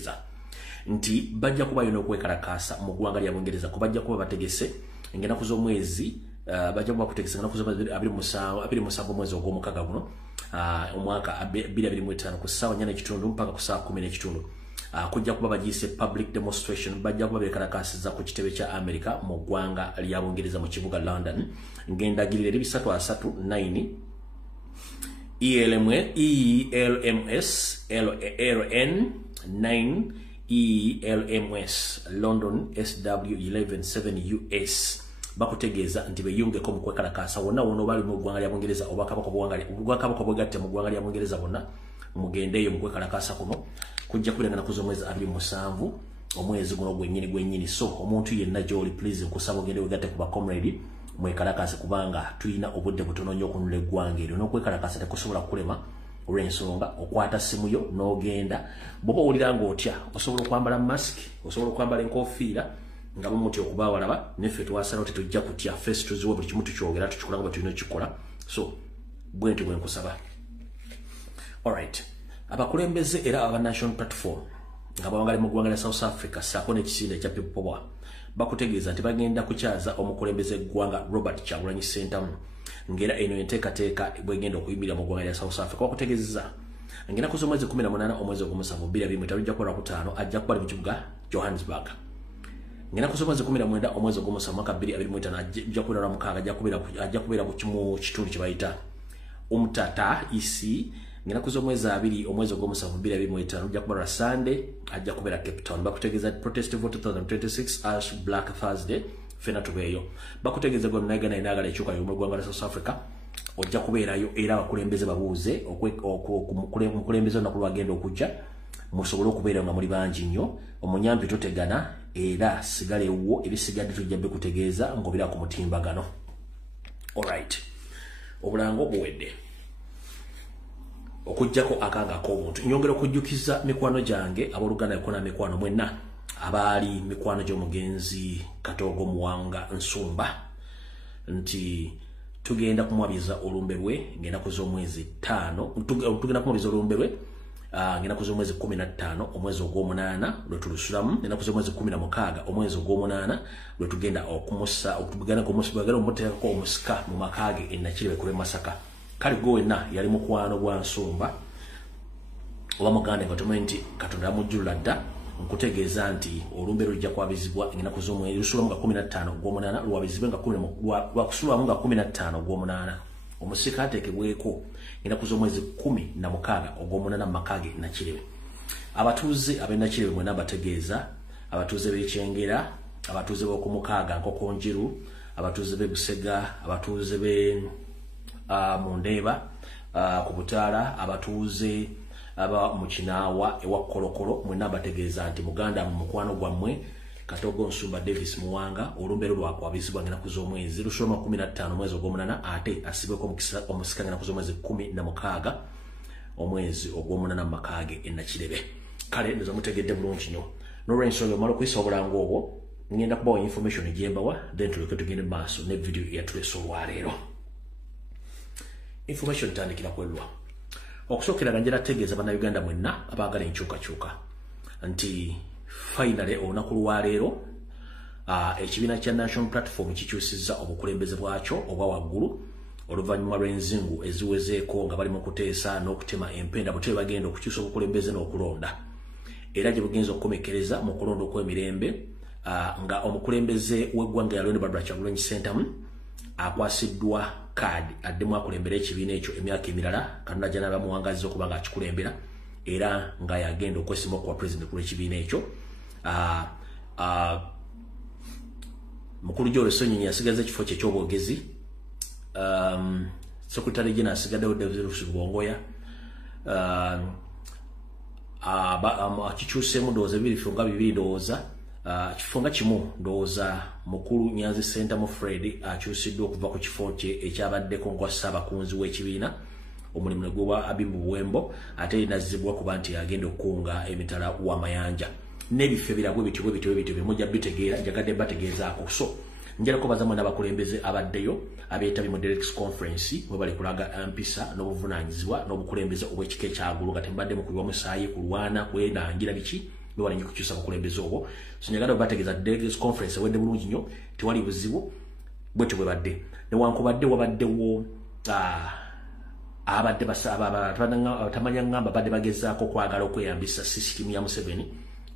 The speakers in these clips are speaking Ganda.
bakutegeeza nti bajja kuba yino okwekalakasa mu ggwanga lya Bungereza kubajja kuba bategese engenaku z'omwezi bajja kuba kutegesa engenaku z'omwezi 27 mwezi ogw'omukaaga guno omwaka 2025 ku ssaawa 4:30 mpaka ku ssaawa 10:30 kujja kuba bagiise public demonstration bajja kuba bekalakasiza ku kitebe kya America mu ggwanga lya Bungereza mu kibuga London ng'endagiriro eri 339 ELMS LN 9 ELMS London SW117 US bakutegeeza nti beyungeko mu kwekalakasa wonna wonna bali mu ggwanga lya Bungereza oba kabaka bwegatte mu ggwanga lya Bungereza bonna mugendeyo mu kwekalakasa kuno kujja kubirangana ku z'omwezi 27 omwezi guno gwennyini so omuntu yenna gy'oli please nkusaba ogende wegatte ku bacomrade mwekalakase kubanga tuyina obudde butono nnyo okununula eggwanga eryo n'okwekalakasa tekusobola kulema olw'ensonga okwata simu yo n'ogenda bw'oba owulira ng'otya osobola okwambala mask osobola okwambala enkofiira nga mutya okuba walaba neffe twasalawo tetujja kutya face tuziwe buli kimu tukyogera tukikola nga tulina okikola so bwenti bwe nkusaba alright abakulembeze era aba national platform nga bawangali mu ggwanga lya South Africa saako n'ekisinde ekya People Power bakutegeeza nti bagenda kukyaza omukulembeze eggwanga Robert Kyagulanyi Ssentamu ngera eno enteekateeka bwegenda okuyimirira mu ggwanga lya South Africa bakutegeeza ng'ennaku z'omwezi 18 omwezi ogw'omusanvu 2025 ajja kuba Lwakutaano ajja kuba ali mu kibuga Johannesburg ng'ennaku z'omwezi 19 omwezi ogw'omusanvu mwaka 2025 ajja kubeera Lwamukaaga ajja kubeera mu kitundu kye bayita Umtata EC ng'ennaku z'omwezi 2 omwezi ogw'omusanvu 2025 ajja kubeera Sunday ajja kubeera Cape Town bakutegeeza protest vote 2026 Ash Black Thursday fena tubeeyo bakutegeeza gwe munayigana inaagala ekyuka y'omu ggwanga lya South Africa ojja kubeerayo era abakulembeze babuuze omukulembeze olunaku lwagenda okujja musobole okubeera nga muli bangi nnyo omunyampi totegana era sigalewo ebisigadde tujja bikutegeeza ng'obira ku mutimbagano alright obulango buwedde okujjako akanga ak'obuntu nyongera okujjukiza mikwano gyange abooluganda yakona mikwano mwenna abaali mikwano gy'omugenzi Katoogo Muwanga Nsumba nti tugenda kumwabiza olumbe lwe ng'ennaku z'omwezi 5 tugenda kumwabiza olumbe lwe ng'ennaku z'omwezi 15 omwezi ogw'omunaana lwe tulusulamu ennaku z'omwezi 16 omwezi ogw'omunaana lwe tugenda okumuteekako omusika mu maka ge Nakirebe kube Masaka kale gwe wenna yali mukwano gwa Nsumba oba muganda nga tumanyi nti Katonda yamujjulula dda nkutegeeza nti olumbe lujja kwabizibwa ennaku z'omwezi lusulamu nga 15 ogw'omunaana lwabizibwe nga lwakusulamu nga 15 ogw'omunaana omusika ateekebweko ennaku z'omwezi 16 ogw'omunaana mu maka ge Nakirebe abatuuze ab'e Nakirebe mwenna bategeeza abatuuze b'Ekyengera abatuuze b'Okumukaaga Nkokonjeru abatuuze b'e Busega abatuuze b'e Mundeeba ku Butaala abatuuze aba mu Kinaawa ewa Kolokolo mwenna bategeeza nti muganda mu mukwano gwammwe Katoogo Nsumba Davis Muwanga olumbe lwakwabizibwa ng'ennaku z'omwezi lusoma 15 omwezi ogw'omunaana ate asibweko omusika ng'ennaku z'omwezi 16 omwezi ogw'omunaana mu maka ge Nakirebe kale ndoza mutegedde bulungi nnyo n'olw'ensonga omala okuyisa obulango obwo ngenda kubawa information egyembawa then tuleke tugende maaso ne video eyatulesa olwaleero information tandikira kwelwa okusookera nga njera tegeeza bannayuganda mwenna abaagala enkyukakyuka nti finally olunaku lwaleero ekibiina kya National Platform kikyusizza obukulembeze bwakyo obwa waggulu oluvannyuma lw'enzingu eziwezeeko nga bali mu kuteesa n'okutema empenda bwe bagenda okukyusa obukulembeze n'okulonda era gye bugenza okukomekereza mu kulonda okw'emirembe nga omukulembeze w'eggwanga yalonde Barbara Kyagulanyi Ssentamu akwasiddwa kaadi addemu akulembera ekibiina ekyo emyaka emirala Katonda gy'anaaba muwangazza okuba nga akikulembera era nga yagenda okwesima okuba president w'ekibiina ekyo mukulu Joel Sonyonyi yasigaza ekifo kye eky'obwogezi Secretary General asigaddewo David Rubongoya akikyuseemu ndowooza bibiri ndowooza kifo nga kimu ndowooza mukulu Nyanzi Ssentamu Fred akyusiddwa okuva ku kifo kye ekyabaddeko nga Ssaabakunzi w'ekibiina omulimu ne gwa Abibu Buwembo ate nazzibwa kuba nti agenda okukunga emitala w'amayanja n'ebifo ebirabwe bityo bimujja bitegeera njagadde bategeezaako so njala kubazamu n'abakulembeze abaddeyo abeetabye mu Delex Conference bwe bali kulaga empisa n'obuvunaanyizibwa n'obukulembeze obw'ekika ekyagulu nga tembadde mu kuliwa musaayi kulwana kwenangira biki bewala nnyo kukyusa bukulembeze obwo so njagala bategeeza delegates conference ewedde bulungi nnyo tewali buzibu bwetyo bwe badde newankubadde wabaddewo abadde tamanya ngamba badde bagezaako okwagala okweyambisa system ya Museveni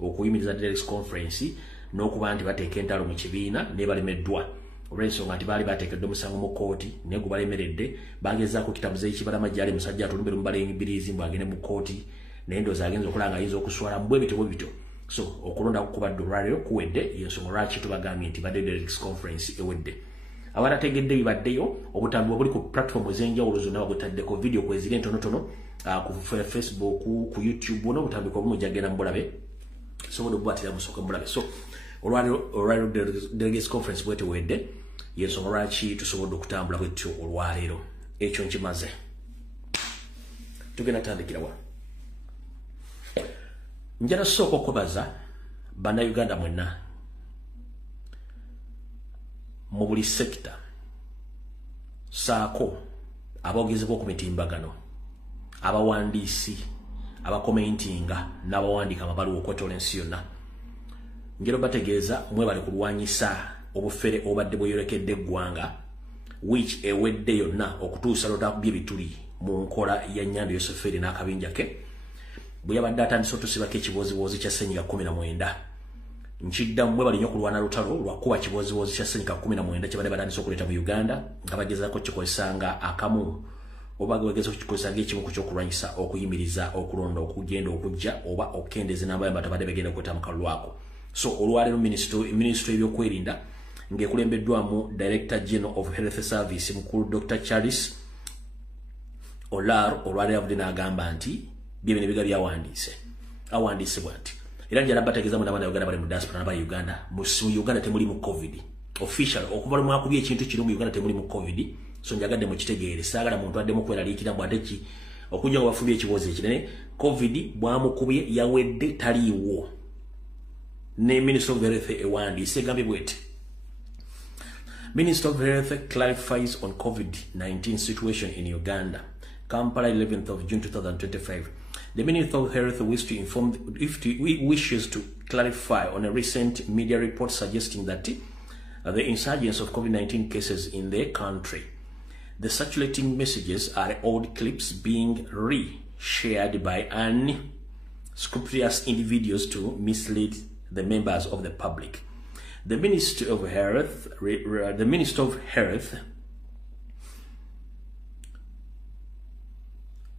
okuyimiriza delegates conference n'okuba nti bateeka entalo mu kibiina ne balemeddwa olw'ensonga nti baali bateekeddwa omusango mu kooti naye gubalemeredde bagezaako kitabuza ekibalama gyali musajja atulumbira omubala embiriizi mbw agende mu kooti naye ndowooza agenza okulaba nga ayinza okuswala mu bwebito so okulonda kubadde olwaleero kuwedde yensonga lwaki tubagambye nti badde delegates conference ewedde abatategedde bibaddeyo obutambi buli ku platform ez'enjawulo zonna bagutaddeko video kweziri entonotono ku Facebook ku YouTube n'obutambi kwa bumu jagenda mbulabe sobola okubatira musooka mbulabe so olwaleero delegates conference bwete wedde yensonga lwaki tusobodde okutambula bwetyo olwaleero ekyo nkimaze tugenda tandikirawa njala sooka okubaza bannayuganda mwenna mu buli sekita saako aboogezi b'oku mitimbagano abawandiisi abakomentinga n'abawandiika amabaluwa okwetola ensi yonna njero bategeeza mwebale kulwanyisa obufere obadde bweyolekedde eggwanga which ewedde yonna okutuusa lw'otakubye bituli mu nkola ya Nyando Yoseferi n'akabinja ke bwe yabadde atandise otusibako ekibooziboozi kya ssenyiga 19 nkiddamu mwebali nnyo kulwana lutalo lwakuba kibooziboozi kya ssenyiga 19 kye badde batandise okuleeta mu Uganda nga bagezaako kikozesanga akamu oba bageza okukikozesanga ekimu ku ky'okulwanyisa okuyimiriza okulonda okugenda okujja oba okukendeeza n'abayamba tabadde bagenda okweta mu kalwako so olwaleero ministry ebyokwerinda ng'ekulembeddwamu Director General of Health Service mukulu Dr. Charles Olar olwaleero avudde n'agamba nti bye bino ebiga awandiisibwa nti era njala bategeeza mu n'abaana Uganda bali mu diaspora n'aba Uganda mu Uganda temuli mu COVID official okuva lwe mwakubye ekintu kiri mu Uganda temuli mu COVID so njagadde mu kitegeere saagala muntu addemu kweraliikira mbw ate ki okujja nga bafubye ekiboozi ekinene COVID bwamukubye yawedde taliiwo ne Minister of Health ewandiise egambye bwete Minister of Health clarifies on COVID-19 situation in Uganda. Kampala, 11th of June 2025. The Minister of Health wishes to clarify on a recent media report suggesting that the insurgence of COVID-19 cases in the country. The circulating messages are old clips being re-shared by unscrupulous individuals to mislead the members of the public. The Minister of Health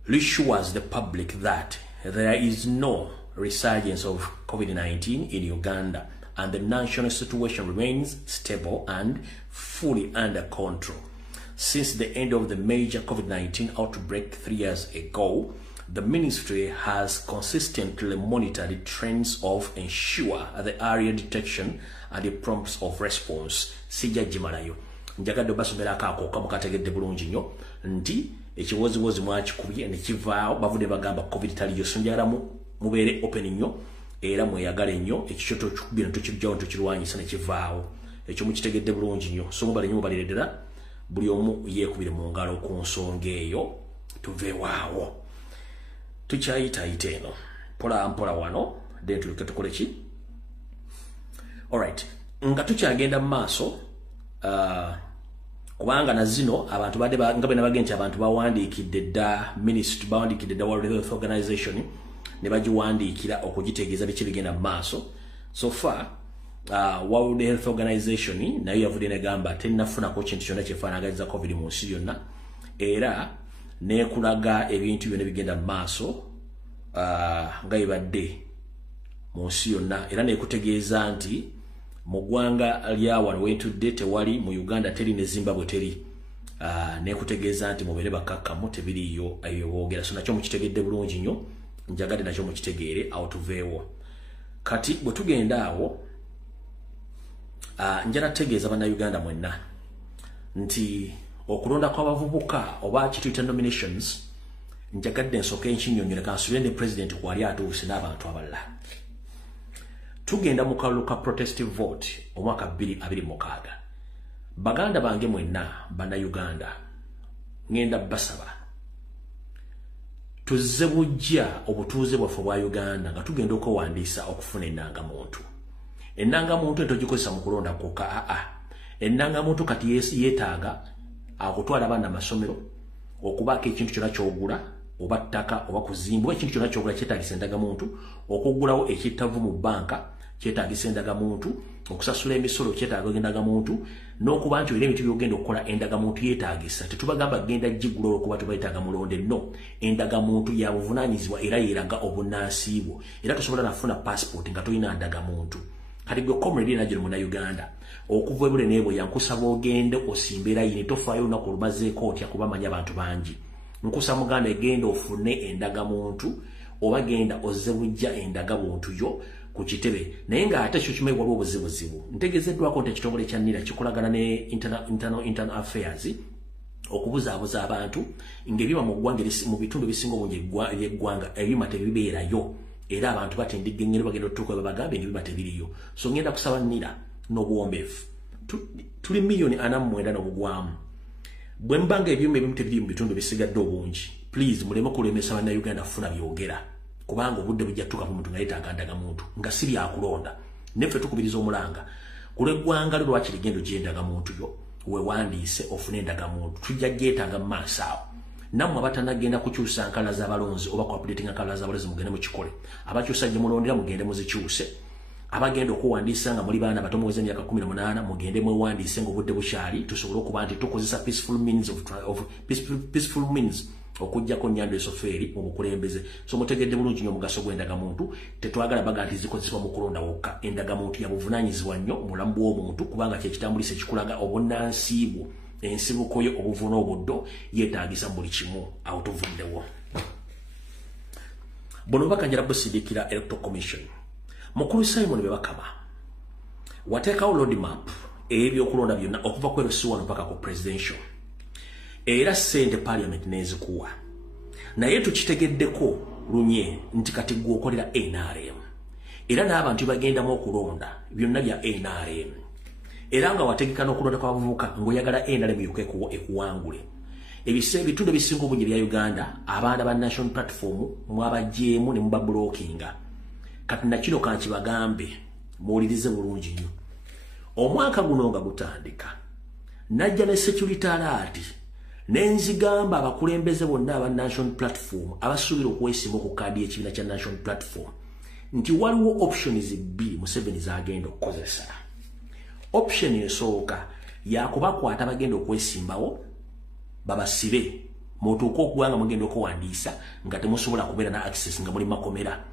reassures the public that there is no resurgence of COVID-19 in Uganda and the national situation remains stable and fully under control. Since the end of the major COVID-19 outbreak 3 years ago, the ministry has consistently monitored trends of ensure the area detection and the prompts of response. Sija jimalayo. Njagadde basomera akaako mukategedde bulungi nnyo nti ekiwoziwozi mwakikubye ne kivaawo bavudde bagamba COVID taliyo so njagala mubeere open nnyo era mweyagale nnyo ekikyoto kikubye ne tukijjawo tukirwanyisa ne kivaawo ekyo mukitegedde bulungi nnyo so mubale nnyo mubalire ddala buli omu yeekubire mu ngalo ku nsonga eyo tuveewaawo tukyayitaayita eno mpola mpola wano then tuleke tukole ki alright nga tukyagenda mu maaso kubanga na zino abantu badde nga bwe nabagenti abantu bawandiikidde dda ministry bawandiikidde dda World Health Organization ne bagiwandiikira okugitegeeza biki bigenda mu maaso so far World Health Organization nayo yavudde negamba tennafunako kintu kyonna kyefaanagaliza COVID mu nsi yonna era nekulaga ebintu byonna bigenda mu maaso nga ibadde mu nsi yonna era nekutegeeza nti mu ggwanga lya wano wentudde tewali mu Uganda teri ne Zimbabwe teri nekutegeeza nti mubeere bakakkamu tebiriyo ayo boogera so nakyo mukitegedde bulungi nnyo njagadde nakyo mukitegeere awo tuveewo kati bwe tugenda awo njala tegeeza bannayuganda mwenna nti okulonda kw'abavubuka oba kituyita nominations njagadde nsooka enkinyonnyole kansubire ne president kwali atuuse n'abantu abalala tugenda mu kalulu ka protestive vote omwaka 2026 baganda bange mwenna bannayuganda ngenda basaba tuzze bujja obutuuze bwaffe bwa Uganda nga tugenda okuwandiisa okufuna ennangamuntu. Ennangamuntu entogikozesa mu kulonda kwokka ennangamuntu kati yeetaaga akutwala abaana amasomero okubaako ekintu kyonna ky'ogula oba ttaka oba kuzimba ekintu kyonna ky'ogula kyetaagisa endagamuntu okuggulawo ekittavu mu banka kyetaagisa endagamuntu okusasula emisolo kyetaaga endagamuntu n'okuba nti olina ebintu by'ogenda okukola endagamuntu yeetaagisa tetubagamba genda giggula olwokuba tubayetaaga mulonde no endagamuntu ya buvunaanyizibwa era yeeraga obunnansi bwo era tosobola nafuna passport nga tolina ndagamuntu kati gwe comrade enagiro munnayuganda okuva ebule neebo yankusaba ogende osimbe layini tofaayo olunaku olumazeeko otya kuba manyi abantu bangi nkusaba muganda egenda ofune endagamuntu oba genda ozze bujja endagamuntu yo ku kitebe naye ng'ate ekyo kimanyi waliwo obuzibuzibu ntegezeddwako nti ekitongole kya NIRA kikolagana ne internal affairs okubuzaabuza abantu ng'ebyuma mu ggwanga mu bitundu ebisinga obungi eby'eggwanga ebyuma tebibeerayo era abantu batendigga engeri bagenda otutuuka babagambe ng'ebyuma tebiriyo so ngenda kusaba NIRA n'obuwombeefu tuli miliyoni 49 n'obugwamu bwe mbanga ebyuma ebimu tebiri mu bitundu bisigadde obungi please muleme kulemesa bannayuganda kufuna byogera kubanga obudde bujja tuka muntu nga yeetaaga ndagamuntu nga si byakulonda neffe tukubiriza omulanga kulw'eggwanga lyo lwaki ligendo gy'endagamuntu yo wewandiise ofune endagamuntu tujja gyetaaga mu maaso awo nammwe abatanagenda kukyusa nkala z'abalonzi oba kuapdatinga nkala z'abalonzi mugende mukikole abakyusa gye mulondera mugende muzikyuse abagenda okuwandiisa nga muli baana bato muweze emyaka 18 mugende mwewandiise ng'obudde bukyali tusobole okuba nti tukozesa peaceful means okujjako nnyando esofeeri mu bukulembeze so mutegedde bulungi nnyo omugaso gw'endagamuntu tetwagala baga nti zikozesebwa mu kulonda wokka endagamuntu ya buvunaanyizibwa nnyo mulamu bw'omuntu kubanga kyekitambulisa ekikulaga obunnansi bwo ensibuko yo obuvuna obuddo yeetaagisa buli kimu awo tuvuddewo buno bakanjala busidikira electoral commission mukulu Simon Bebakama wateekawo roadmap ey'ebyokulonda byonna okuva ku LC1 mpaka ku presidential era ssente parliament n'ezikuwa naye tukitegeddeko lunye nti kati gwokolera NRM era n'abantu bagendamu okulonda byonna bya NRM era nga wategeka n'okulonda kw'abavubuka ng'oyagala NRM ekuwangule ebitundu ebisinga obungi bya Uganda abaana ba National Platform mwabajeemu ne muba blockinga kati nakino kankibagambe muwulirize bulungi nnyo omwaka guno nga gutandika najja ne security alert nenzigamba abakulembeze bonna aba National Platform abasuubira okwesimba ku kaadi y'ekibiina kya National Platform nti waliwo options bbiri Museveni z'agenda okukozesa option esooka yakubakwata bagenda okwesimbawo babasibe mutuuka okubanga mugenda okuwandiisa nga temusobola kubeera na access nga muli makomera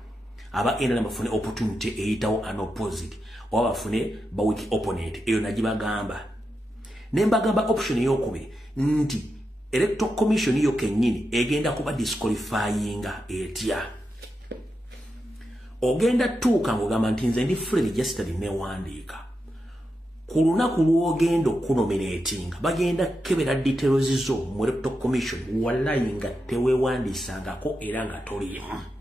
aba NRM bafune opportunity eyitawo an opposite oba bafune bawiki opponent eyo nagibagamba nembagamba option ey'okubiri nti electoral commission yo kennyini egenda kuba disqualifyinga etya ogenda tuuka ng'ogamba nti nze ndi free registered newandiika ku lunaku lw'ogenda okunominatinga bagenda kebera details zo mu electoral commission wallayi nga teweewandiisangako era nga toliimu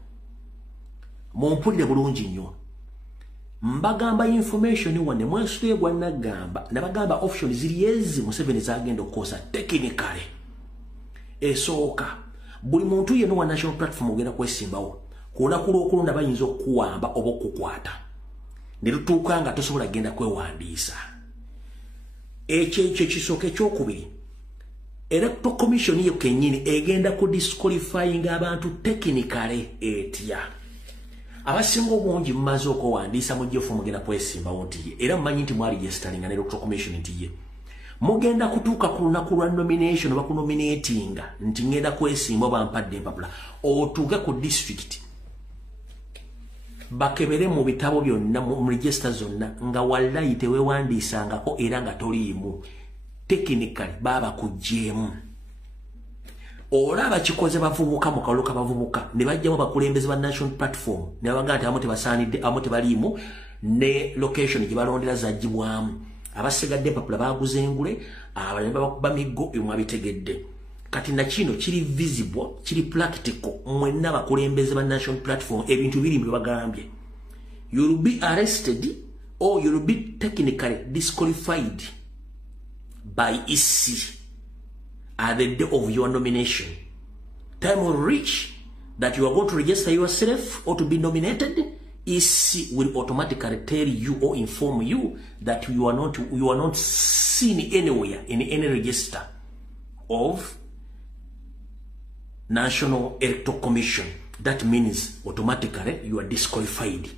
mumpulire bulungi nnyo mbagamba information wane mwesule gwa nagamba nabagamba option ziri ezi Museveni zagenda okukosa technically esooka buli muntu yenna wa National Platform ogenda kwesimbawo ku lunaku lw'okulonda bayinza okuwamba oba okukwata ne lutuuka nga tosobola genda kwewandiisa ekyo kisooka ekyokubiri electoral commission yo kennyini egenda ku disqualifying abantu technically etya abasinga obungi mumaze okwewandiisa mu jjofu mugenda kwesimbawo nti ye era mumanyi nti mwali registeringa ne electoral commission nti ye mugenda kutuuka ku lunaku lwa nomination oba kunominatinga nti ngenda kwesimba oba mpadde empapula otuuke ku district bakebere mu bitabo byonna mu register zonna nga wallayi teweewandiisangako era nga toliimu technically baba kugjeemu olaba kikoze bavubuka mu kalulu kabavubuka ne bajjamu bakulembeze ba National Platform ne babaga nti abamu tebasaanidde abamu tebaliimu ne location gye balondera zagibwamu abasigadde empapula baguze engule abalala bakuba miggo emwabitegedde kati nakino kiri visible kiri practical mwenna bakulembeze ba National Platform ebintu biri mbye bagambye you will be arrested or you will be technically disqualified by EC at the day of your nomination. Time will reach that you are going to register yourself or to be nominated, EC will automatically tell you or inform you that you are not seen anywhere in any register of National Electoral Commission. That means automatically you are disqualified.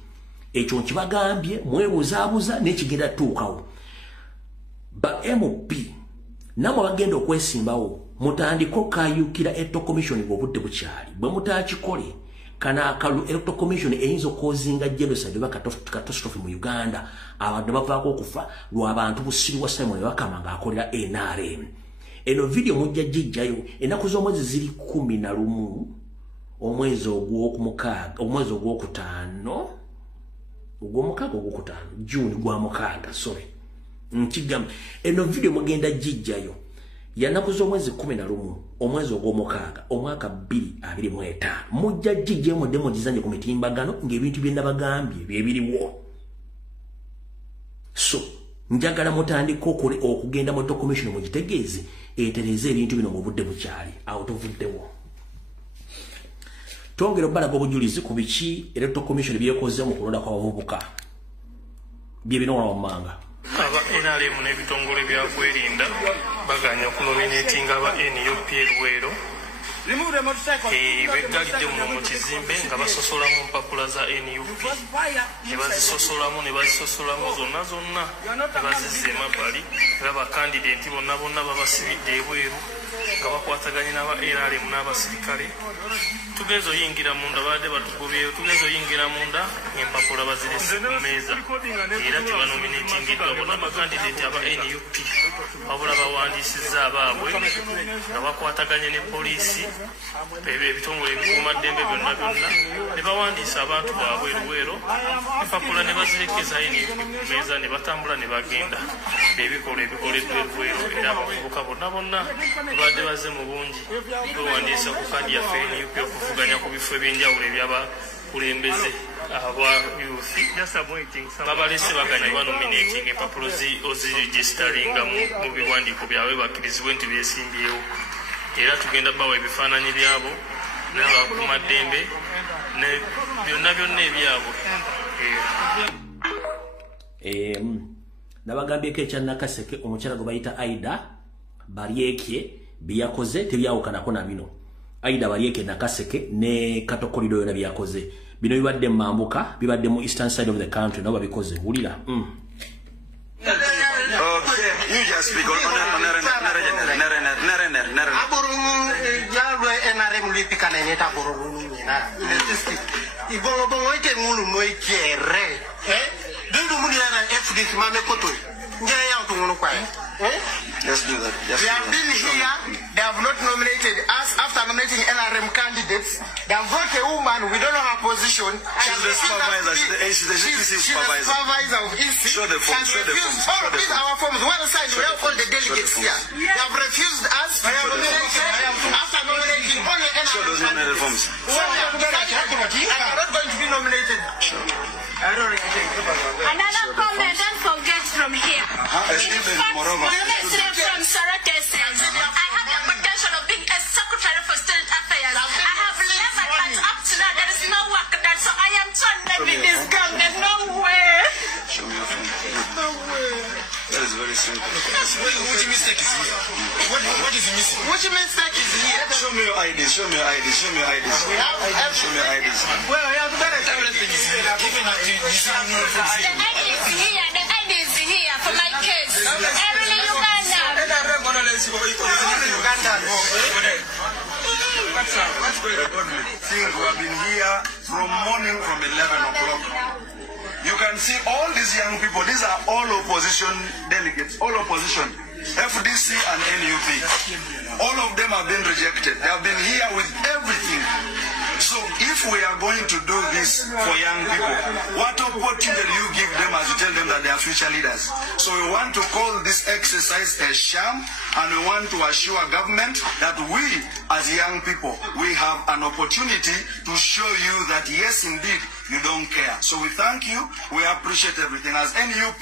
Ekyo nkibagambye mwebuzaabuza n'ekigenda tuukawo. Ba MOP namwe bagenda okwesimbawo mutandiko kayukira Electoral Commission bw'obudde bukyali. Bwe mutaakikole kana akalu Electoral Commission eyinza okwozinga genocide oba catastrophe mu Uganda, abantu bavaako okufa lw'abantu busirwa Simon Bakama ng'akolera NRM. Eno video mujja jijjayo ennaku z'omwezi ziri 11 omwezi ogwokutaano June gwa mukaaga, sorry. Nkigamba eno video mugenda jijjayo yanaku z'omwezi 11 omwezi ogw'omukaaga omwaka 2025 mujja jijjayo mu demo gizanye ku mitimbagano ng'ebintu bye nabagambye bye biriwo. So njagala mutandika okugenda mu Electoral Commission mugitegeeze etereze ebintu bino mu budde bukyali awo tovuddewo. Twongera obbalaga obujulizi ku biki Electoral Commission byekoze mu kulonda kw'abavubuka bye bino wammanga. Aba NRM n'ebitongole byakwerinda baganya okunominatinga aba NUP Luweero beggalidde muno mu kizimbe nga basosola mu mpapula za NUP ne bazisosolamu zonna ne bazizza emabbali era bakandidenti bonna babasibidde ebweru nga bakwataganye n'aba NRM n'abasirikale. Tugeze oyingira munda badde batugobyeyo, tugeze oyingira munda ng'empapula bazirese ku meeza era tebanominatingiddwa bonna bakandidenti aba NUP wabula bawandiisizza abaabwe nga bakwataganye ne poliisi ebitongole ebikuumaddembe byonna ne bawandiisa abantu baabwe Luweero, empapula ne bazirekeza NUP ku meeza ne batambula ne bagenda. Ebikola ebikoleddwa Luweero era abavubuka bonna badde baze mu bungi bewandiisa ku kadi yaffe NUP okuvuganya ku bifo ebyenjawulo ebyabakulembeze aba youth babalese baganya banominating empapula oziregisteringa mu biwandiiko byabwe bakkirizibwe nti beesimbyewo era tugenda bawa ebifaananyi byabo n'abakuumaddembe ne byonna ebyabwe. Nabagambyeko ekya Nakaseke omukyala gwe bayita Aida Baryeke byakoze tebyawukanako na bino. Aida Baryeke Nakaseke ne Katokolido yona byakoze. Bino bibadde Mambuka, bibadde mu eastern side of the country nabo babikoze. Wulira. You just speak on Just do that. They have been here, they have not nominated us. After nominating NRM candidates, they have brought a woman, we don't know her position. She's the supervisor, she's the supervisor of EC. Show the form, show the form. All of these our forms, one side, we have all the delegates here. They have refused us. After nominating only NRM. Show those nominated forms. I'm not going to be nominated. Another comment, don't forget from here. From Sarates, I have the potential of being a secretary for state affairs. I have never, but up to now there is no work done, so I am trying to be this girl. There's no way. Show me your phone. No way. That is very simple. Which mistake is here? What is missing? Which mistake is here? Show me your IDs. Show me your IDs. Show me your IDs. Show me your IDs. Well, we have to better everything is here. The ID is here. The ID is here for my case. Every Uganda. We have been here from morning from 11 o'clock. You can see all these young people, these are all opposition delegates, all opposition, FDC and NUP. All of them have been rejected. They have been here with everything. So if we are going to do this for young people, what opportunity do you give them as you tell them that they are future leaders? So we want to call this exercise a sham, and we want to assure government that we as young people, we have an opportunity to show you that yes indeed, you don't care. So we thank you. We appreciate everything. As NUP,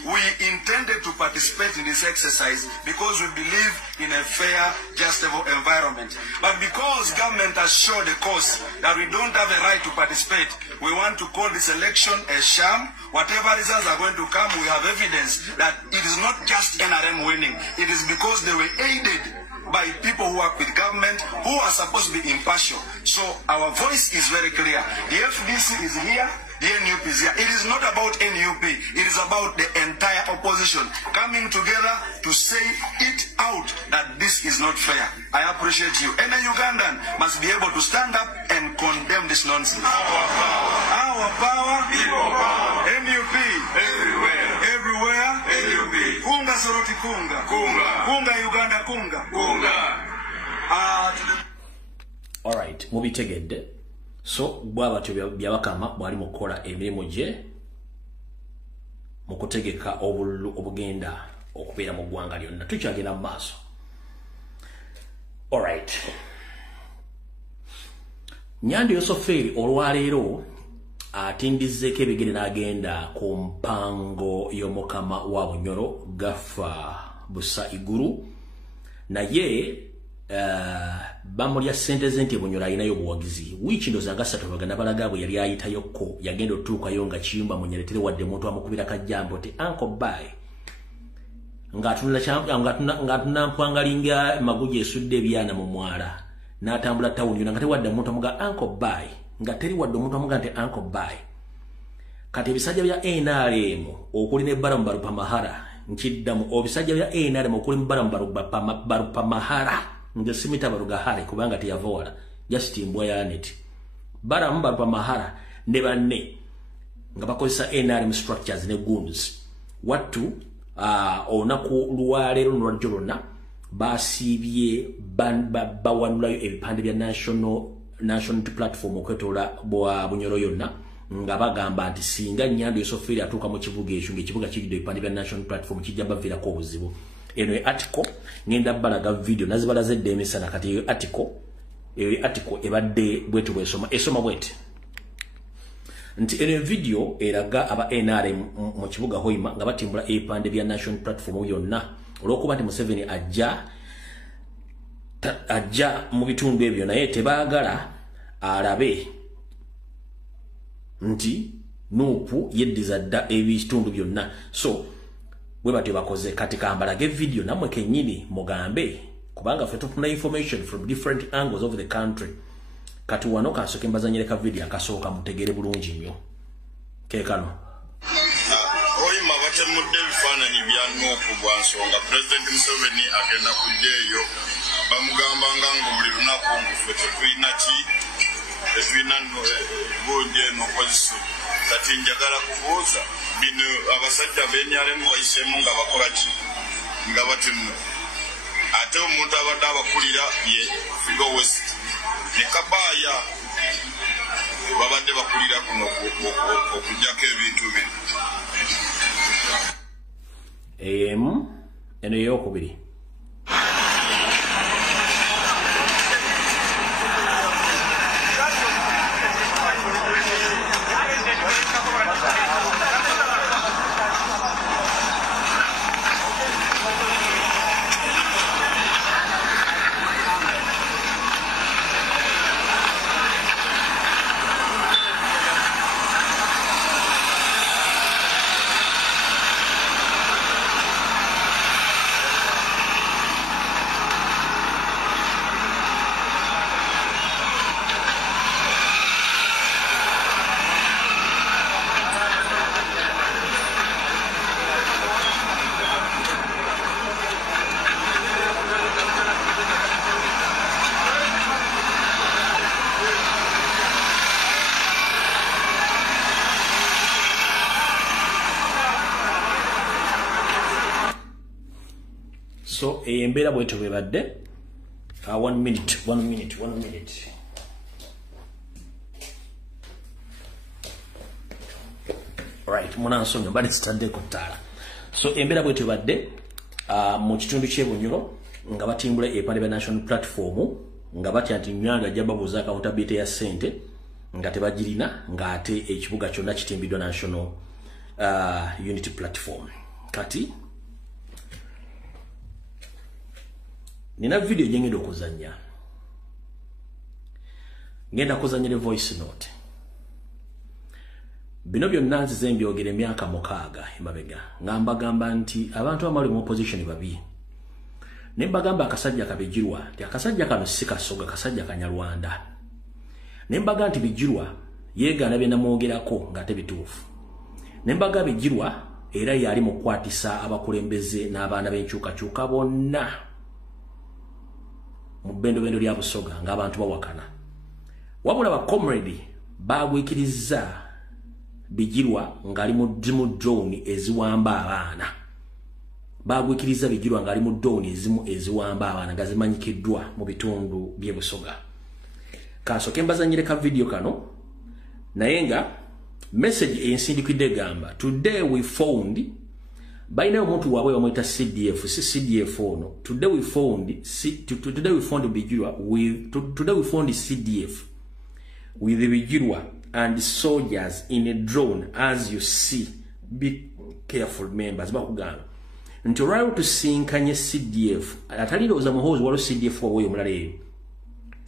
we intended to participate in this exercise because we believe in a fair, justable environment. But because government has shown the course that we don't have a right to participate, we want to call this election a sham. Whatever results are going to come, we have evidence that it is not just NRM winning. It is because they were aided by people who work with government, who are supposed to be impartial. So our voice is very clear. The FDC is here. The NUP is here. It is not about NUP. It is about the entire opposition coming together to say it out that this is not fair. I appreciate you. Any Ugandan must be able to stand up and condemn this nonsense. Our power. People power. NUP. Everywhere. Everywhere. NUP. Kunga Soroti Kunga. Kunga. Kunga Uganda Kunga. Kunga. All right. Mubitegedde. So bwaba byabakama bwali mukola emirimu gye mukutegeka obugenda okubeera mu ggwanga lyonna tukyagenda mu maaso. All right. Nyandi Yosoferi olwaleero atindizzeeko ebigere n'agenda ku mpango y'omukama wa Bunyoro Gafa Busa Iguru naye bamulya sente zenti Bunyoro ayinayo obuwagizi wiiki ndo zanga 3 baganda balagabo yali ayitayokko yagenda otuukayo nga kiyumba munyeretere wadde muntu amukubira kajjambo te Uncle Bye ngatunula mpwangalinga maguje esudde ebyana mu mwala n'atambula tawuni nga tewadde muntu amuga Uncle Bye nga teri wadde omuntu amuga nti Uncle Bye kati ebisajja bya NRM okuli ne Baramu Barupamahara nkiddamu obisajja bya NRM okuli mu Baramu Barupamahara nge simita barugahare kubanga tiyavola just imbwa ya net Baramu Barupamahara ne banne nga bakozesa NRM structures ne goons watu onaku luwalero nolwajolona basibye bawanulayo ebipande bya national platform okwetola bwa Bunyoro yonna nga bagamba nti singa Nyandi Yosoferi atuuka mu kibuga ekyo ng'ekibuga kijjudde ebipande bya national platform kijja baviirako obuzibu. Eno article ngenda balaga video nazibalaze emisana kati eyo article ebadde bwetu bwesoma esoma bwete nti eno video eraga aba NRM mu kibuga Hoima nga batimbula ebipande bya national platform yonna olwokuba nti Museveni ajja mu bitundu ebyo naye tebaagala alabe nti nupu yeddiza dda ebitundu byonna so bwe batyo bakoze kati kambalage video namwe kennyini mugambe kubanga ffe tufuna information from different angles of the country kati wano kasoke mbazanyireka video akasooka mutegere bulungi nnyo keekano Hoima batemudde ebifaananyi bya nuupu bwa nsonga President Museveni agenda kujja eyo bamugamba nga buli lunaku ffe tetulina tetulina bunje n'opozisi kati njagala kubuuza bino abasajja b'NRM bayisemu nga bakola ki nga batemu ate omuntu abadde abakulira ye Figo West ne Kabaya babadde bakulira kuno okujjako ebintu bino eno eyokubiri so embeera bwetu bwebadde 1 minute right munansonga mbadde sitadde ku ttaala so embeera bwetu bwebadde mu kitundu ky'e Bunyoro nga batimbula ebipande bya national platform nga batya nti Nyanda ajja babuuza accountability ya ssente nga tebagirina ng'ate ekibuga kyonna kitimbiddwa National Unity Platform. Kati nina video gyengenda okuzannya. Ngenda kuzannyira voice note. Bino byonna nzize mbyogera emyaka 6 emabega. Ngamba nti abantu abali mu opposition babi. Ne mbagamba akasajja kabijirwa, ti akasajja kano si Kasoga, kasajja Kanyarwanda. Ne mbaga nti bijirwa yeegaana bye namwogerako nga tebituufu. Ne mbaga bijirwa era yali mu kwatisa abakulembeze n'abaana b'enkyukakyuka bonna mu bendo lya Busoga ng'abantu bawakana. Wabula ba comrade bagwikiriza bijirwa ngali mu drone eziwamba abaana. Bagwikiriza bijirwa ngali mu drone eziwamba abaana nga zimanyikiddwa mu bitundu by'e Busoga. Kasoke mbazanyire ka video kano naye nga message ensindikidde gamba today we found baina omuntu wabwe bamwita CDF si CDF ono today we found bijirwa today we found CDF with the bijirwa and soldiers in a drone as you see. Be careful members bakugamba nti olwaliwo tusinkanye CDF ataliroza muhoozi waliwo CDF waweyo mulale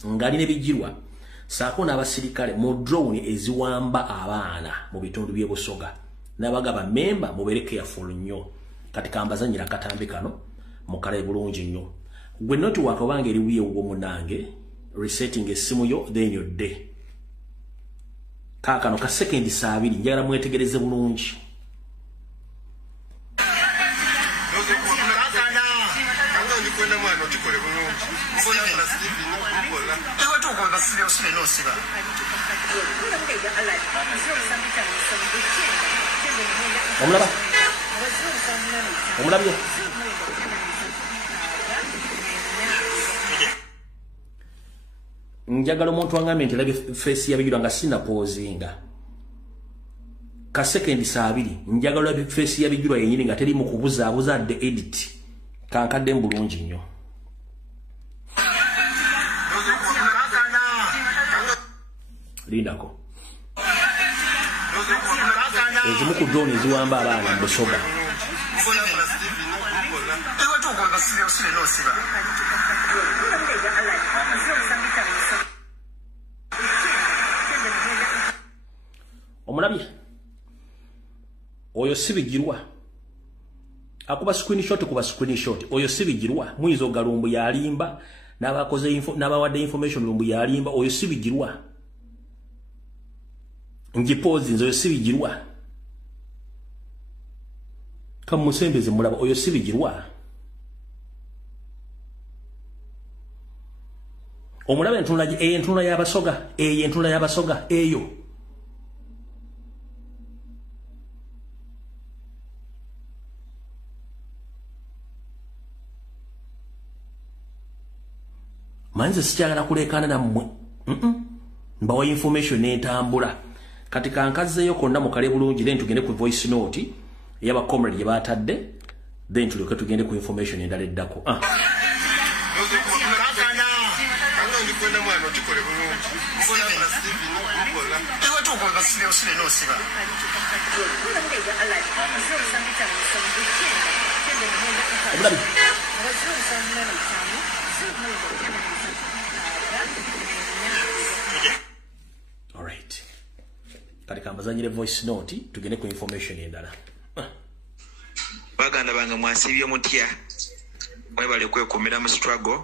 ngali ne bijirwa saako n'abasirikale mu drone eziwamba abaana mu bitundu by'e Busoga n'abagaba memba mubere careful nnyo kati kambazanyira katambi kano mukale bulungi nnyo gwe noti wakabanga eriwiye uwo munange resetting essimu yo then your day kakano ka second 2 njagala mwetegereze bulungi. Omulabye njagala omuntu wangambe nti labye face ya bijirwa nga sina pozinga ka second 2 njagala labye face ya bijirwa yenyini nga teri mu kubuzaabuza the edit kankadde mbulungi nnyo. Lindako ezimu ku drone eziwamba abaana mu Busoga. Omulabye oyo si bijirwa akuba screenshot kuba screenshot oyo si bijirwa mwizo galumbu yalimba n'abakoze n'abawadde information lumbu yalimba oyo si bijirwa njipozi nzo si bijirwa kamusembeze mulaba oyo si bijirwa omulaba entula y'Abasoga eyo entula y'Abasoga eyo manze sikyagala kulekana nammwe mbawa information n'etambula kati kankazeyo konna mukale bulungi then tugende ku voice note yaba comrade gye batadde then tulyoke tugende ku information endala eddako. All right. Kati kambazanyire voice note tugende ku information endala. Baganda bange mwasibye mutya mwebale kwekomera mu struggle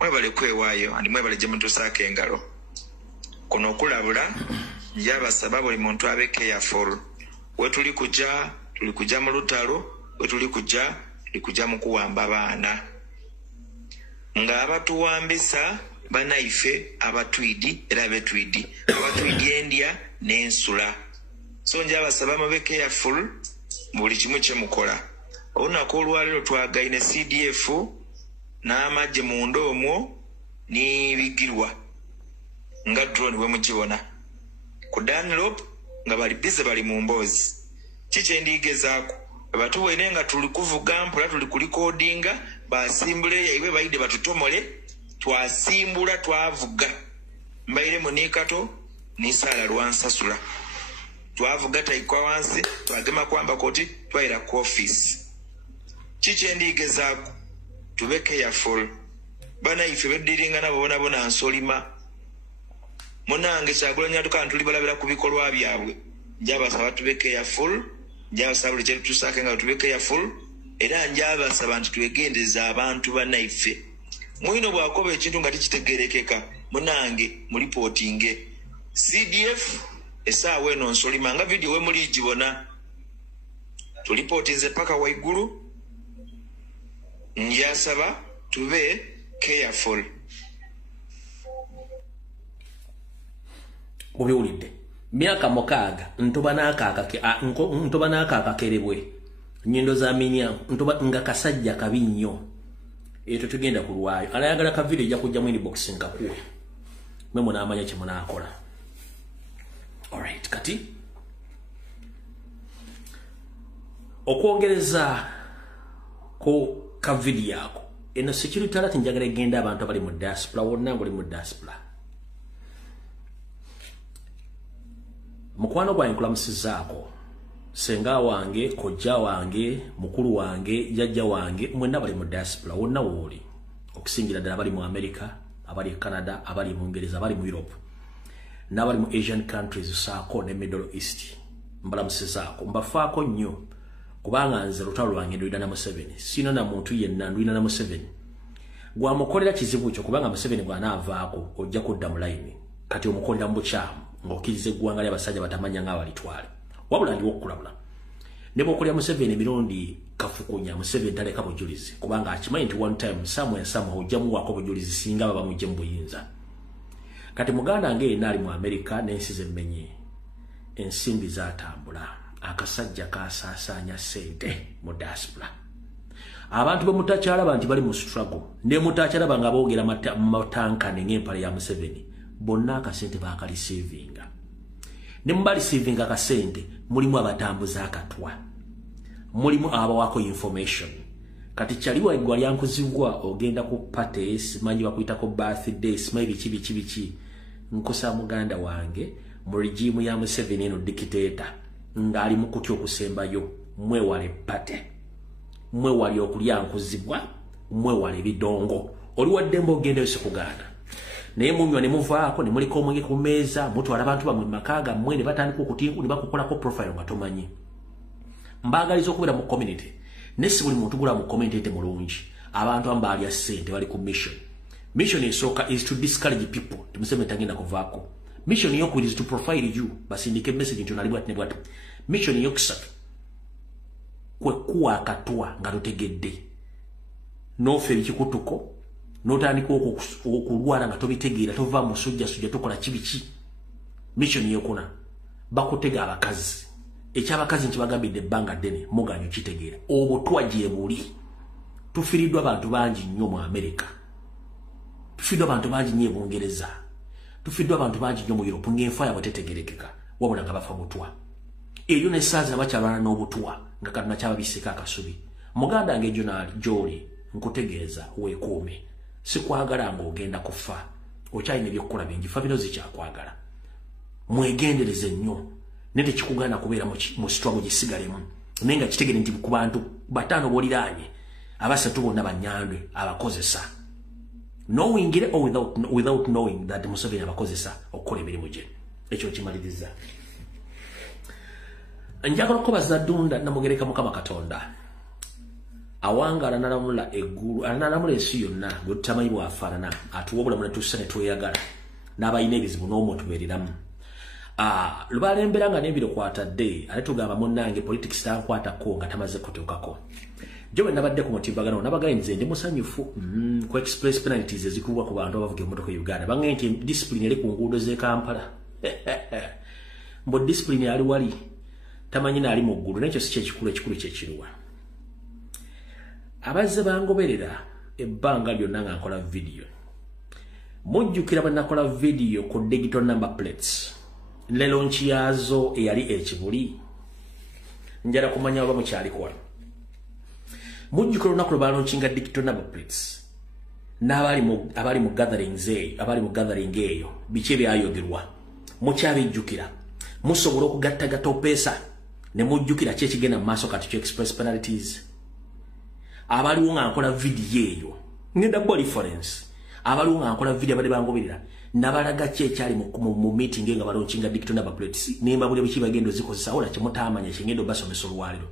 mwebale kwewaayo andi mwebale gye mutusaako engalo kuno okulabula njabasaba buli muntu abe careful we tuli kujja mu lutalo we tuli kujja mu kuwamba abaana nga abatuwambisa banaife abatwidi era abetwidi abatwidi endya n'ensula so njabasaba mube careful buli kimu kye mukola olunaku olwaliro twagaine CDF n'amagye munda omwo n'ebigirwa nga drone bwe mukibona ku Dunlop nga bali bize bali mu mboozi kikyendigezaako batuwene nga tuli kuvuga mpola tuli kulikodinga basimbule yaibwe bayide batutomole twasimbula twavuga mbaire munikato nisala lwansasula twavuga taikwa wansi twagema kwamba koti twaira ku office chiche ndigezaako tube careful bana ife beddiringa nabo bona nsolima munange kyagulanya tukana tuli balabira ku bikolwa byabwe njabasaba tube careful njabasaba buli kyetu tusake nga tube careful era njabasaba nti twegendeza abantu banaife mwino bwakoba ekintu nga tikitegerekeka munange mu reporting CDF esaawa eno nsolima nga video we muli gibona tulipotinze paka waigulu njasaba tube careful. Obiwulidde myaka mukaaga ntoba n'akaaka kerebwe nyindo za minya ntoba nga kasajja kabi nnyo eto tugenda kulwayo alayagala ka video ejja kujja mu inbox nkakuwe mwe munaamanya kye munaakola. Alright, kati okwongereza ko ka video yako eno security alert njagala egenda abantu abali mu diaspora wonna ngoli mu diaspora. Mukwano gwa nkulamusizaako senga wange kojja wange mukulu wange jajja wange mwenna bali mu diaspora wonna woli okusingira ddala abali mu America abali mu Canada abali mu Ngereza abali mu Europe n'abali mu Asian countries saako ne Middle East mbalamusizaako mbafaako nnyo kubanga nze lutalo lwange ndwina na Museveni sino na muntu yenna ndwina na Museveni gwamukolera kizibu kyo kubanga Museveni bw'anaavaako ojja kudda mu line kati omukolera mu bukyamu ng'okkiriza eggwanga ly'abasajja batamanya ng'abalitwale wabula ndi w'okulabula ne bw'okolera Museveni emirundi kafukunya Museveni taleka bujulizi kubanga akimanyi nti one time somewhere ojja muwaako bujulizi singa baba mujje mu buyinza. Kati muganda ng'enna ali mu America n'ensi z'emmenye ensimbi zaatambula akasajja kasaasaanya ssente mu diaspora. Abantu bemutakyalaba nti bali mu struggle ne mutakyalaba nga boogera matankane ng'empale ya Museveni bonna akasente baakaliseevinga ne mubalisiivinga akasente mulimu abatambuza akatwa mulimu abawaako information. Kati kyaliwa eggwa lyankuzibwa ogenda ku parties manyi bakuyitako birthdays maybe biki nkosa muganda wange mu regime ya Museveni eno dictator ng'ali mu kutya okusembayo mwewale pate mwewale okulyankuzibwa mwewale bidongo oli waddembe ogenda yose kuganda naye munywa ne muvaako ne muliko omwenge ku mmeeza mutwala abantu bamwe makaaga mmwe ne batandika okutinku ne bakukolako profile nga tomanyi. Mbaagaliza okubeera mu community nesi buli muntu gula mu community ete mulungi abantu ambalya ssente bali ku mission esooka is to discourage people timuseme tagenda kuvaako. Mission yokuwiri is to profile you basindike message nti onali bwati ne bwati. Mission yokusatu kwe kuwa akatwa nga totegedde nofe ebikikutuko notandika okulwala nga tobitegeera tova musujja tokola kibiki. Mission yokuna bakutega abakazi ekyabakazi nti bagambidde ebbanga ddene muganyo kitegeera obutwa gye buli. Tufiiriddwa abantu bangi nnyo mu America, tufiiriddwa abantu bangi nnyo e Bungereza, tufiiriddwa abantu bangi nnyo mu Europe ng'enfa yabwe tetegerekeka wabula nga bafa butwa. Eyo n'essaazi nabakyalwana n'obutwa nga kalina kyababisika akasubi. Muganda nge gy'oli nkutegeeza weekuume sikwagala ng'ogenda kufa okyalina ebyokukola bingi fa bino zikyakwagala mwegendereze nnyo nete kikugaana kubeera mu struggle gisigalemu naye nga kitegere nti ku bantu bataano b'oliraanye abasatu bonna bannyandwe abakozesa knowing it or without knowing that Museveni abakozesa okukola emirimu gye. Ekyo kimaliriza njagala okubaza Dunda Namugereka Mukama Katonda awanga alanalamula eggulu alanalamula ensi yonna gwe tutamanyi bwafaanana atuwa obulamu ne tussa ne tweyagala n'abalina ebizibu n'omutubeereramu. Lubalembera nga n'ebiro kwatadde ate tugamba munnange politics tankwatako nga tamaze kutuukako. Jobe nabadde ku mutimbagano nabagaye nze ndi musanyufu ku express penalties ezikubwa ku bantu abavuga emmotoka e Uganda bange nti discipline eri ku nguudo z'e Kampala. Mbo discipline ali wali tamanyi naali mu ggulu nekyo si ekikulu kyekiruwa. Abazze bangoberera ebbanga lyonna nga nkola video mujjukira bwe nakola video ku digital number plates ne launch yazo eyali ekibuli njala kumanya oba mukyalikola. Mujjukira olunaku lwe balaunchinga digital number plates n'abali mu gathering eyo biki ebyayogerwa mukyabijjukira musobola okugattagatta opesa ne mujjukira kye kigenda mu maaso kati express penalties abaliwo nga nkola video eyo ngenda kwa reference abaliwo nga nkola video abadde bangoberera nabalaga kye kyali mu meeting nga balonkinga digital number plates nimba buli bichi bagendo zikozesa ola kimutamanya kingendo basomesa olwaliro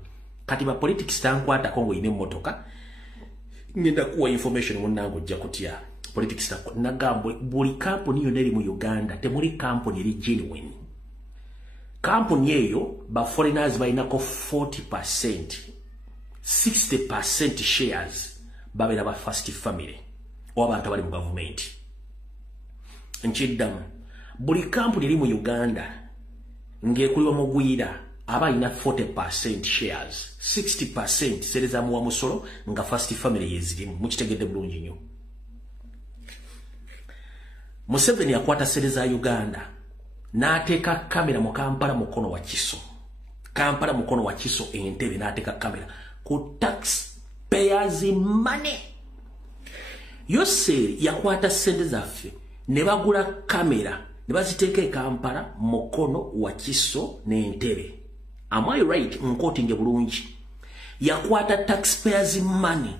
kati ba politics tankwata kongo ine motoka ngenda kuwa information munango jja kutya politics nagambo buli company yoneri mu Uganda temuli company eri genuine company eyo ba foreigners bainako 40% 60% shares babera ba first family obantu bali mu government nchiddamu buli company eri mu Uganda ngekuliwa mugwira abaina 40% shares 60% sereza mu musolo nga first family yezirimu mukitegedde bulungi nnyo Museveni akwata sereza Uganda n'ateeka kamera mu Kampala mukono wa Kiso Kampala mukono wa Kiso Entebbe n'ateeka kamera ku tax payers money yose yakwata sente zaffe ne bagula kamera ne baziteeka Kampala mukono wa Kiso n'Entebbe. Am I right in quoting bulungi? Yakwata taxpayers money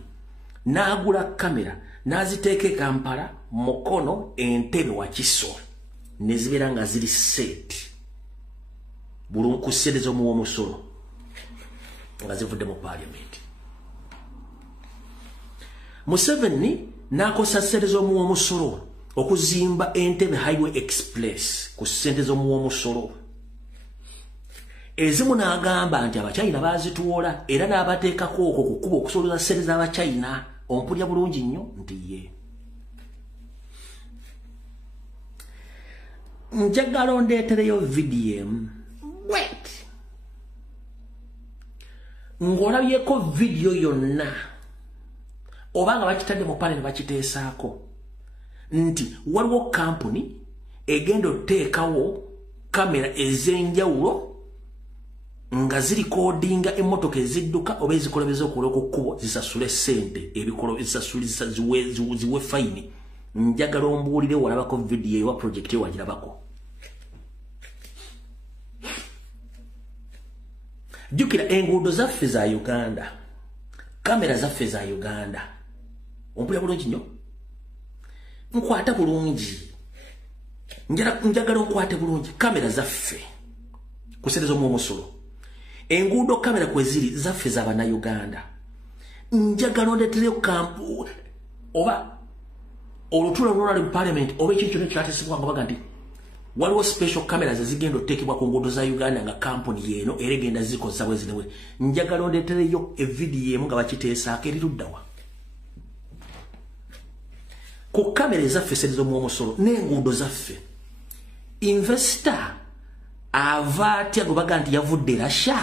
n'agula kamera n'aziteeka Kampala mukono Entebbe wa Kiso nezibera nga ziri set bulungu kusedezo mu omusolo nga zivudde mu parliament. Museveni n'akosa sedezo mu omusolo okuzimba Entebbe Highway Express ku sente z'omu omusolo ezimu n'agamba nti abachina bazituwola era n'abateekako okwo kukuba okusoloza sente z'abachina ompulya bulungi nnyo nti ye njagala ondeetereyo video wait ng'olabyeko video yonna obanga bakitadde mu pale ne bakiteesaako nti waliwo company egenda oteekawo kamera ez'enjawulo nga zirikodinga emmotoka ezidduka oba ezikolobeza okuloka okkubo zisasule sente ebikolo zisasule ziwe fayini njagala ombuulire walabako video ewa project ewagirabako jjukira enguudo zaffe za Uganda kamera zaffe za Uganda ompulira bulungi nnyo nkwata bulungi njagala nkwate bulungi kamera zaffe kuserezo mu omusolo enguudo kamera kweziri zaffe z'abana Uganda njagala ondeetereyo kampu oba olutuula lwolali mu parliament oba ekintu kyonna kyatesebwa nga baga nti waliwo special cameras ezigenda oteekebwa ku nguudo za Uganda nga kampuni yeeno era egenda zikozesa bwe zinewe njagala ondeetereyo evidiyo emu nga bakiteesaako eriruddawa ku kamera ezaffe serezo mu omusolo n'enguudo zaffe investor ava atya gwe baga nti yavudde Russia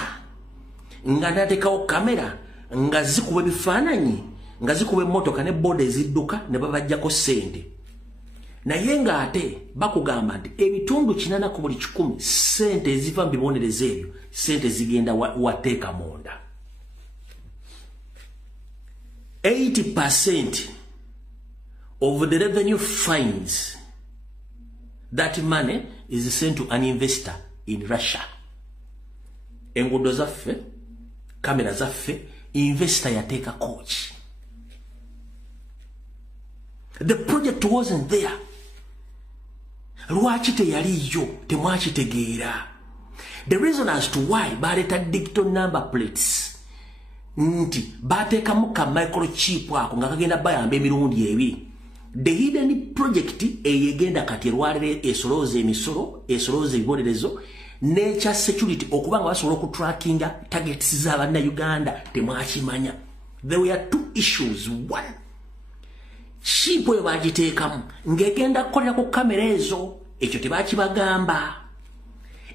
nga n'ateekawo kamera nga zikuba ebifaananyi nga zikuba emmotoka ne boda ezidduka ne babajjako sente naye ng'ate bakugamba nti ebitundu 80 ku buli 100 sente eziva mu bibonerezo ebyo sente zigenda wateeka munda 80% of the revenue finds that money is sent to an investor in Russia. Enguudo zaffe kamera zaffe investor yateeka coach. The project wasn't there. Lwaki teyaliyo temwakitegeera. The reason as to why baleta digital number plates nti bateekamu ka microchip ako nga kagenda bayamba emirundi ebiri. The hidden project eyegenda kati erwalire esoloza emisolo esoloza ebibonerezo nature security okubanga basobola okutrackinga targets z'abanna Uganda temwakimanya. There were two issues. One, chipo yo bagiteekamu ngegenda kukolera ku kamera ezo ekyo tebakibagamba.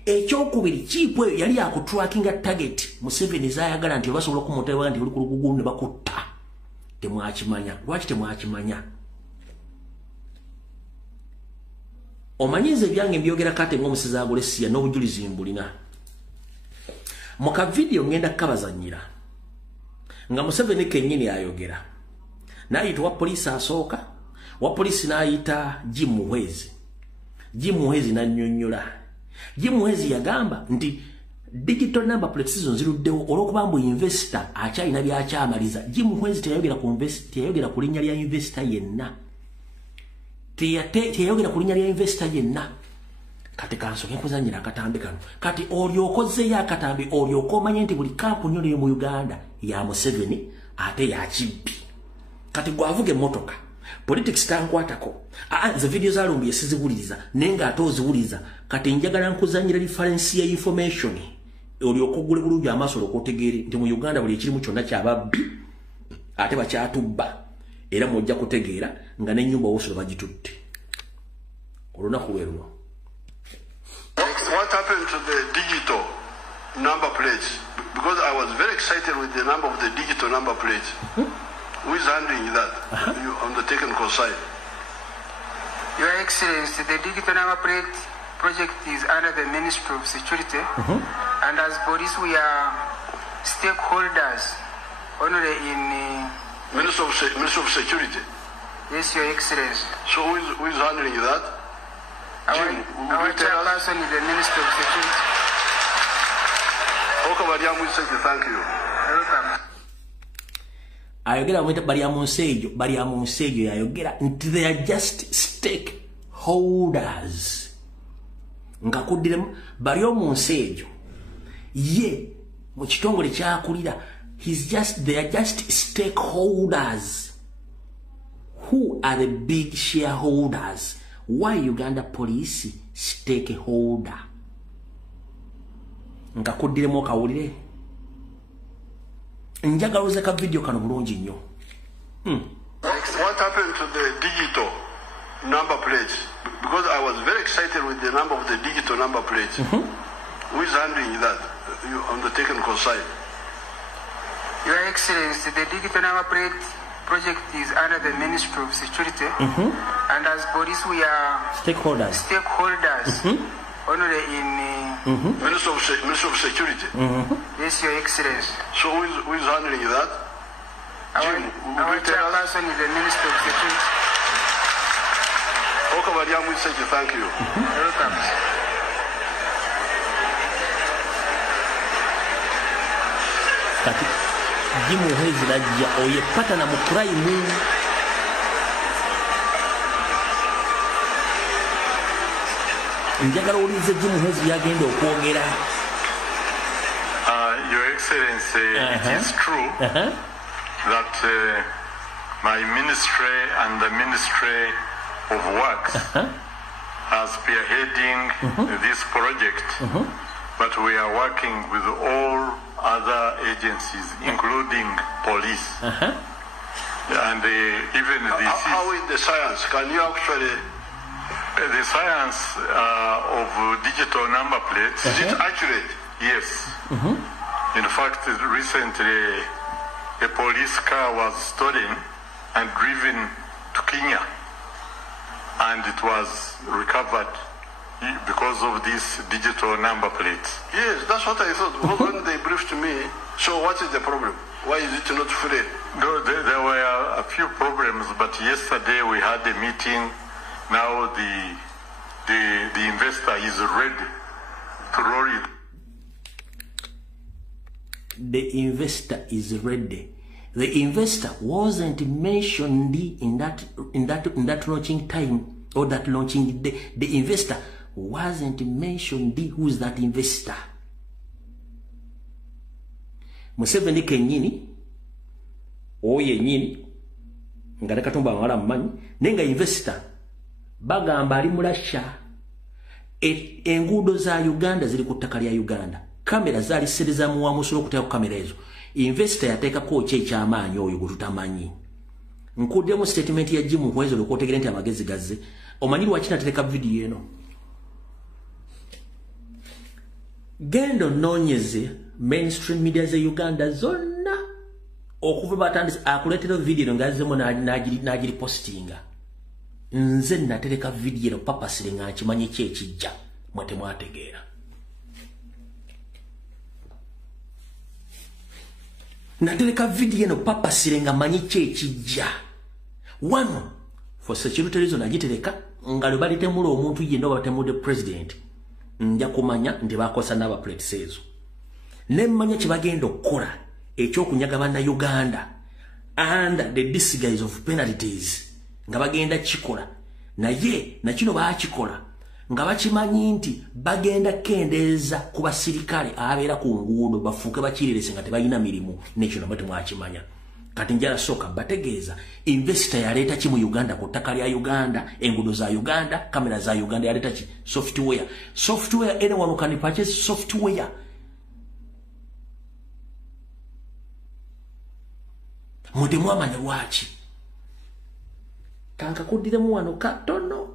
Ekyokubiri chipo eyo yali akutrackinga target Museveni zayagala nti basobola okumuteeba nti oli ku lugugu ne bakutta. Temwakimanya. Lwaki temwakimanya? Omanyize byange byogera kate ng'omusiza agolesiya n'obujulizi mbulina. Muka video ngenda kabazanyira. Nga Museveni kennyini ayogera. N'ayita wa polisi asooka, wa polisi n'ayita Jim Muhwezi. Jim Muhezi n'annyonnyola. Jim Muhezi yagamba nti digital number plates ziruddewo olw'okuba mbu investor akyalina byakyamaliza. Jim Muhezi teyayogera ku linnya lya investor yenna. Teyayogera ku linnya lya investor yenna. Kati kansoke nkuzannyira akatambi kano. Kati olyokozeeyo akatambi olyoka omanye nti buli kampuni oli mu Uganda ya Museveni ate ya Kibbi. Kati gwavuga emmotoka. Politics tankwatako. Nze video za Lumbi esiziwuliriza nenga ate oziwuliriza. Kati njagala nkuzannyira reference ya information. Olyoka ogule bulungi amaaso olwokotegeere nti mu Uganda buli ekirimu kyonna kyababbi ate bakyatubba. Era mujja kutegeera nga n'ennyumba wosolo bagitutte. Olunaku lwe luno. What happened to the digital number plates? Because I was very excited with the number of the digital number plates. Who is handling that on the technical side? Your Excellency, the digital number plate project is under the Ministry of Security, and as police we are stakeholders only in Ministry of Security. Yes, Your Excellency. So who is handling that? Our chairperson is the Minister of Security. Thank you. Welcome. Ayogera mwita bali amunseejo yayogera nti they are just stakeholders. Nga kudiremu bali omunseejo ye mu kitongole kyakulira they are just stakeholders. Who are the big shareholders? Why Uganda police stakeholder? Nga kudiremu kawulire. Njagaluze ka video kano bulungi nnyo. What happened to the digital number plates? Because I was very excited with the number of the digital number plates. Who is handling that on the technical side? Your Excellency, the digital number plate project is under the Ministry of Security, and as police we are stakeholders only in Ministry of Security. Yes, Your Excellency. So who is handling that? Our chairperson is the Minister of Security. Thank you. Welcome. Kati Jim Muhezi najja oyepata na mukraimu. Njagala ulize Jim Muhezi yagenda okwogera. Your Excellency, it is true that my ministry and the Ministry of Works are spearheading this project, but we are working with all other agencies, including police. And even how is the science? Can you actually... The science of digital number plates... Is it accurate? Yes. In fact, recently a police car was stolen and driven to Kenya, and it was recovered because of these digital number plates. Yes, that's what I thought. When they briefed me, so what is the problem? Why is it not free? No, there were a few problems, but yesterday we had a meeting. Now the investor is ready to roll it. The investor is ready. The investor wasn't mentioned in that launching time or that launching day. The investor wasn't mentioned. Who's that investor? Museveni kenyini oye nyini ngale katumba ngala mmanyi nenga investor bagamba ali mulasha enguudo za Uganda ziri ku ttaka lya Uganda. Kamera zali sereza mu wamusolo kuteka kamera ezo. Investor yateeka ko ky'amaanyi oyo gututamanyi. Nkudde mu statement ya Jim Muhezi lokotegera nti amagezi gazze. Omanyi lwaki natereka video eno. Gendo nonyeze mainstream media za Uganda zonna okuva batandise akuletera video ngazemo najiri postinga. Nze natereka video eno papa sirenga kimanyi kyekijja mwate mwategeera. Natereka video eno papa sirenga manyi kyekijja. One, for security reason agitereka nga balitemula omuntu yenna batemude president nja kumanya nti bakosa n'aba plates ezo nemmanya kye bagenda okukola ekyokunyaga banna Uganda under the disguise of penalties nga bagenda kikola naye nakino bakikola nga bakimanyi nti bagenda kendeeza ku basirikale abeera ku nguudo bafuuke bakirerese nga tebalina mirimu nekino bwe temwakimanya kati njala soka bategeeza investor yaleeta ki mu Uganda ku ttaka lya Uganda enguudo za Uganda kamera za Uganda yaleeta ki software anyone can purchase software mude mwamanya lwaki kanka kuddiremu wano katono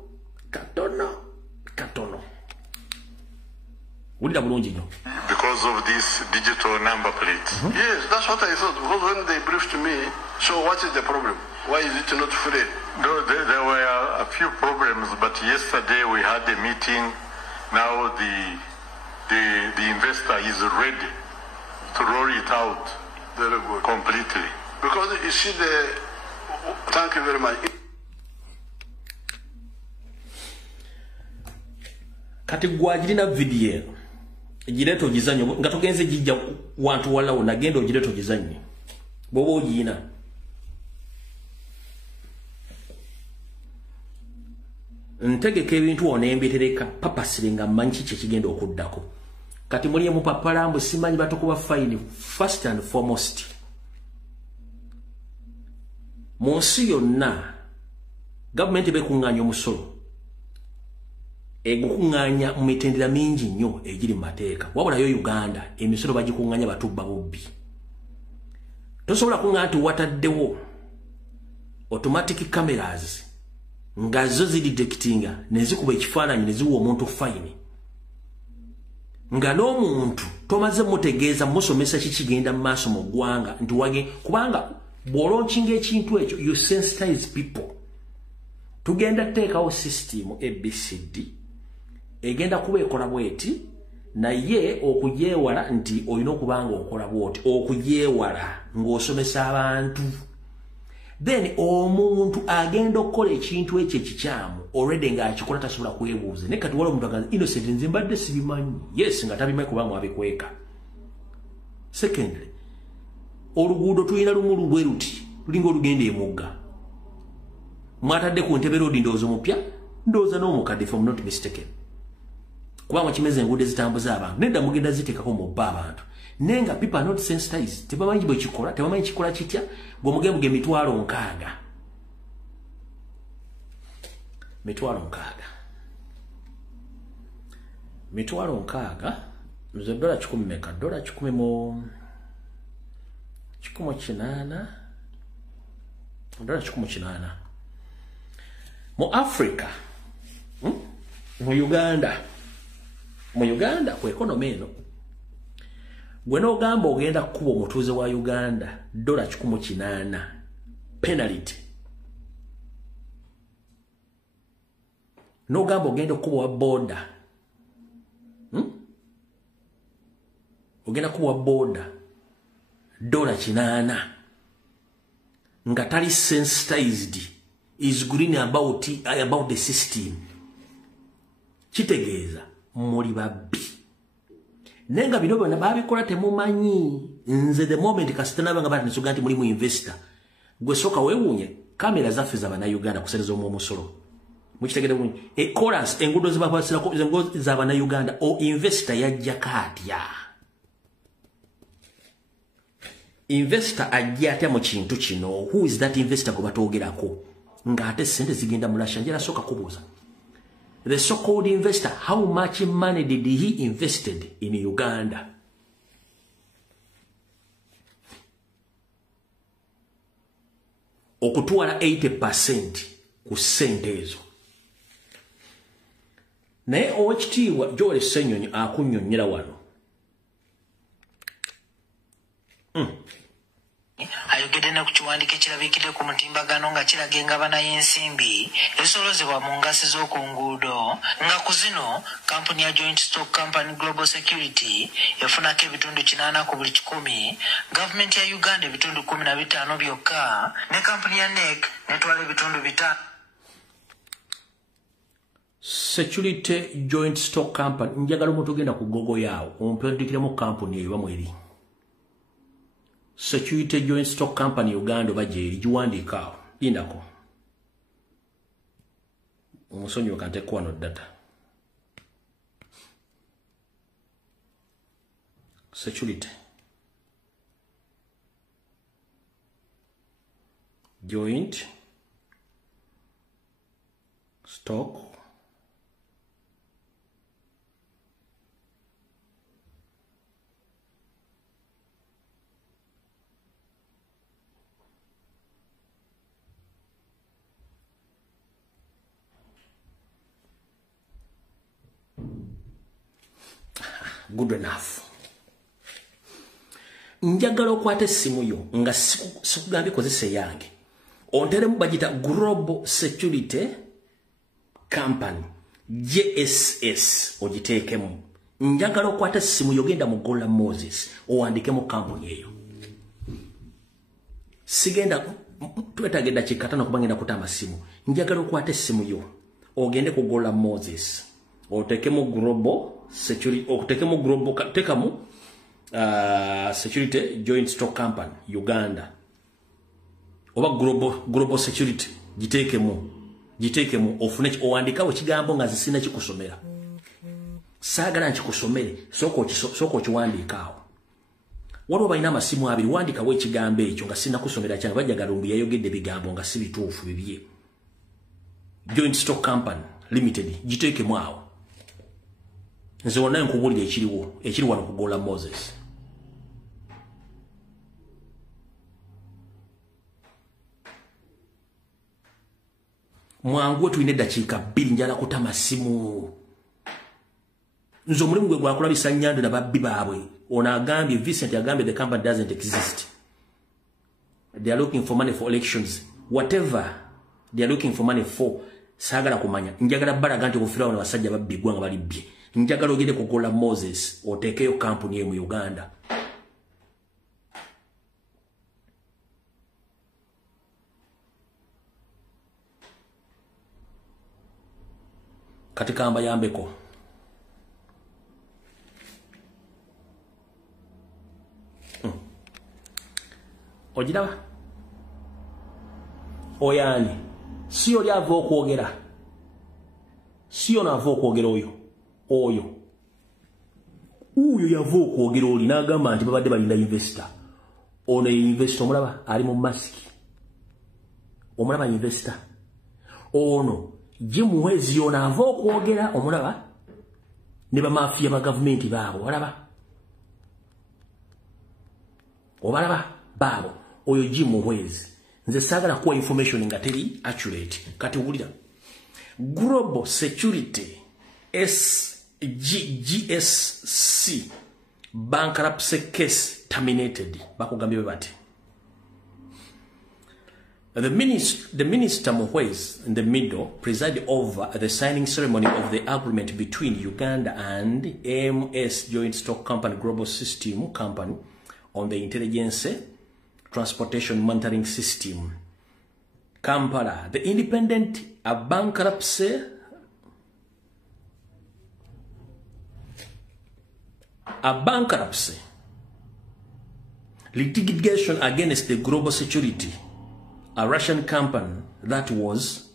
ulira bulungi nnyo because of this digital number plate. Yes, that's what I thought. Because when they briefed me, so what is the problem? Why is it not free? There were a few problems, but yesterday we had a meeting. Now the investor is ready to roll it out. Very good. Completely. Because you see thank you very much. Kati gwagirina video egireto gizanyo nga togenze jijja wantu walawo nagenda ogireto gizanyo bobo ogiyina ntegeka ebintu onembetereka papasiringa manchi kye kigenda okuddako kati muliye mu papalambo simanyi batokuba fine first and foremost mu nsi yonna gavumenti bekuŋŋaanya omusolo egukuŋŋaanya mu mitendera mingi nnyo egiri mu mateeka wabulayo Uganda emisolo bagikuŋŋaanya batubba bubbi tosobola kuŋŋaanya nti wataddewo automatic cameras nga zo zidetectinga ne zikuba ekifaananyi ne ziwa omuntu fine nga n'omuntu tomaze mutegeeza musomesa kikigenda mu maaso mu ggwanga nti wage kubanga bw'olonkinga ekintu ekyo you sensitize people tugenda teekawo system ABCD egenda kuba ekola bweti naye okujeewala nti olina okubanga okola bwoti okujeewala ng'osomesa abantu then omuntu agenda okukola ekintu ekyo ekikyamu already ng'akikola tasobola kwebuuza naye kati waliwo omuntu agaza innocent nze mbadde sibimanyi yes nga tabimanyi kubanga abikweka secondly oluguudo tulina lumu bwe luti lulinga olugenda emugga mwatadde ku Ntebe Road ndowooza omupya ndowooza n'omukadde if I'm not mistaken kubanga kimeze enguudo ezitambuza abantu nedda mugenda ziteekako mubba abantu naye nga people are not sensitized tebamanyi bwe kikola tebamanyi kikola kitya bw'omugembuga emitwalo 6 mitwalo 6 nze dola 10 meka dola 10 mu 18 dola 18 mu Africa mu Uganda ku economy eno gwe n'ogamba ogenda kukuba omutuuze wa Uganda dola 18 penalty n'ogamba ogenda okukuba wa boda ogenda kukuba wa boda dola 8 nga tali sensitized is green about the system kitegeeza muli babbi nenga bino byonna babikola temumanyi nze the moment kasitana banga bati nsuga nti mulimu investor gwe soka weewunye kamera zaffe z'Abannayuganda kusereza omusolo mukitegere bunyi chorus enguudo zibapasirako z'Abannayuganda o investor yajja katya investor ajja atya mu kintu kino who is that investor gwe batoogerako ng'ate sente zigenda mulasha njera soka kubuuza the so-called investor, how much money did he invested in Uganda? Okutwala 80% ku sente ezo. Naye owekitiibwa Joel Ssenyonyi akunnyonnyera wano. Ayogedde ne ku kiwandiiko ekirabikidde ku mutimbagano nga kiraga engabana y'ensimbi esolozebwa mu ngasi z'oku nguudo nga ku zino kampuni ya Joint Stock Company Global Security efunako ebitundu 8 ku buli 100, gavumenti ya Uganda ebitundu 15 byokka ne kampuni ya NEC netwala ebitundu 5. Security Joint Stock Company njagala omuntu ogenda ku gogo yaawo ompendikiremu company eyo bamweri Security Joint Stock Company Uganda baje giwandika lindako omusonyi wakante kwa no data Security Joint Stock good enough. Njagala okwata essimu yo nga sikugambye kozese yange. Onteremu bagita Global Security Company JSS ogiteekemu. Njagala okwata essimu yo genda mu Gola Moses owandikemu company eyo. Sigenda twetagenda kikatano kubangenda kutama simu. Njagala okwata essimu yo ogende ku Gola Moses otekemu Global Security otekemu Global tekamu Security Joint Stock Company Uganda oba Global Security gitekemu ofune owandikawo kigambo nga zisina kikusomera sagala nkikusomere soko kiwandikawo waliwo balina amasimu abiri wandikawo ekigambo ekyo nga sina kusomera cyane bajagala mbu yayogedde bigambo nga si bituufu bibye Joint Stock Company Limited gitekemu awo nze wonna nkubulira ekiri wano ku Gola Moses mwangu tulina eddakiika 2 njala kutama simu nze omulimu gwe gwakulabisa Nyando na babbi baabwe ono agambye Vincent agambye the company doesn't exist they are looking for money for elections whatever they are looking for money for sagala kumanya njagala balaga nti obufirawo n'abasajja babbi gwanga balibbye njagala ogende ku Gola Moses otekeyo company mu Uganda katika amba yambeko ojirawa oyani siyo lyava okwogera siyo nava okwogera oyo yava okwogera oli n'agamba nti babadde balinda investor ono investor omulaba ali mu masiki omulaba investor ono jimuwezi ono ava okwogera omulaba ne bamafiya ba gavumenti baabo walaba obalaba baabo oyo jimuwezi nze sagala kuwa information nga teri accurate kati wulira Global Security GSC bankruptcy case terminated bakugambye bati the minister Muhwezi in the middle presided over the signing ceremony of the agreement between Uganda and AMS Joint Stock Company Global System Company on the intelligence transportation monitoring system Kampala. The independent bankruptcy litigation against the Global Security, a Russian company that was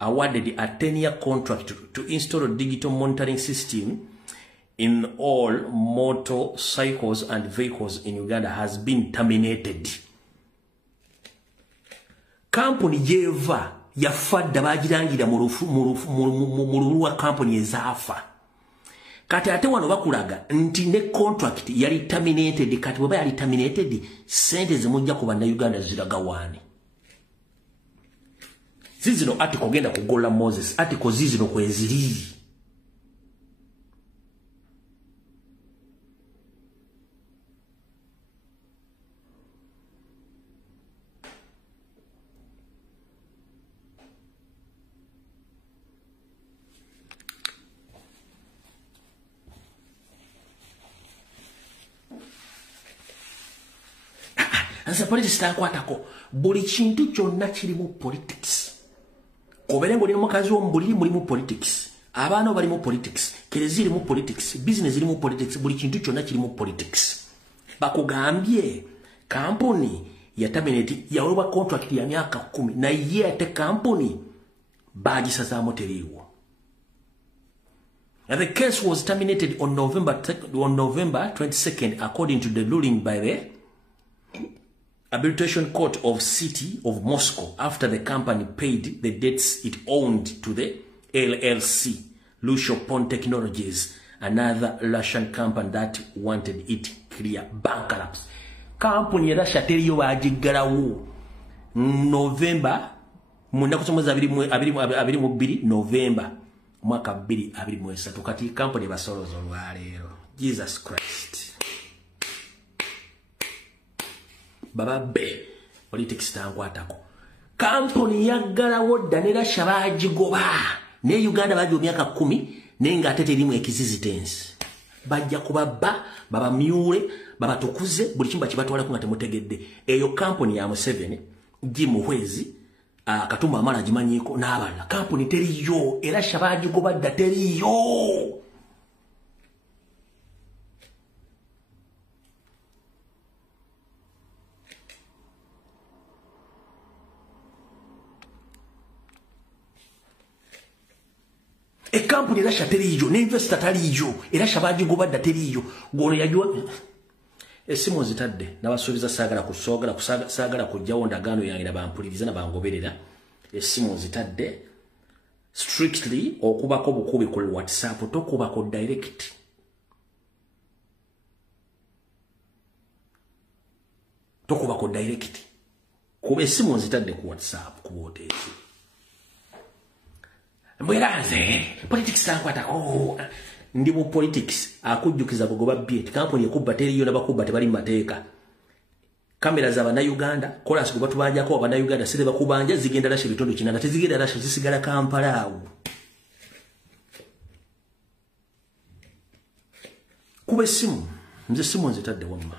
awarded a 10-year contract to install a digital monitoring system in all motorcycles and vehicles in Uganda, has been terminated. Company jeva yafadda bagirangira mu lulwa company ezafa. Kati ate wano bakulaga nti ne contract yali terminated kati baba yali terminated sente zimujja ku bana Uganda ziraga wani. Zizino article genda ku Gola Moses article zizino kweziri. Asa politics takwatako buli kintu kyonna kiri mu politics. Koberengo ni mukazi wo mbuliri muri mu politics. Abaana bali mu politics, kerezi mu politics, business iri mu politics, buli kintu kyonna kiri mu politics. Bakugambye company ya terminate yawewa contract ya myaka 10 na ye ate company bagisazamu teriwo. And the case was terminated on November 22nd according to the ruling by the Arbitration Court of City of Moscow after the company paid the debts it owned to the LLC, Lushopon Technologies, another Russian company that wanted it clear bankruptcy. Company Russia teriyo bajigalawo November munda kusomeza 22 November mwaka 2023 kati company basolozo lwalero. Jesus Christ. Baba be politics tangwatako. Company yagalawo danera shabajigoba. Ne Uganda bajo myaka 10 nenga atete elimu ekizizitensi. Bajja kubaba baba myule baba tukuze buli kimba kibatwala kunga temutegedde. Eyo company ya Museveni Jimuhwezi Katumba amala jimanyiko n'abala. Company teriyo era shabajigoba da teriyo. E company Russia teriyo, ne investor teriyo, era shabaji gobadda teriyo. Gono yajua esimu zitadde nabasuubiza sagala kujjawo ndagaano yange nabampuliriza nabangoberera. Esimu zitadde strictly okubako bukubi ku WhatsApp tokubako direct. Tokubako direct. Kuba esimu zitadde ku WhatsApp kuboteezi. Mbweraze politics tankwatako ndi mu politics akujjukiza gogoba bit company ekubba teriyo nabakuba tebali mateeka kamera za bana Uganda chorus kuba tubanjako bana Uganda sire bakubanja zigenda lashe bitondo kinana tezigenda lashe zisigala Kampala awo kuba simu nze simu nzitadde wamma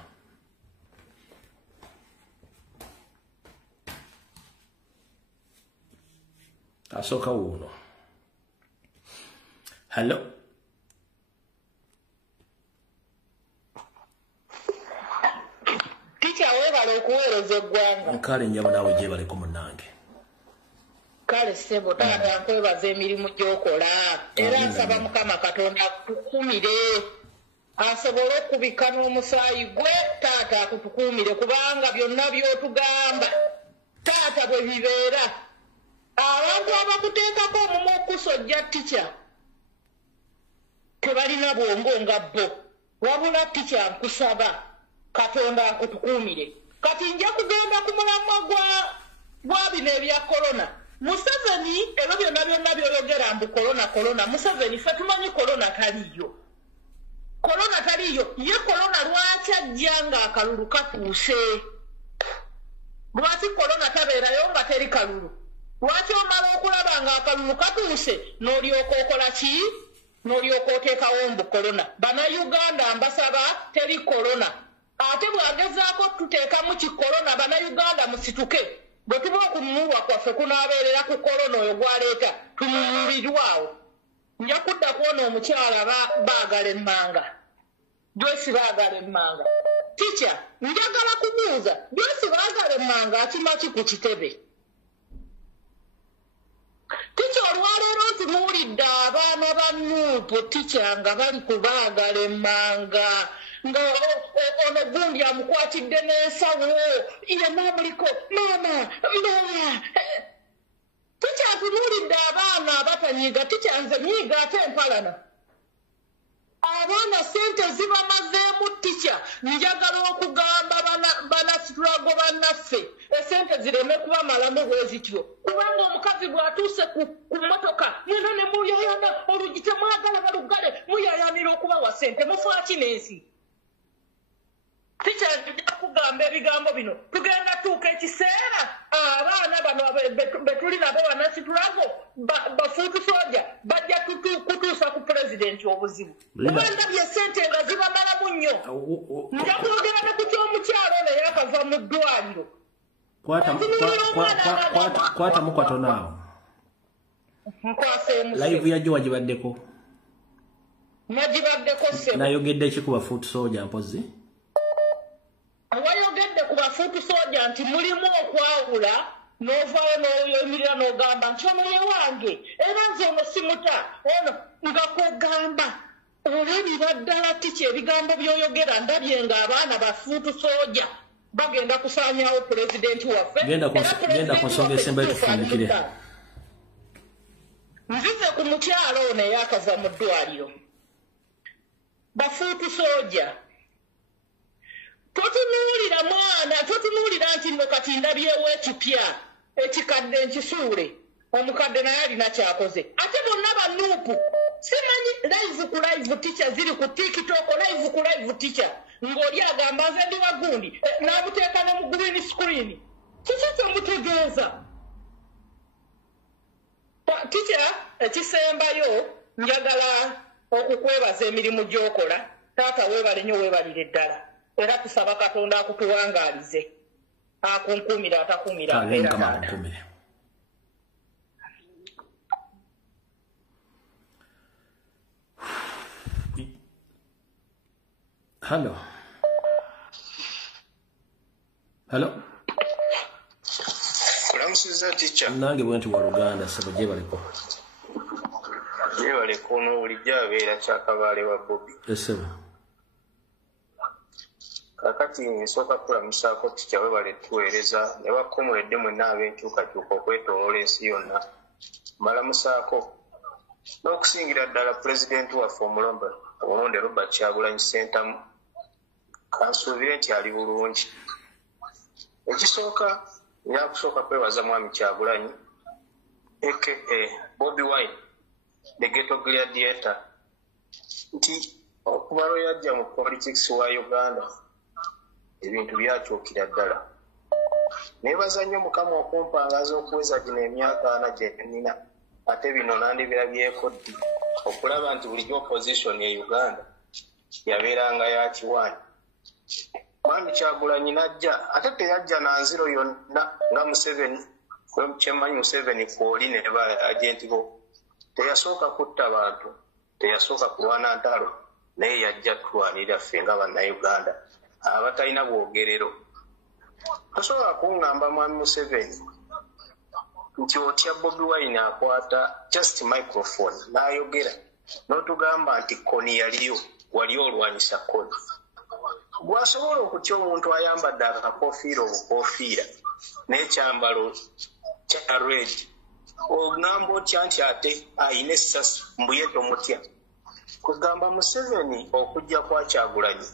asoka uno. Hello. Teacher webale okuweereza eggwanga. Nkale nyabo nawe gye bale ku munange. Kale sebo taata nkwebaza emirimu gy'okola. Era nsaba Mukama Katonda akukumire. Asobole okubika n'omusaayi gwe taata akutukumire kubanga byonna by'otugamba. Taata bwe bibeera. Abantu abakuteekako omumu okusojja teacher. Tebalina bwongo nga bo wabula teacher nkusaba Katonda akutukumire kati nja kugenda ku mulamwa gwa bino ebya corona. Museveni ebyo byonna by'oyogera mbu corona Museveni ffe tumanyi corona taliyo ye corona lwaki ajja nga akalulu katuuse lwaki corona tabeerayo nga teri kalulu lwaki omala okulaba nga akalulu katuuse n'olyoka okola ki n'olyoka oteekawo mbu corona. Bana Uganda mbasaba teri corona. Ate bwagezaako tuteekamu ki corona bana Uganda musituke. Bwe tuba okununulwa kwaffe kunaabeerera ku corona oyo gwaleeta tununulirwawo. Nja kudda kuwona omukyala baagala emmanga. Joyce baagala emmanga. Teacher, njagala kubuuza Joyce baagala emmanga akima ki ku kitebe? Teacher olwaleero ntunuulidde abaana ba Nuupu teacher nga bali kubaagala emmanga nga ono gundi amukwatidde n'ensawo ye maamuliko maama. Teacher ntunuulidde abaana abatanyiiga teacher nze nyiiga ate empalana. Abaana sente zibamazeemu teacher njagala okugamba banasitulago bannaffe esente zireme kubamalamu bwe zityo kubanga omukazi bw'atuuse ku mmotoka mwena ne muyayana olugi temwagala balugale muyayanira okubawa sente mufaaki n'ensi. Teacher nja kugamba ebigambo bino tugenda tuuka ekiseera abaana bano betuli nabo banasitulago bafuutu soja bajja kutuusa ku pulezidenti obuzibu kubandabye sente nga zibamalamu nnyo. Nja kwogera ne ku ky'omukyalo ono yakava mu ddwaliro. Kwata mukwatonawo. live ya Jowa jibaddeko. Najibaddeko sebo. Nayogedde ki kuba foot soldier mpozi? Awayogedde kuba foot soldier nti mulimu okwawula n'ovaayo n'oyomirira n'ogamba nti ono ye wange era nze ono simuta ono nga kwegamba olabira ddala tiki ebigambo by'oyogera ndabye ng'abaana ba foot soldier bagenda kusaanyawo pulezidenti waffe. Genda ku nsonga esembayo tufundikire. Nzize ku mukyalo ono eyakava mu ddwaliro. Bafuutu soja. Totunuulira mwana, totunuulira nti nno kati ndabyewo ekipya ekikadde nkisuule. Omukadde naye alina kyakoze. Ate bonna banuupu. Simanyi live ku live teacher ziri ku TikTok, live ku live teacher. Ng'oli agamba nze ndi wagundi. N'amuteeka ne mu green screen. Kiki kyemutegeeza? Teacher, ekisembayo njagala okukwebaza emirimu gy'okola. Taata weebale nnyo weebalire ddala. Era tusaba Katonda akutuwangaalize. Akunkuumira atakuumira mpeera. Hello. Hello. Kulamusiza teacher. Nange bwenti wa Luganda saba jebaleko. Jebaleko no bulijja abeera Kyakabaale wa Bobby. Esebo. Kakati nsooka kulamusaako teacher webale tuweereza ne bakomwedde mwenna ab'enkyukakyuka okwetooloola ensi yonna. Mbalamusaako n'okusingira ddala pulezidenti waffe omulonde Robert Kyagulanyi Ssentamu kansuubire nti ali bulungi. Ekisooka nyakusooka kwebaza mwami Kyagulanyi aka Bobi Wine the ghetto gladiator nti okuba lwe yajja mu politics wa Uganda ebintu byakyukira ddala. Neebaza nnyo Mukama okumpangaza okuweza gino emyaka 4 gye nnina ate bino nandibirabyeko ddi okulaba nti bulijjo opposition ya Uganda yabeeranga ya kiwaanyi. Mwami Kyagulanyi najja ate teyajja na nziro yonna nga Museveni kyemmanyi Museveni kwoli ne baagenti bo. Teyasooka kutta bantu, teyasooka kulwana ntalo, naye yajja tulwanirira ffe nga bannayuganda abatalina bwogerero. Tosobola kuŋŋamba mwami Museveni nti otya Bobi Wine akwata just microphone n'ayogera n'otugamba nti koni yaliyo wali olwanyisa koni. Bw'asobola okutya omuntu ayambadde akakofiira obukoofiira n'ekyambalo kya red ogamba otya nti ate ayina essasi mbuye tomutya. Kugamba Museveni okujja kwa Kyagulanyi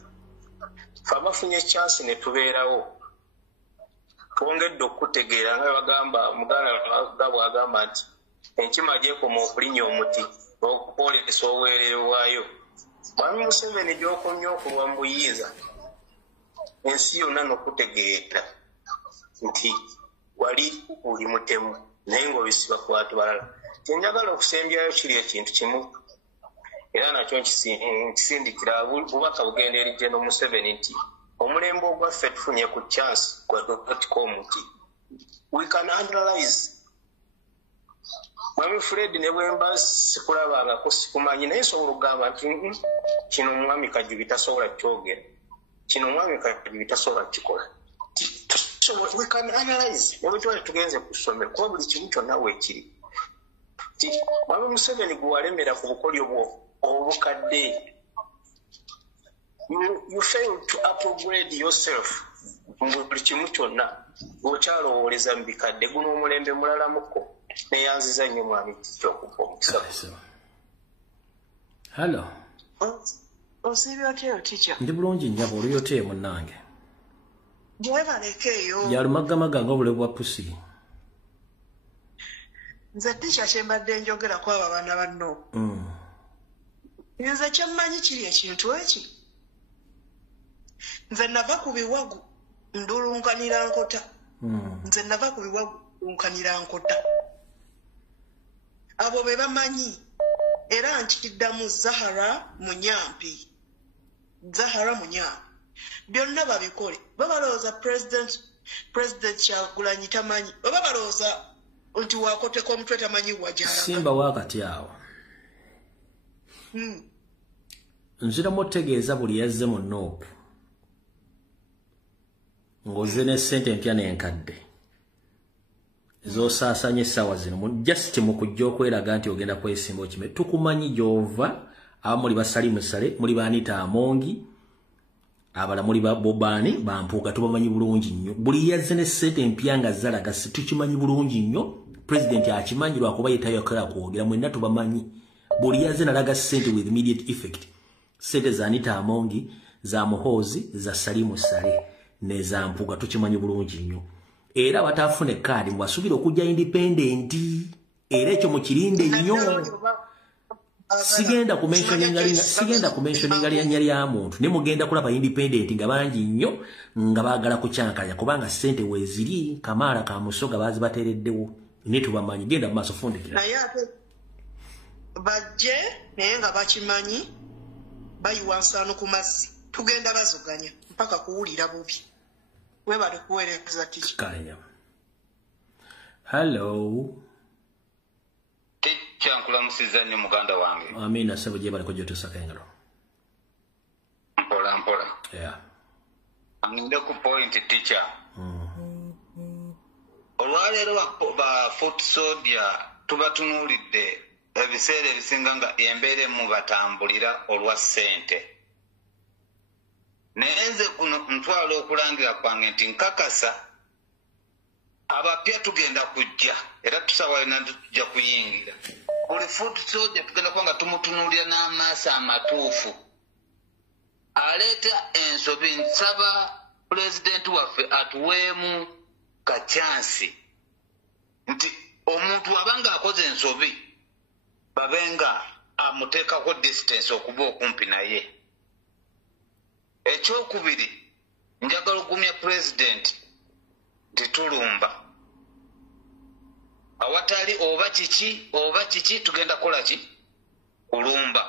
ffe abafunye chance ne tubeerawo twongedde okutegeera nga bagamba Muganda bw'agamba nti enkima gyekoma okulinya omuti okukwolesa obwereere bwayo. Mwami Museveni gy'okomye okulwa mu buyinza ensi yonna n'okutegeera nti wali buli mutemu naye ng'obisiba ku bantu balala. Kyenjagala okusembyayo kiri ekintu kimu era nakyo nkisindikira bubaka bugenda eri General Museveni nti omulembe ogwaffe tufunye ku chance gwa .com nti we can analyze. Mwami Fred ne bwemba sikulabangako sikumanyi naye sobola okugamba nti kino omwami Kajubi tasobola kyogera, kino omwami Kajubi tasobola kikola. We can analyze. Ne bwe twali tugenze ku ssomero kuba buli kimu kyonna weekiri. Mwami Museveni gwe walemera ku bukolyo bwo obukadde. You fail to upgrade yourself. Buli kimu kyonna bw'okyalowooleza mu bikadde guno omulembe mulala muko neyanziza nnyo mwami ky'okuva omukisa. Hello. Osiibye otya teacher? Ndi bulungi nnyabo oli otya munnange? Bwebalekeeyo. Yalumagamaga nga obule bwa pusi. Nze teacher kyembadde njogera ku abo abaana banno. Nze kyemmanyi kiri ekintu eki. Nze nava ku biwagu ndulunkanira nkota. Nze nava ku biwagu ndulunkanira nkota. Abo be bamanyi era nkiddamu Zahara Munyampi. Zahara Munyampi. Byonna babikole. Babalooza President Kyagulanyi tamanyi. Babalooza nti wakoteko omutwe tamanyi wajala simba wakati awo nziramu otegeeza buli yazze mu noopu ng'ozze ne ssente empya n'enkadde z'osaasanya essaawa zino just mu kujja okweraga nti ogenda kwesimba okime tukumanyi gy'ova abamu muli basalimusale muli baanita amongi abala muli babobani bampuuga tubamanyi bulungi nnyo buli yazze ne ssente empya nga zalaga tukimanyi bulungi nnyo president akimanyi lwakuba yetayokera kwogera mwenna tubamanyi buli yazze nalaga ssente with immediate effect ssente za Anita Amongi za Muhoozi za Salimusale ne za Mpuuga tukimanyi bulungi nnyo era batafune kaadi mwasubira okujja independent era ekyo mukirinde nnyo sigenda kumentioninga linnya lya muntu ne mugenda kulaba independent nga bangi nnyo nga baagala kucyankalya kubanga ssente weeziri Kamaala ka Musoga bazibateereddewo ne tubamanyi genda mu maaso fundikira naye ate bajje naye nga bakimanyi bayiwa nsaano ku mazzi tugenda bazuganya mpaka kuwulira bubi webale kuweereza tiki kanya hello kyankulamusiza nnyo muganda wange amina sebo gye bali kujja tusaka engalo mpola yeah ngende ku point teacher olwaleero ba foot soldier tubatunuulidde ebiseera ebisinga nga embeere mu batambulira olwa ssente naye nze kuno ntwala okulangira kwange nti nkakasa abapya tugenda kujja era tusawalina tujja kuyingira buli foot soldier tugenda kuba nga tumutunuulira n'amaaso amatuufu aleeta ensobi nsaba pulezidenti waffe atuweemu kacyansi nti omuntu abanga akoze ensobi babenga amuteekako distance okuba okumpi naye ekyokubiri njagala okugumya pulezidenti titulumba awatali oba kiki tugenda kukola ki kulumba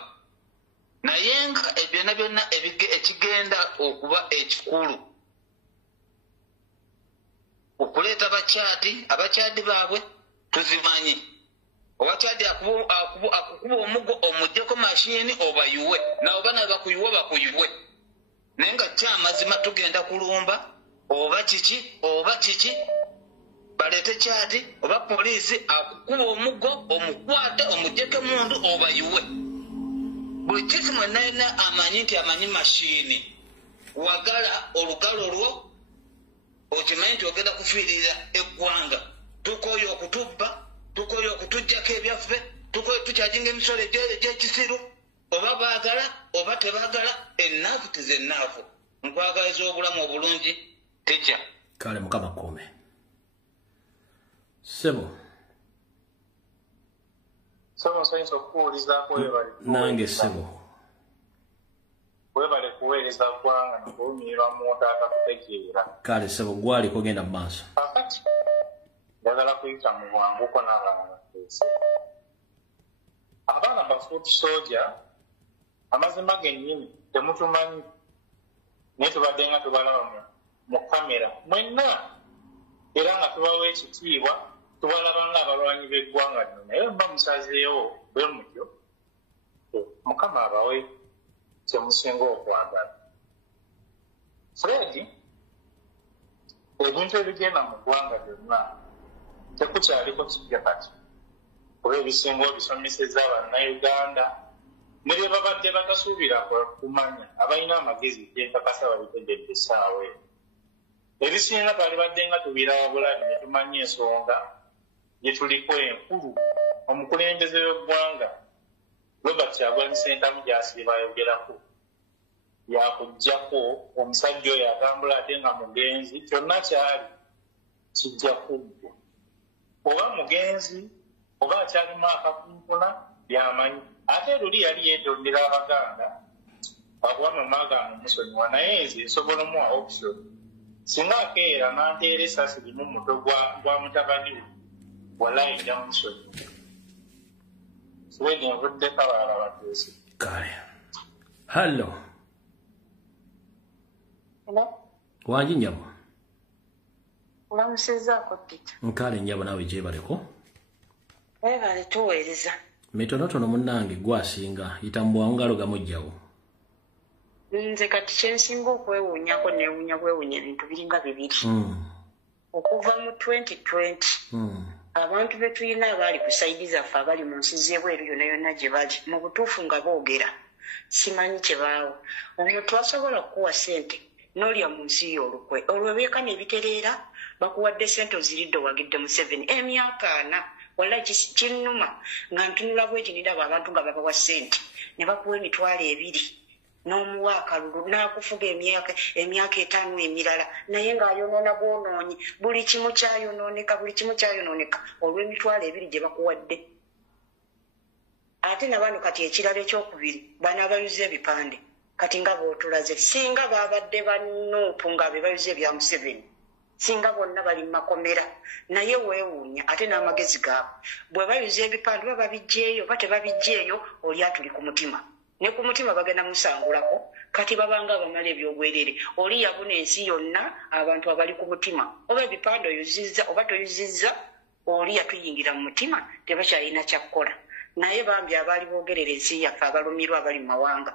naye nga ebyonna byonna ekigenda okuba ekikulu okuleeta abakyadi baabwe tuzimanyi owakyadi akukuba omuggo omuggyeko mashini obayuwe nawe bana bakuyuwe naye nga kyamazima tugenda kulumba oba kiki baleete kyadi oba poliisi akukuba omuggo omukwate omuggyeko emundu obayuwe buli kifu mwenna amanyi nti amanyi mashini wagala olugalo lwo okimanyi nti ogenda kufiirira eggwanga tukoyo okutubba tukoyo okutuggyako ebyaffe tukoyo tukyajinga emisolo egy'ekisiru oba baagala oba tebaagala ennaafu tizennaafu nkwagaliza obulamu obulungi tekya kale mukama kome sebo nsanyusa okukuwulizaako nange sebo webale kuweereza ggwanga nokulumirirwa muntu atakutegeera kale sebo gwali kugenda mu maaso kakati njagala kuyita mu bwanguko n'abaana bateese abaana ba foot soldier amazima gennyini temutumanyi naye tubadde nga tubalaba mu kamera mwenna era nga tubawa ekitiibwa tubalaba ng'abalwanyi b'eggwanga lino naye mba musazeewo bwe mutyo mukama abawe kyemusinga okwagala Fred ebintu ebigenda mu ggwanga byonna tekukyaliko kijja kati kuba ebisinga obisomeseza bannayuganda ne bye babadde batasuubira kumanya abalina amagezi genkakasa babitegedde essaawa eyo ebisinga twalibadde nga tubiira wabulabi ne tumanya ensonga gye tuliko enkulu omukulembeze w'eggwanga Robert Kyagulanyi Ssentamu gy'asiiba ayogerako yakuggyako omusajja oyo atambula ate nga mugenzi kyonna kyali kijja kuggwa oba mugenzi oba akyalimu akakunkuna byamanyi ate luli yali yeetondera abaganda akuba mamagaano musonyiwa naye nze nsobola omuwa option singa akeera n'anteera essasi limu muto gwa mutabani we walayinja musonyiwa Swedi nvudde kabaala bateese kale hallo wangi nyabo olamusizaako tita nkale nyabo nawe gyebaleko Webale tuweereza. Mitonotono munnange gwasinga itambwa ngalo gamujjawo. Nze kati kyensinga okwewuunyako neewuunya bwewuunya ebintu biringa bibiri. Okuva mu 2020 abantu be tulina abaali ku sayidi zaffe abali mu nsi z'ebweru yonna yonna gye bali mu butuufu nga boogera simanyi kye baawo. Omuntu asobola kukuwa ssente n'olya mu nsi y'olukwe olwo beeka n'ebitereera bakuwadde ssente oziridde owagidde mu 7 emyaka 4 walla kinnuma nga ntunula bweti niraba abantu nga babawa ssente ne bakuwa emitwalo 2 n'omuwa akalulu n'akufuga emyaka 5 emirala naye ng'ayonoona bwonoonyi buli kimu kyayonooneka olw'emitwalo 2 gye bakuwadde. Ate nabano kati ekirala ekyokubiri bano abayuza ebipande kati nga bootulaze singa baabadde banuupu nga be bayuza ebya Museveni singa bonna bali mu makomera naye weewuunya ate n'amagezi gaabwe bwe bayuza ebipande baba bijjeeyo ba tebabijjeeyo oli atuli ku mutima ne ku mutima bagenda musangulako kati babanga bamala ebyobwerere oli yabuna ensi yonna abantu abali ku mutima oba ebipande oyuzizza oba toyuzizza oli yatuyingira mu mutima tebakyalina kyakukola naye bambi abaali boogerera ensi yaffe abalumirwa abali mu mawanga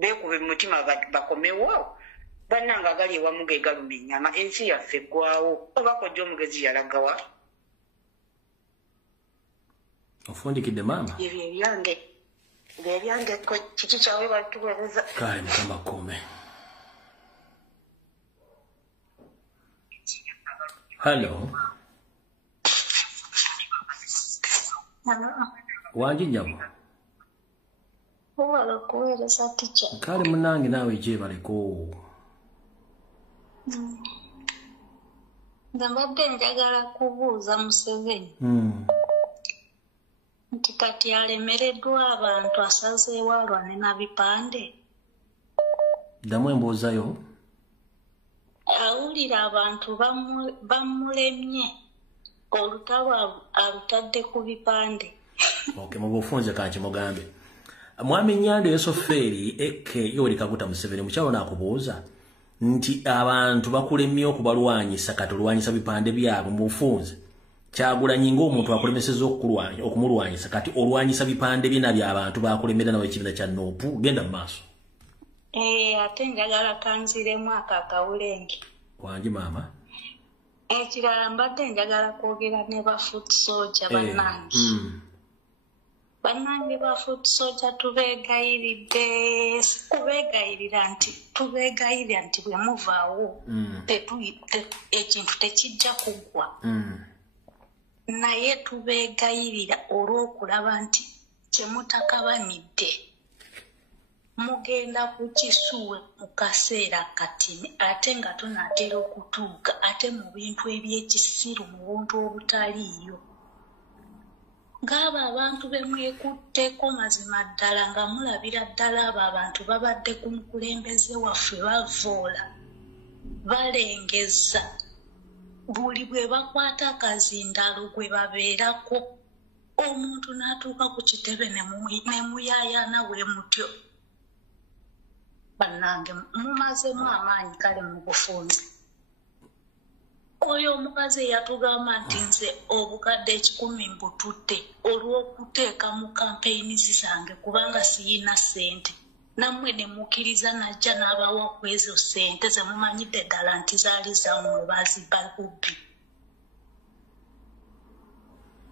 beekube mu mutima bakomewo bannanga agali ewamu ge galuma ennyama ensi yaffe eggwawo oba kojja omugezi yalagawa ofundikidde maama ebyo ebyange kiki kyawe balituweereza kale mukama kuume. Hello wanji nyabo Wala kuweereza ticha. Kale munange naawe gyebaleko. Mbadde njagala kubuuza Museveni. Nti kati alemereddwa abantu asazeewo alwane na bipande. Ddamu emboozayo. Awulira abantu bamulemye olutalo alutadde ku bipande. Okay, mubufunze kanki mugambe. Mwami Nyande Yesoferi eke Yoweri Kaguta Museveni mukyalo nakubuuza nti abantu bakulemye okubalwanyisa kati olwanyisa bipande byabwe mu bufunze Kyagulanyi ng'omuntu akulemeseza okumulwanyisa kati olwanyisa bipande bina by'abantu bakulemera nawe ekibiina kya Nuupu genda mu maaso. Ate njagala kanziremu akakawulenge. Wangi maama. Ekirala mbadde njagala kwogera ne ba foot soldier bannange. Bannange ba foot soldier tubeegayiridde tubeegayirira nti bwe muvaawo ekintu tekijja kuggwa. Naye tubeegayirira olw'okulaba nti kye mutakabanidde mugenda ku kisuwe mu kaseera katini ate nga tunaatera okutuuka ate mu bintu eby'ekisiru mu buntu obutaliiyo. Ng'abo abantu be mwekutteko mazima ddala nga mulabira ddala abo abantu babadde ku mukulembeze waffe bavoola balengeza buli bwe bakwata akazindaalo gwe babeerako omuntu n'atuuka ku kitebe ne muyaayaana bwe mutyo. Bannange mumazemu amaanyi kale mu bufunze. Oyo omukazi eyatugamba nti nze obukadde 10 mbututte olw'okuteeka mu kampeyinizi zange kubanga siyina ssente. Nammwe ne mukkiriza najja n'abawa ku ezo ssente ze mumanyidde ddala nti zaali zammwe baziba bubbi.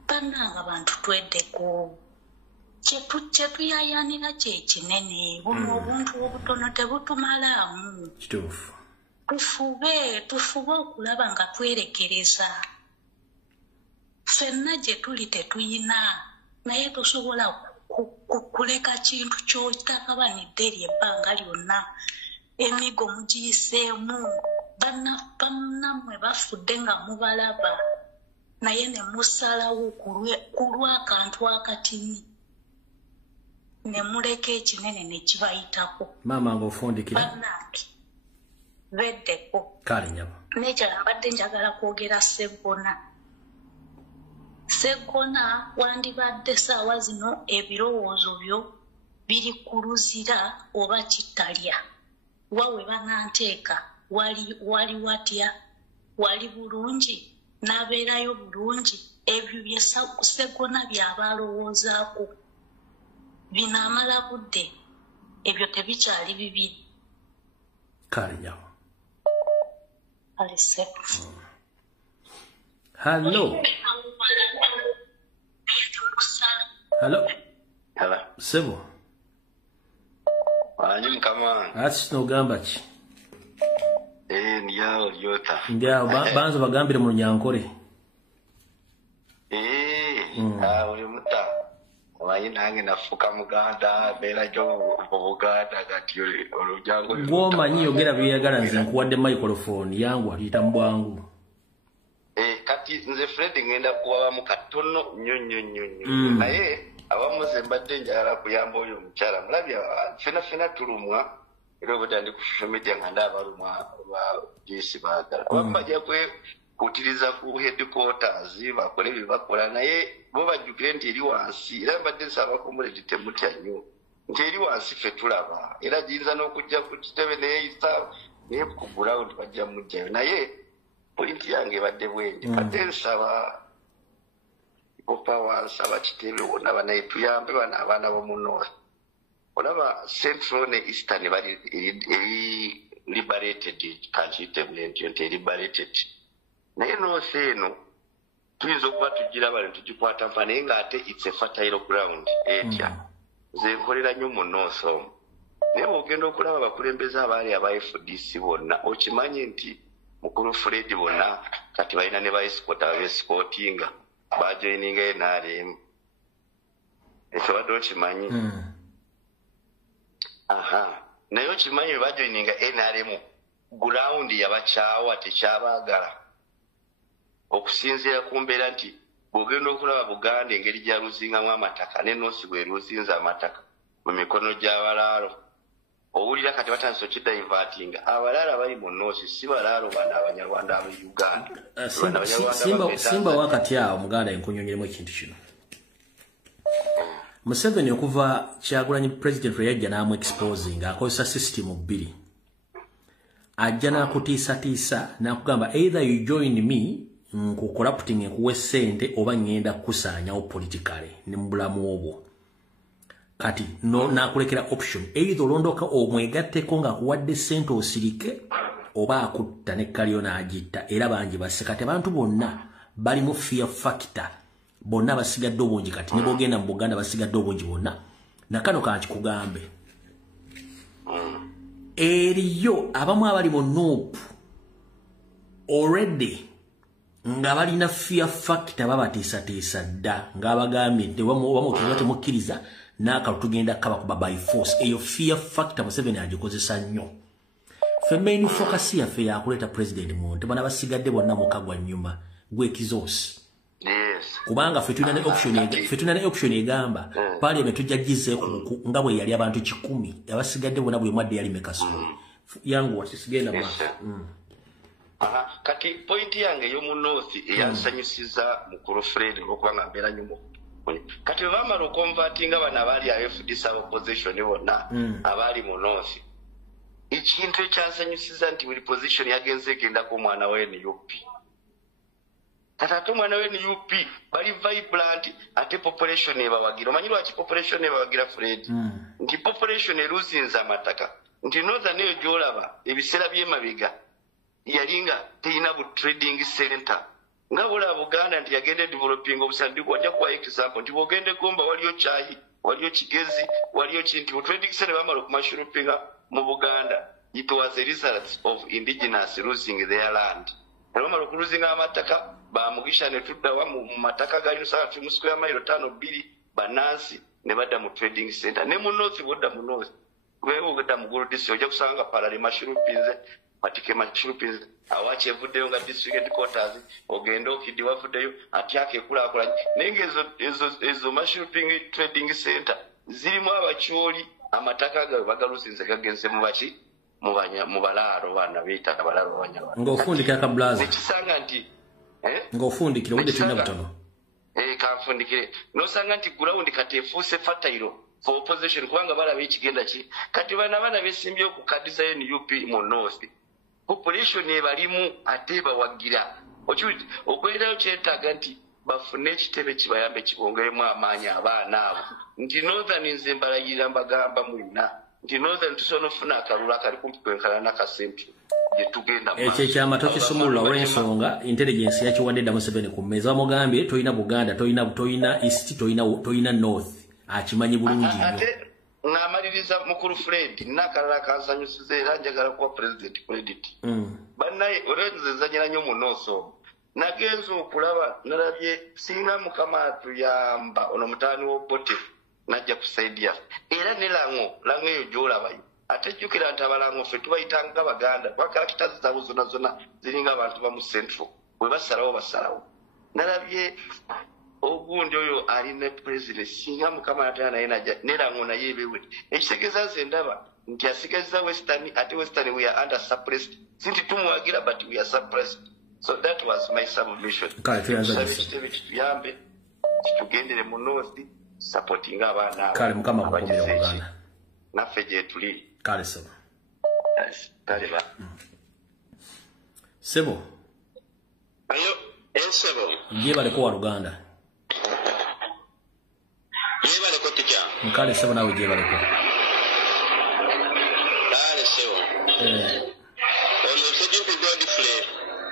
Bannange abantu tweddeko. Kye tuyaayaanira kye kinene buno obuntu obutono tebutumalaamu. Kituufu. Tufube okulaba nga twerekereza. Ffenna gye tuli tetuyina naye tosobola kuleka kintu ky'otakabanidde ery'ebbanga lyonna. Emigo mugiyiseemu bannammwe bafudde nga mubalaba naye ne musalawo ku lw'akantu akatini ne muleka ekinene ne kibayitako. Maama ng'ofundikira. Bannange beddeko. Kale nyabo. N'ekirala mbadde njagala kwogera Sseggona wandibadde ssaawa zino ebirowoozo byo biri ku luzira oba kittalya. Wawe bananteeka wali watya? Wali bulungi? N'abeerayo bulungi? ebyo bye Sseggona by'aba alowoozaako bino amala budde ebyo tebikyali bibiri. Kale nyawo. Alise. Hello. Hello. Hello. Sebo. Wanyi mkama. Ati no gamba ki. Ndiyawo lyota. Ndiyawo banzo bagambire mu Nyankore. Uli muta. Wanyi nange nafuka Muganda bera jo Buganda kati olujango. Goma nyi yogera byagala nze nkuwadde microphone yangu alita mbwangu. Kati nze Fred ngenda kuwa mu katono nnyo. Naye abamuze mbadde njagala kuyamba oyo omukyala mulabya fena tulumwa era obadde ndi ku social media nga ndaba balumwa ba jesi baagala bajja kutiriza ku headquarters bakole bye bakola naye bo bajjukire nti eri wansi era mbadde nsaba kumuleti temutya nnyo nti eri wansi ffe tulaba era giyinza n'okujja ku kitebe neeyisa naye ku ground bajja mujjayo naye pointi yange ebadde bwendi kadde nsaba Power nsaba kitebe wonna banaye tuyambe bano abaana b'omu north olaba central ne eastern bali liberated kakiyite bulentyo nti liberated naye north eno tuyinza okuba tugira bale tugikwata mpa naye ng'ate it's a fertile ground etya nze nkolera nnyo mu north omwo naye bw'ogenda okulaba abakulembeze abaali aba FDC bonna okimanyi nti mukulu Fred bonna kati balina ne baescota babeescotinga bajoininga NRM ekyo badde okimanyi naye okimanyi bajoininga NRM ground yabakyawa tekyabaagala okusinziira ku mbeera nti bw'ogenda okulaba Buganda engeri gyaluzingamu amataka ne Noosi bwe luzinza amataka mu mikono gy'abalaalo owulira kati batandise okidaivatinga abalaalo bali mu Noosi si balaalo bano abanyarwanda ab'e Uganda simba wakati awo Muganda enkunyonyeremu ekintu kino Museveni okuva Kyagulanyi president lwe yajja n'amu exposing akozesa system bbiri ajja n'akutiisatiisa n'akugamba either you join me nku corrupting nkuwe ssente oba ngenda kukusaanyawo politically ne mu bulamu obwo kati n'akulekera option either olondoka omwegatteko ng'akuwadde ssente osirike oba akutta ne kalyo n'agitta era bangi basse kati abantu bonna bali mu fear factor bonna basigadde obungi kati ne bogenda mu Buganda basigadde obungi bonna nakano kankikugambe eriyo abamu abali mu Nuupu already nga balina fear factor babatiisatiisa dda ng'abagambye nti wamukiza temukkiriza n'akalu tugenda kabakuba by force eyo fear factor Museveni agikozesa nnyo ffe main focus yaffe yakuleeta president muntu bana basigadde bonna mukagwa nnyuma gw'ekizoosi kubanga ffe tulina ne option egamba parliament tujjagize nga bwe yali abantu 100 abasigadde bonna buli mwadde yali mekaso yangu watisigenda maaso kati point yange y'omu north eyansanyusiza mukulu Fred olw'okubanga mbeera nnyo kati bamala okonvatinga bano abaali a FDC opposition bonna abaali mu north ekintu ekyansanyusiza nti buli position yagenze egendako omwana wa NUP kati ate omwana wa NUP bali vibrant ate population ebawagira omanyi lwaki population ebawagira Fred nti population eruzinza amataka nti northern eyo gy'olaba ebiseera by'emabega yalinga teyina bu trading center nga bula Buganda nti yagende developing obusandiku wajja kuwa example nti bwogende Gomba waliyo Chai waliyo Kigezi waliyo Kintu trading center bamala okumashurupinga mu Buganda it was a result of indigenous losing their land bamala okuluzinga amataka bamugisha ne tuddawa mu mataka gali sakati mu square mile 5-2 banansi ne badda mu trading center ne mu north bodda mu north wewe gata mu guru disi ojja kusanga palali mashurupinze patike machurupinze awache evuddeyo nga district headquarters ogenda okidi wavuddeyo atyake kulakola nenge ezo mashuruping trading center zirimu abakyoli amataka gawe bagalusinze gagenze mu baki mu balaalo bana beeta abalaalo abanyarwanda ng'ofundikira kablaza nekisanga nti ng'ofundikira obudde tulina butono kanfundikire nosanga nti ground kati efuuse fertile for opposition kubanga balaba ekigenda ki kati bana besimbye okukadiza NUP mu north population ebalimu ate bawagira okwerayo kyetaaga nti bafune ekitebe kibayambe kibongeremu amaanyi abaana abo nti northern nze mbalayirira mbagamba mwina nti northern tusobola ofuna akalulu akali kumpi kwenkana n'akasempi gye tugenda ekyo ekyama tokisumulula olw'ensonga intelligence yakiwadde Museveni ku mmeeza bamugambye toyina Buganda toyina east toyina north akimanyi bulungi nnyo ng'amaliriza mukulu Fred n'akalala kansanyusiza era njagala kuwa president credit bannaye olwenze nzanyira nnyo mu nooso nagenza okulaba nalabye singa mukama atuyamba ono mutaani w'Obote najja kusaidia era ne lango eyo gy'olabayo ate jjukira nti abalango ffe tubayitanga Baganda bakalakita zaabwe zonna zonna ziringa abantu ba mu central bwe basalawo nalabye ogundi oyo alina president singa mukama ataya naye najja ne lango naye ebewe ekitegeeza nze ndaba nti asigaziza western ate western we are under suppressed sinti tumuwagira but we are suppressed. So that was my submission. Tuyambe tugendere mu north supporting abaana kale mukama kukomera Uganda naffe gye tuli kale sebo kale ba sebo ayo sebo ye bale ko Uganda ye bale ko tija kale sebo nawe je bale ko kale sebo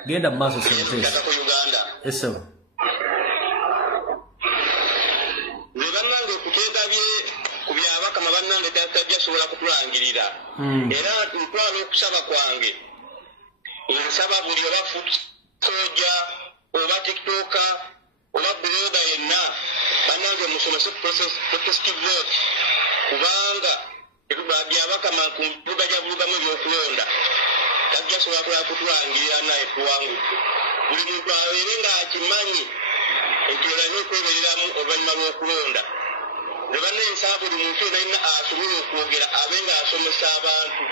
genda maso senatesi esewa nebanange kutendabye ku byabakama bannange tajjasobola kutulangirira era ntwala okusaba kwange nsaba buli oba soja oba tiktoka oba buloga yenna bannange musomese protestive vote kubanga byabakama ku mbuga gya bulugamu ebyokulonda tajjasobola kutulangirira naye tuwangudde buli muntu abeere ng'akimanyi nti olina okwebereramu oluvannyuma lw'okulonda ne bannensaba buli muntu yonna asobola okwogera abe ng'asomesa abantu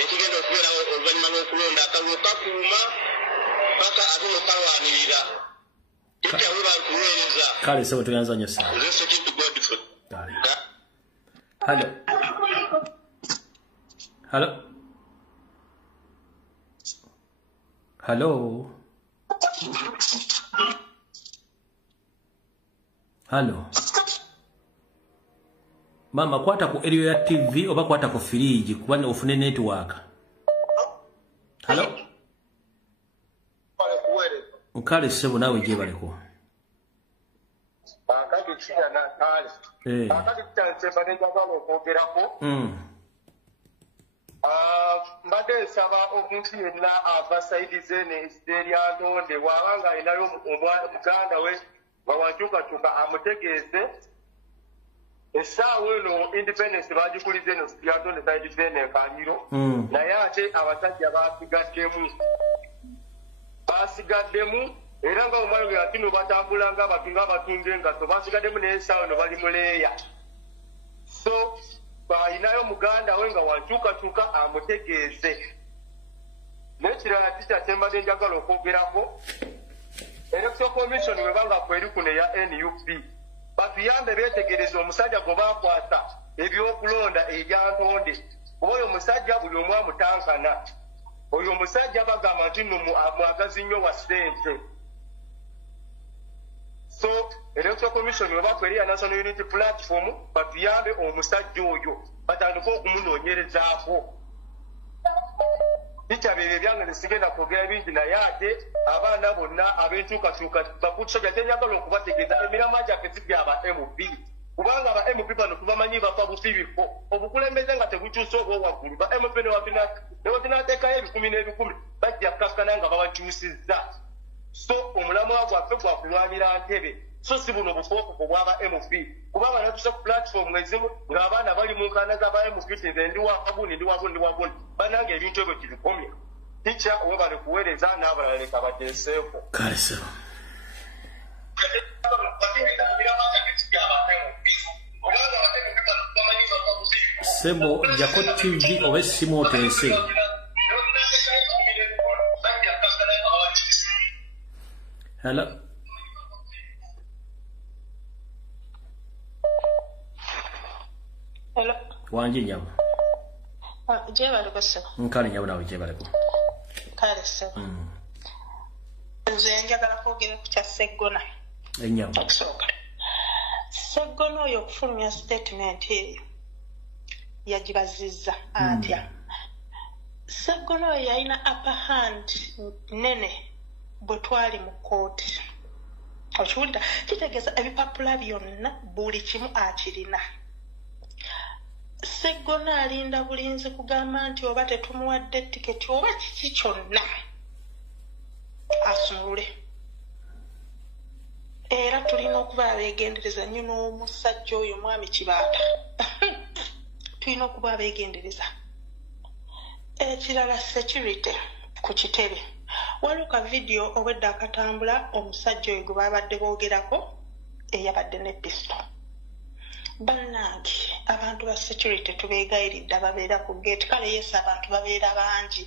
ekigenda okubeerawo oluvannyuma lw'okulonda akalulu kakuuma paka ate nokalwanirira tityawe bakuweereza kale sebo tuyanza nnyo sana nze sekintu godfrey Hello. Mama kwata ku area ya TV oba kwata ku fridge kubane ufune network. Hello. Nkale sebo nawe je baleko. Akati kira na kale. Akati kyanse banega balo kogerako. Mbadde nsaba omuntu yenna ava saidize n'ekiseeri atonde bw'abanga alinayo muganda we bawankyukatuka amutegeeze essaawa eno independence bagikuliza eno yatonde saidize n'ekaliro naye ate abasajja basigaddemu era nga omwalogera ati no batambula ng'abatunga engaso basigaddemu n'essaawa eno bali muleeya so bayinayo muganda we nga wankyukakyuka amutegeeze n'ekirala kikyatembadde njagala okwogerako election commission webanga kweri kuno eya NUP batuyambe beetegereza omusajja gwe baakwata ebyokulonda ebyantonde oyo omusajja buli omu amutankana oyo omusajja bagamba nti no mwagazi nnyo wa ssente so election commission webakweri ya national unity platform batuyambe omusajja oyo batandika okumunoonyerezaako bikyabere ebyange nesigenda kwogera bingi naye ate abaana bonna ab'enkyukakyuka bakusajja tenyagala okubategeeza emiramwa gyaffe si byaba MP kubanga aba MP bano tubamanyi bafa bufi bifo obukulembeze nga tebukyusa oba waggulu ba MP newatinateekayo ebikumi n'ebikumi bajja kkakkana nga babakyusizza so omulamwa gwaffe gwakulwanira ntebe so si buno bufoofufu bw'aba MP kubanga natusa ku platform ezimu ng'abaana bali mu nkaana z'aba MP nze ndi wagundi banange ebintu ebyo kibikomya tikya owe bali kuweereza n'abalala leka bateeseeko kale sebo sebo jako TV oba essimu oteese hello hello wanje nyama je baleko sebo nkale nyama nawe je baleko kale sebo nze njagala kwogera ku kya Sseggona okusooka Sseggona oyo okufulumya statement eyo yagibazizza atya Sseggona oyo yalina upper hand nene bwe twali mu kooti okiwulira kitegeeza ebipapula byonna buli kimu akirina Sseggona alinda bulinzi kugamba nti oba tetumuwadde tiketi oba kiki kyonna asumulule era tulina okuba abeegendereza nnyo n'omusajja oyo mwami Kibaata tulina okuba abeegendereza ekirala security ku kitebe waliwo ka vidiyo obwedda akatambula omusajja oyo gwe babadde boogerako eyabadde ne pisto bannange abantu ba security tubeegayiridde ababeera ku gate kale yesu abantu babeera bangi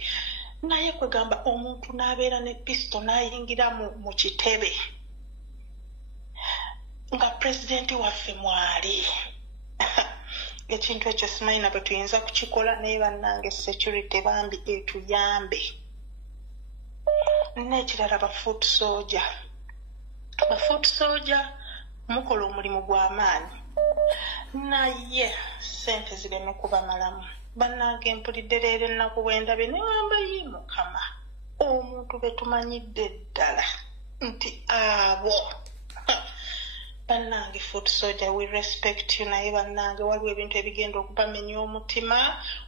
naye kwegamba omuntu n'abeera ne pisto n'ayingira mu kitebe nga pulezidenti waffe mwali ekintu ekyo simanyi nabwe tuyinza kukikola naye bannange security bambi etuyambe n'ekirala bafoot soldier mukola omulimu gw'amaanyi naye ssente zireme kubamalamu bannange mpulidde leero ennaku bwendabye newambayi mukama omuntu betumanyidde ddala nti abo bannange foot soldier we respect you naye bannange waliwo ebintu ebigenda okubamenya omutima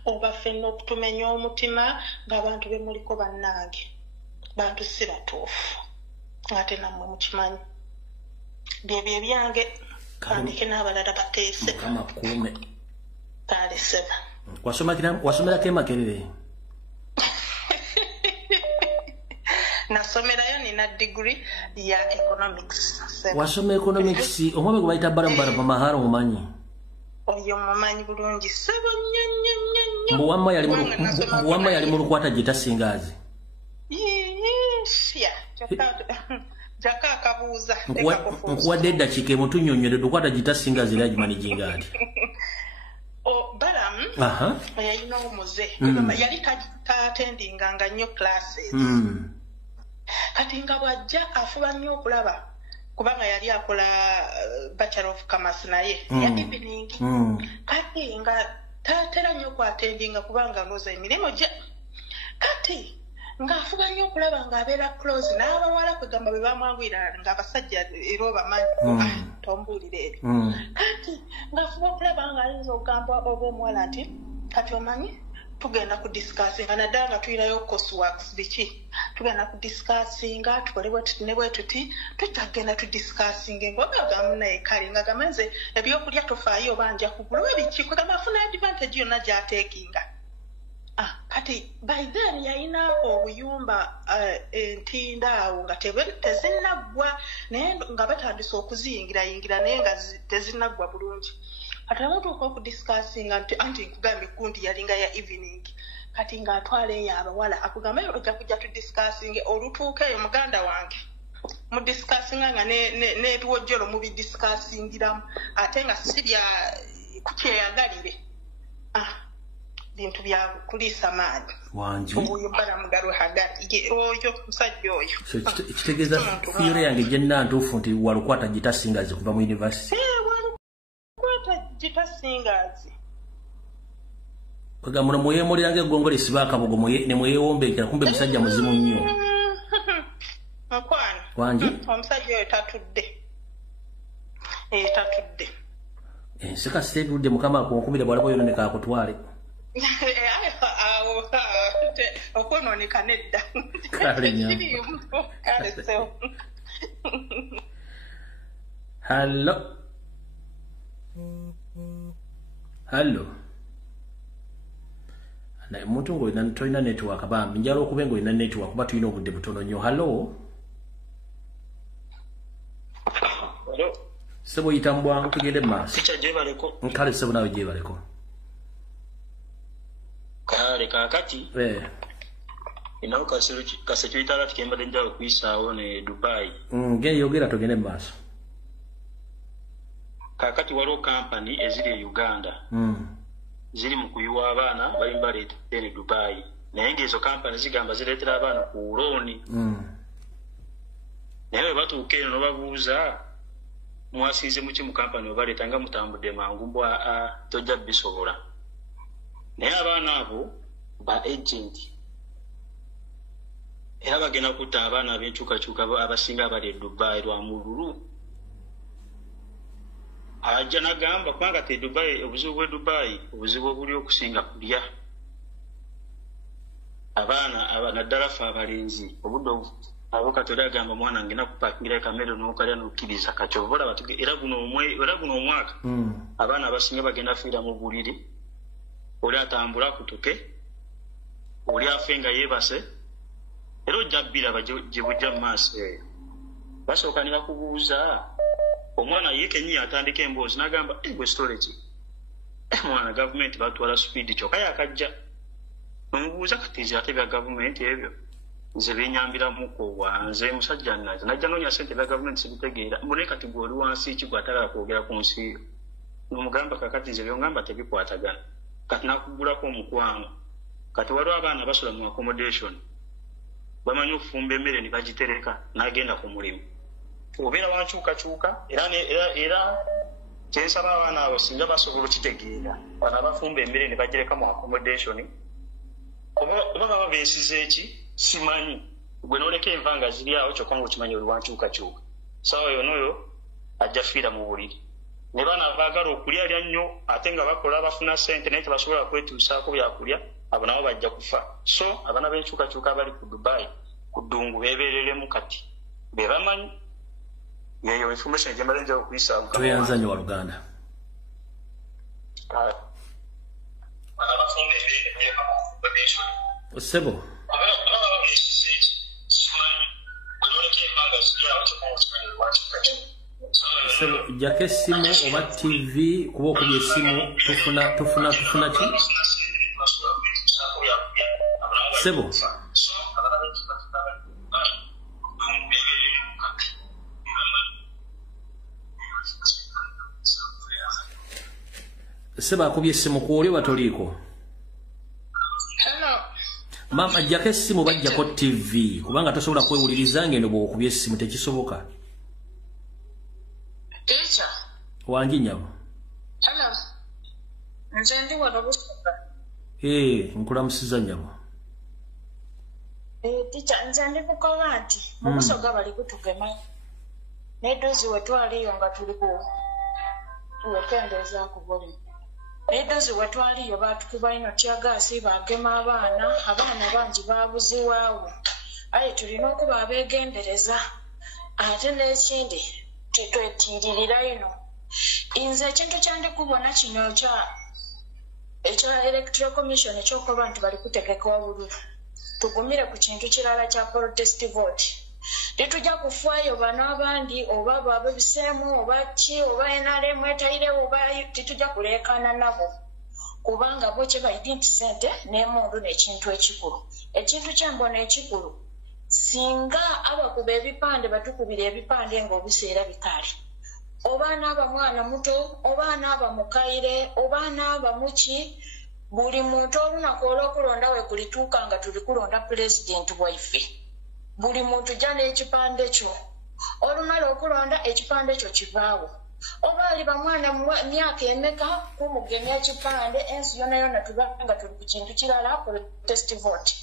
oba ffenna okutumenya omutima ng'abantu bemuliko bannange bantu si batuufu ate nammwe mukimanyi byebyo ebyange kandike n'abalala bateese amakuume kale seba wasomerako emakerere nasomerayo nina degree ya economics wasoma economics omwami gwe bayita barabara pamahara omumanyi oyo mumanyi bulungi sebo nnyo mbuwamma yali mu lukwata gye tasingazi jaka akabuuza nkuwadde eddakiika emutunnyonnyole lukwata gye tasingazi era agimanijinga ati balamu yalina omuze yali tatendinganga nnyo classes kati nga bw'ajja afuba nnyo okulaba kubanga yali akola bachelor of commerce naye ya evening kati nga tatera nnyo kwatendinga kubanga noza emirimu gye kati ng'afuba nnyo okulaba ng'abeera close n'abawala kwegamba bwe bamwangwira ng'abasajja era obamanyi tombuulira ebyo kati ng'afuba okulaba ng'ayinza okugamba oba omuwala nti kati omanyi tugenda kudiscussinga naddala nga tuyinayo courseworks biki tugenda kudiscussinga tukole bwetuti ne bwetuti tutagenda tudiscussinga ng'ogagamu naye kale nga gamenze ebyokulya tofaayo banja kugula biki kwegamba afuna advantage yonna gy'ateekinga kati by then yalina obuyumba entinda awo nga tezinnaggwa naye nga batandise okuziyingirayingira naye nga tezinnaggwa bulungi kati amutuuka okudiscussinga anti nkugambye gundi yalinga ya evening kati ng'atwala eyo abawala akugamba ojja kujja tudiscussinge olutuuka eyo muganda wange mudiscussinga nga n'ebiwojjolo mubidiscussingiramu ate nga si bya kukyeyagalire bintu bya kuliisa maanyi oyo balamugalwe hagati oyo musajja oyo kitegeeza fiyore yange gyenna ntuufu nti walukwata gitasingazi kuva mu university walukwata gitasingazi kwega muno mweyemulirange eggongole siba akabogo ne mweyewombekera kumbe musajja muzimu nnyo mukwano wangi omusajja oyo tatudde tatudde enseka sitebudde mukama akunkubire bwalaba yona nekakutwale okwonooneka nedda hallo naye omuntu ng'olina tolina network bambi njala okuba ng'olina network kuba tulina obudde butono nnyo hallo sebo yita mu bwangu tugende maaso nkale sebo nawe gyebaleko kale kakati inawo kasecurity alert kembadde njawe kuyisaawo ne Dubai yogera tugende mu maaso kakati waliwo kampani eziri e Uganda ziri mu kuyiwa abaana bali baleetedde ne Dubai naye ng'ezo kampani zigamba zireetera abaana ku looni naye bwe batuuka eno n'obabuuza mwasize muki mu kampani obaleta nga mutambudde mangu mbwa tojja bisobola naye abaana abo ba agent era bagenda kutta abaana ab'enkyukakyuka abasinga abali e Dubai lwa mululu ajja nagamba kubanga te Dubai obuzibu bw'e Dubai obuzibu obuli okusinga kulya abaana naddala fe abalenzi obudde abo Katonda agamba mwana ngenda kupakingira kamera n'okalya n'okkiriza kacyo bola batuge era guno omwaka abaana abasinga bagenda fiira mu buliri oli atambula kutuke oli afenga yeebase era ojja bbiraba gye bujja mu maaso eyo basooka ne bakubuuza omwana ye kenyi atandika emboozi n'agamba gwe storage mwana gavumenti batwala speed kyokka yakajja nomubuuza kati nze ate bya gavumenti ebyo nze benyambiramuko nze musajja naze najja noonya sente bya gavumenti sibitegeera mbone kati gwe oli wansi ki gwatagala kwogera ku nsi yo nomugamba kakati nze byongamba tebikwatagana kati nakugulako omukwano kati waliwo abaana basula mu accommodation bamanyi okufumba emmere ne bagitereka n'agenda ku mulimu obeera wankyukakyuka era kyensaba abaana abo singa basobola okitegeera bano abafumba emmere ne bagireka mu accommodation oba baba beesize eki simanyi gwe n'oleka enva nga ziri awo kyokka ngaokimanyi oli wankyukakyuka sawa yonoyo ajja fiira mu buliri ne baana baagala okulya lya nnyo ate nga bakola bafuna ssente naye tebasobola kwetuusaako byakulya abo nabo bajja kufa so abaana b'enkyukakyuka abali ku Dubai ku ddungu beebereremu kati be bamanyi yeyo information gye mbalenja okuyisa tweyanza nnyo waluganda Sebo jjako essimu oba TV kuba okubya essimu tufuna ki Sebo Seba akubye essimu kuoli oba toliiko mama jjako essimu bajjako TV kubanga tosobola kwewuliriza ngendo bw'okubye essimu tekisoboka Teacher. Wangi nyabo. Hello. Nze ndi wano busoga. Nkulamusiza nyabo. Teacher, nze ndi kukola nti mu busoga bali kutugema. Nedozi wetwaliyo nga tuli tuwekendeeza ku buli. Nedozi wetwaliyo batukuba ino tyagaasi bagema abaana bangi babuziwaawo. Aye tulina okuba abeegendereza. Ate n'ekindi twetiiririra ino nze ekintu kyandikubona kino ekya electoral commission ekyokuba nti bali kutegeka obululu tugumire ku kintu kirala kya protest vote tetujja kufaayo bano abandi oba babebiseemu oba ki oba NRM etayirewo oba tetujja kuleekaana nabo kubanga bo kye bayita nti ssente n'emundu n'ekintu ekikulu ekintu kyembona ekikulu singa abakuba ebipande batukubira ebipande ng'obuseera bikali oba naaba mwana muto oba naaba mukaire oba naaba muki buli muntu olunaku olw'okulonda we kulituuka nga tuli kulonda pulezidenti waife buli muntu jja n'ekipande kyo olumala okulonda ekipande kyo kivaawo oba aliba mwana myaka emeka kumugemya ekipande ensi yona yona tuba nga tuli ku kintu kirala protest vote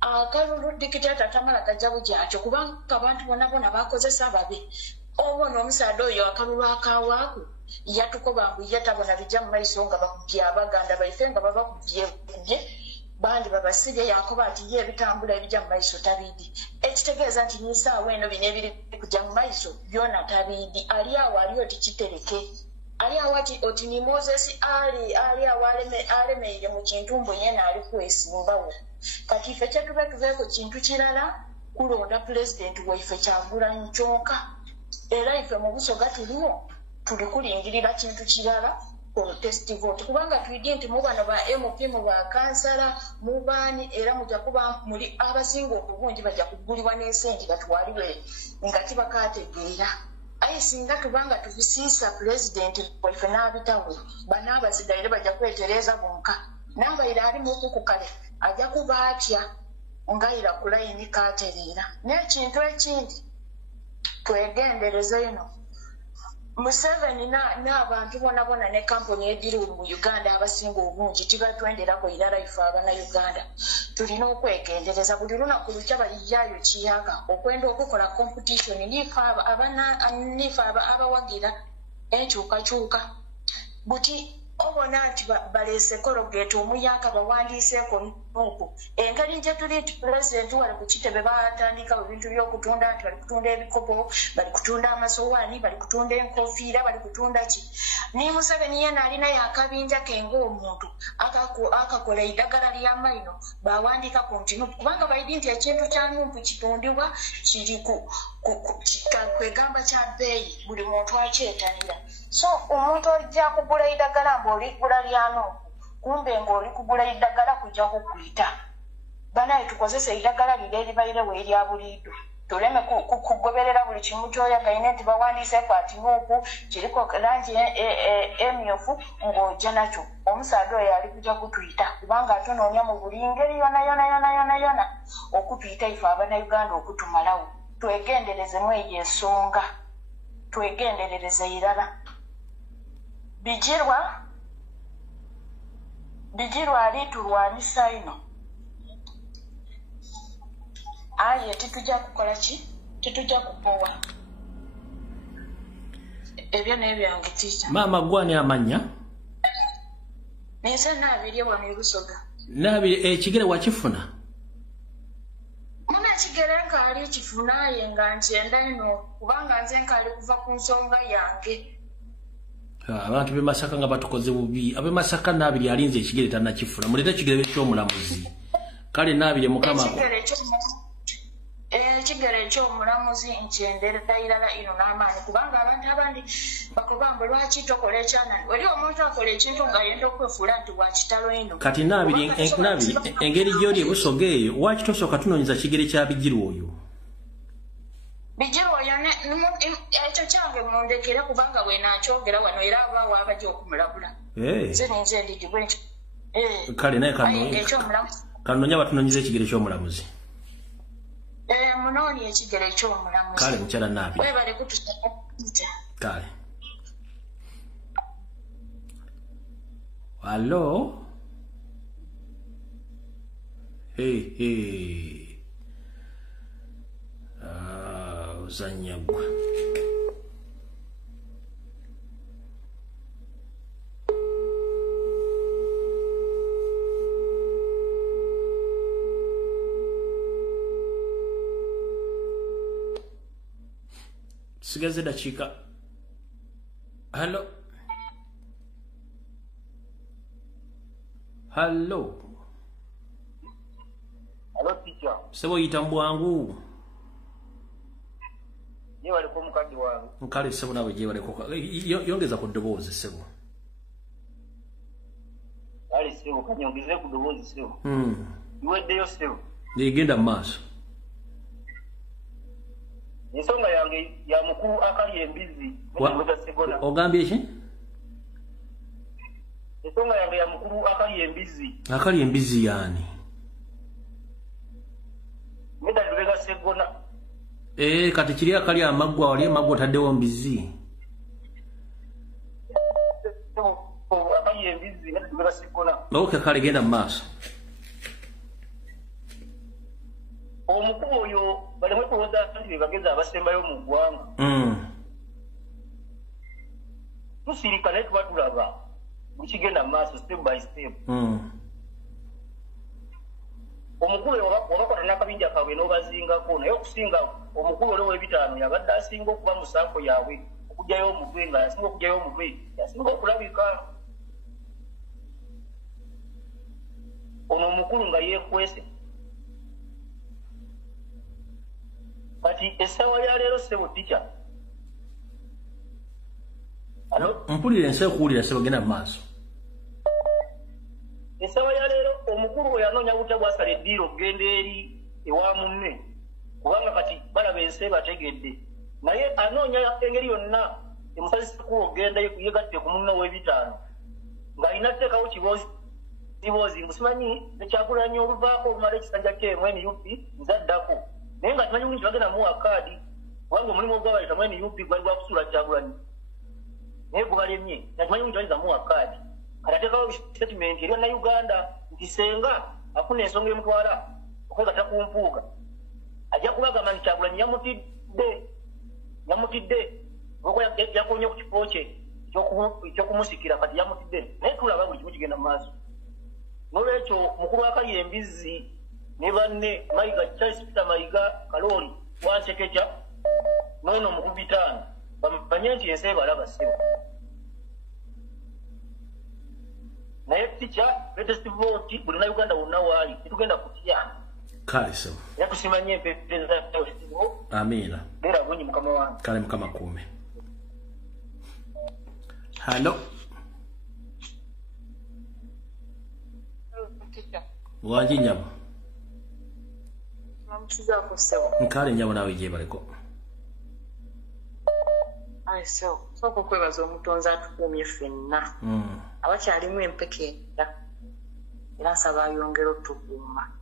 akalulu dikitata tamala kajja bujakyo kubanga abantu bonna bakozesa babe obona omusaada oyo akalulu akawaaku yatukoba mbu yatabona bijja mu maiso nga bakubye abaganda baife nga babakubye bandi babasibye yakoba ati ye ebitambula ebijja mu maiso tabiidi ekitegeeza nti nisaawa eno bino ebiri kujja mu maiso byona tabiidi ali awo ali oti kitereke ali awo oti ni Moses ali awo alemeire mu kintu mbu yena ali kwesimbawo kati ife tuveeko kintu kirala kulonda pulezidenti waife Kyagulanyi kyonka era ife mu busoga tuliwo tuli kulingirira kintu kirala protest vote kubanga twidde nti mu bano ba MP mu ba kansala mu baani era mujja kuba muli abasinga obungi bajja kugulibwa n'esente batwalibwe nga kibakategeera aye singa tubanga tubisiisa pulezidenti waife n'abitawe banaabazigaire bajja kwetereza bonka n'abaire ali mu kukukale ajja kuba atya ngaira kulayini katereera n'ekintu ekindi twegendereze ino Museveni n'abantu bonna ne kampuni ediri mu Uganda abasinga obungi tibatwenderako irala ife Uganda tulina okwegendereza buli lunaku lukya baliyaayo kiyaga okwenda okukola competition nife abawagira enkyukakyuka buti obona nti baleese korogate omuyaka bawandiiseeko nuku engeri gye tuli nti pulezidenti wali ku kitebe batandika ebintu by'okutunda nti bali kutunda ebikopo bali kutunda amasowaani bali kutunda enkofiira bali kutunda ki ni Museveni yena alina yakabinja ke ng'omuntu akakola eddagala lya mayino bawandiikako nti nupu kubanga baidi nti ekintu kya numpu kitundibwa kiri kwegamba kya bbeeyi buli muntu akyetanira so omuntu ojja kugula eddagala ng'oligula lya numpu kumbe ng'oli kugula eddagala kujja kukuyita banaye tukozesa eddagala lire eribayirewo erya buliido tuleme kugoberera buli kimu kyoyagaine nti bawandiiseeko ati nuuku kiriko langi emyufu ng'ojja nakyo omusaadde oyo ali kujja kutuyita kubanga atunoonya mu buli ngeri yona okutuyita ife Abanayuganda okutumalawo twegenderezemu eyo ensonga twegenderereze irala Bijirwa alitulwanisa ino aye titujja kukola ki titujja kupowa ebyo n'ebyange ticha Maama gwani amanya nese naabirye wano Busoga naabirye ekigere wakifuna muna kigere nkaali kifuna ye nga nkyenda ino kubanga nze nkaali kuva ku nsonga yange abantu b'e Masaka nga batukoze bubi ab'e Masaka naabirye alinze ekigere tannakifuna mulete ekigere ky'omulamuzi kale naabirye mukama ekigere eky'omulamuzi nkyenderera irala ino n'amaanyi kubanga abantu abandi bakugamba lwaki tokola ekyanani oli omuntu akola ekintu nga yenda okwefuula nti wakitalo ino kati naabirye engeri gy'oli Busoga eyo waki tosooka tunoonyeza kigere kya Bijirwa oyo Bijirwa oyo ekyo kyange mundekere kubanga bwenakyogera wano era abaawo abajja okumulabula nze ndidibwe kale naye kanoonya batunoonyeza ekigere ky'omulamuzi munooni ekigere eky'omulamuzi kale mukyala naabirye webale kutusaaita kale Hello? Hey. Uzanyagwa. Sigaze dakika. Hello? Hello, teacher. Sebo yitambwangu. Ye wali ko mukadde wangu. Nkale sebo nawe je wali ko. Yongeza ku ddoboozi sebo. Ali sebo kanyongeze ku ddoboozi sebo. Iweddeyo sebo. Ndigenda maaso. Ensonga yange ya mukulu akali embizi. Ogambye ki? Ensonga yange ya mukulu akali embizi. Akali embizi yani? Mida lubega segona. Kati kiri akali amaggwa wali amaggwa taddewo mbizi. Akali embizi mida lubega segona. Okay, kale genda maaso. Omukulu oyo balemwe kuwoza nti bageza abasembayo mu ggwanga. Tusirika naye tuba tulaba. Mukigenda maaso step by step. Omukulu wabakwata n'akabinja kaabwe n'obazingako naye okusinga omukulu oli w'ebitaano yabadde asinga okuba mu saako yaabwe okugyayo omutwe nga yasinga okugyayo omutwe yasinga okulabika. Ono omukulu nga yeekwese. Kati essaawa ya leero sebo tica. Mpulire nse okuwulira sebo genda mu maaso. Essaawa ya leero omukulu we yanoonya butya bwasala eddiiro okugenda eri ewa munne kubanga kati balaba ensi bategedde naye anoonya engeri yonna emusazisakulu okugenda yegatte ku munno w'ebitaano ng'alina teekawo kiboozi musimanyi ekyakulanya oluvaako olumala ekisanja ky'emu NUP nzaddako naye nga timanyi bulungi bagenda muwa kaadi kubanga omulimu ogwabaleeta mu NUP gwali gwa kusuula Kyagulanyi naye gubalemye nakimanyi mutwalizamuwa kaadi katateekawo statement eri Uganda nti senga afuna ensonga emutwala okwegata ku mpuuga ajja kubagamba nti Kyagulanyi yamutidde olwokuba yakonye ku kifo kye ekyokumusikira kati yamutidde naye tulaba buli kimu kigenda mu maaso n'olwekyo mukulu wa Kalira Embizzi ne banne Mayiga Charles Peter Mayiga Kalooli Wansekekya n'ono Mukubitaano bamanye nti ensi ebalaba ssebo naye tikya latest vote buli Uganda wonna waali tetugenda kutya kale so era tusimanye empeereza yawesibo amina beera bungi mukama wange kale mukama kuume Hello. Wanji nyabo. Namukiza kusewa. Nkale nyabo nawe je baleko. Ai so kwebaza omutonzi atukumye ffenna. Abakyalimu empeke era nsaba ayongera otukuuma.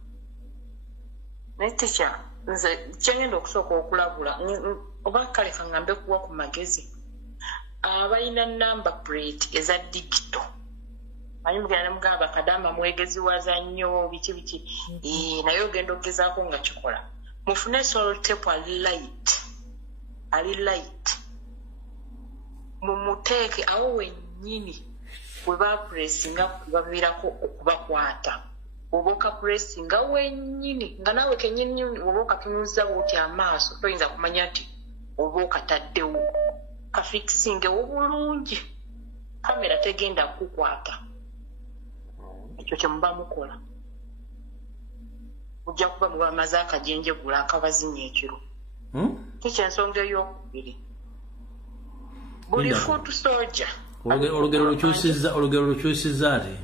Naye tekya nze kyengenda okusooka okulabula oba kale kangambe kuwa ku magezi. Abalina number plate eza digital. Manyi mugenda mugamba kadama mwegeziwaza nnyo biki naye ogenda ogezaako nga kikola. Mufune solo tape ali light. Mumuteeke awo wennyini we bapuresinga baviirako okubakwata. Oba okapuresinga wennyini nga naawe kennyini oba okakinuuza bw'oti amaaso toyinza kumanya nti oba okataddewo. Kafikisinge obulungi kamera tegenda kukwata ekyo kye muba mukola ojja kuba muba maze akajenjegula akabazinya ekiro kikyensonga ey'okubiri buli foot soldier olugero lukyusizza ate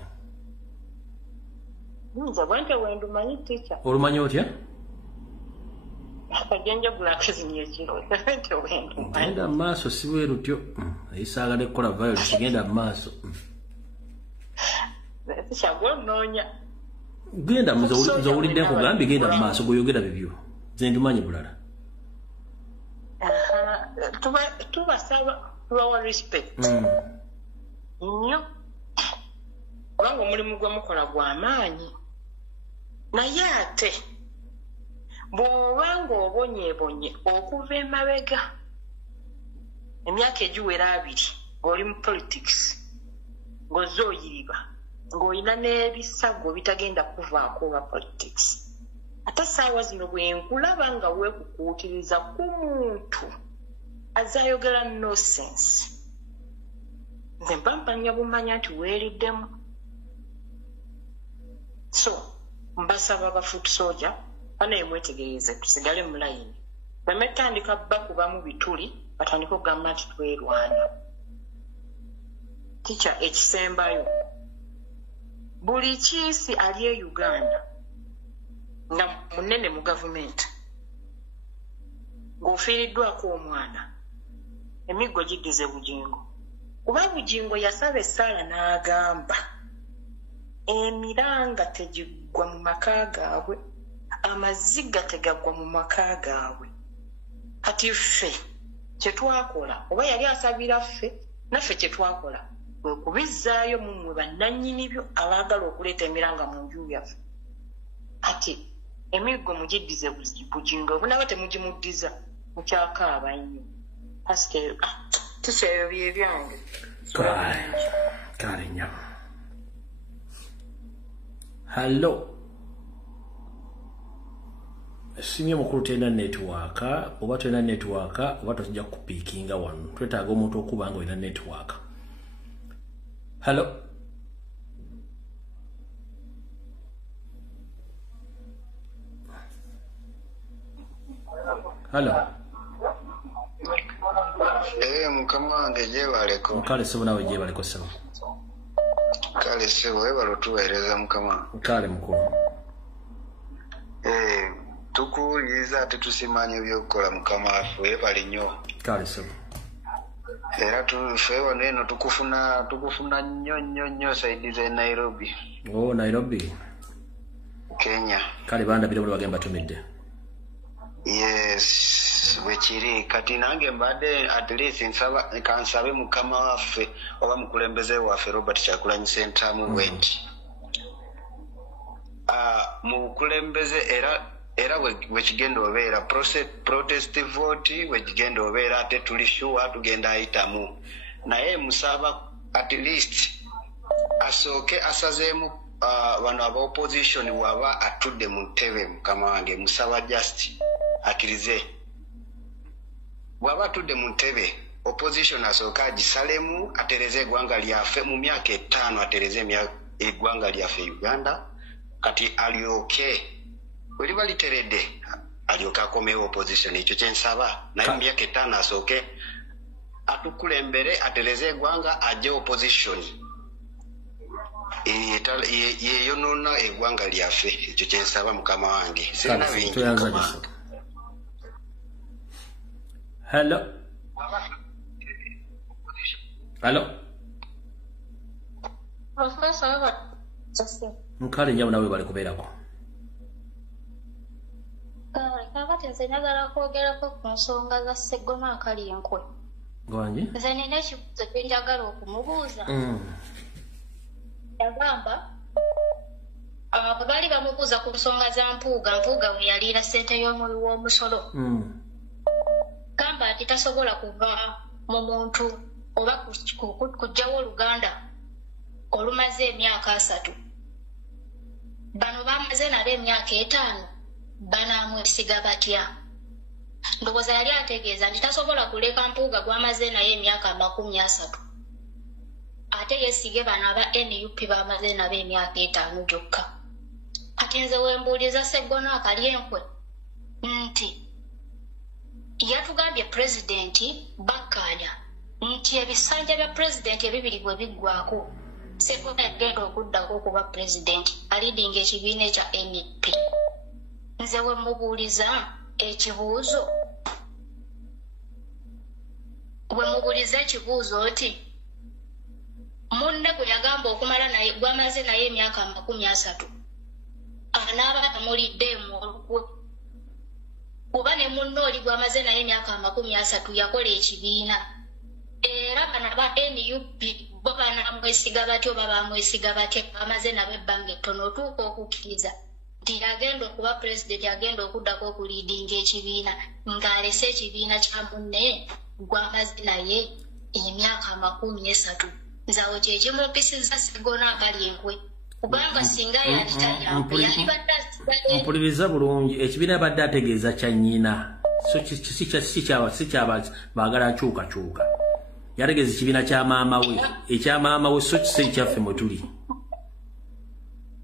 nza bwente wendumanyi tikya olumanyi otya akajenjegula akazinya ekiro nte wendumanyi genda mu maaso si bwe lutyo eyisaagala ekkola violence genda mu maaso tikyagonoonya genda nze owulidde nkugambye genda mu maaso gweyogera bibyo nze ndumanyi bulala tubasaba tubawa respect nnyo kubanga omulimu gwe mukola gw'amaanyi naye ate bw'oba ng'obonyeebonye okuva emabega emyaka egiwera 2 ng'oli mu politics ng'ozze oyiiba ng'olina n'ebisago bitagenda kuvaako olwa politics ate saawa zino bwe nkulaba nga weekukuutiriza ku muntu azayogera nonsense nze mpampanya bumanya nti weeriddemu so mbasaba abafuuti soja banaye mwetegereze tusigale mu layini bametandika bakubamu bituli batandika okugamba nti twerwana tikya ekisembayo buli kiisi ali e Uganda nga munene mu gavumenti ng'ofiiriddwako omwana emiggo giddize Bugingo kuba Bugingo yasaba essaala n'agamba emiranga tegiggwa mu maka gaabwe amaziga tegagwa mu maka gaabwe kati ffe kyetwakola oba yali asabira ffe naffe kyetwakola kwe kubizzaayo mu mmwe bannannyini byo abaagala okuleeta emiranga mu nju yaffe kati emiggo mugiddize Bugingo obunaba temugimuddiza mukyakaaba nnyo pasite tikyeyo bye byange kale nnyo hallo simye mukulu tena network oba tena network oba tojja kupiikinga wano twetaaga omuntu okuba nga olina network hallo hallo mukama wange gyebaleko mukale sebo nawe gyebaleko sebo kale sebo webala otuweereza mukama kale mukulu tukuwuliriza ate tusimanye ebyokukola mukama waffe webale nnyo kale sebo era ffe wano eno tukufuna nnyo saidi ze Nairobi Nairobi Kenya kale bandabire buli bagenda batumidde yes wekiri kati nange mbadde at least kansabe mukama waffe oba mukulembeze waffe Robert Kyagulanyi Ssentamu wenti mu bukulembeze era wekigenda obeera protest vote wekigenda obeera ate tuli sure tugenda ayitamu naye musaba at least asooke asazeemu bano aba opposition waba atudde mu ntebe mukama wange musaba just akirize bwaba atudde mu ntebe opposition asooka agisalemu atereze eggwanga lyaffe mu myaka 5 atereze eggwanga lyaffe Uganda kati alyoke bwe baliteredde alyoke akomewo opposition ekyo kyensaba naye mu myaka 5 asooke atukulembere atereze eggwanga ajje opposition yeyonona eggwanga lyaffe ekyo kyensaba mukama wange sirina bingi. Hello. Nkale njamu nawe bali kubeerako. Kakati nze njagala kwogerako ku nsonga za Sseggona akali enkwe. Gwanji? Nze nina ekibuuzo kye njagala okumubuuza. Yagamba bwe baali bamubuuza ku nsonga za Mpuuga we yaliira ssente y'omuwi w'omusolo. Gamba nti tasobola kuva mu muntu oba kujjawo Oluganda olumaze emyaka 3. Bano bamaze nabo emyaka 5 banaamwesiga batya? Ndowooza yali ategeeza nti tasobola kuleka Mpuuga gwamaze naye emyaka 30 ate yesige bano aba NUP bamaze nabo emyaka 5 gyokka. Kati nze wembuuliza Sseggona akali enkwe nti yatugambye pulezidenti bakkaanya nti ebisanja bya pulezidenti ebibiri bwe biggwako Sseggona yagenda okuddako okuba pulezidenti alidinga ekibiina ekya NUP. Nze we mubuuliza ekibuuzo nti munne gwe yagamba okumala naye gwamaze naye emyaka 30 anaaba amulidde mu olukwe kuba ne munne oli gwamaze naye emyaka 30 yakola ekibiina era bano aba NUP bo banamwesiga batya oba bamwesiga batya bamaze nabo ebbanga ettono otuuka okukkiriza nti yagenda okuba pulezidenti yagenda okuddako okuliidinga ekibiina ng'alese ekibiina kya munne gwamaze naye emyaka 30. Nzawo kyekimumpisiza Sseggona akali enkwe kubanga singa yalitayambe mpuliriza bulungi ekibiina badde ategeeza kya nnyina si kyaba baagala nkyukakyuka yategeeza ekibiina kya maama we ekya maama we so kisi kyaffe mwe tuli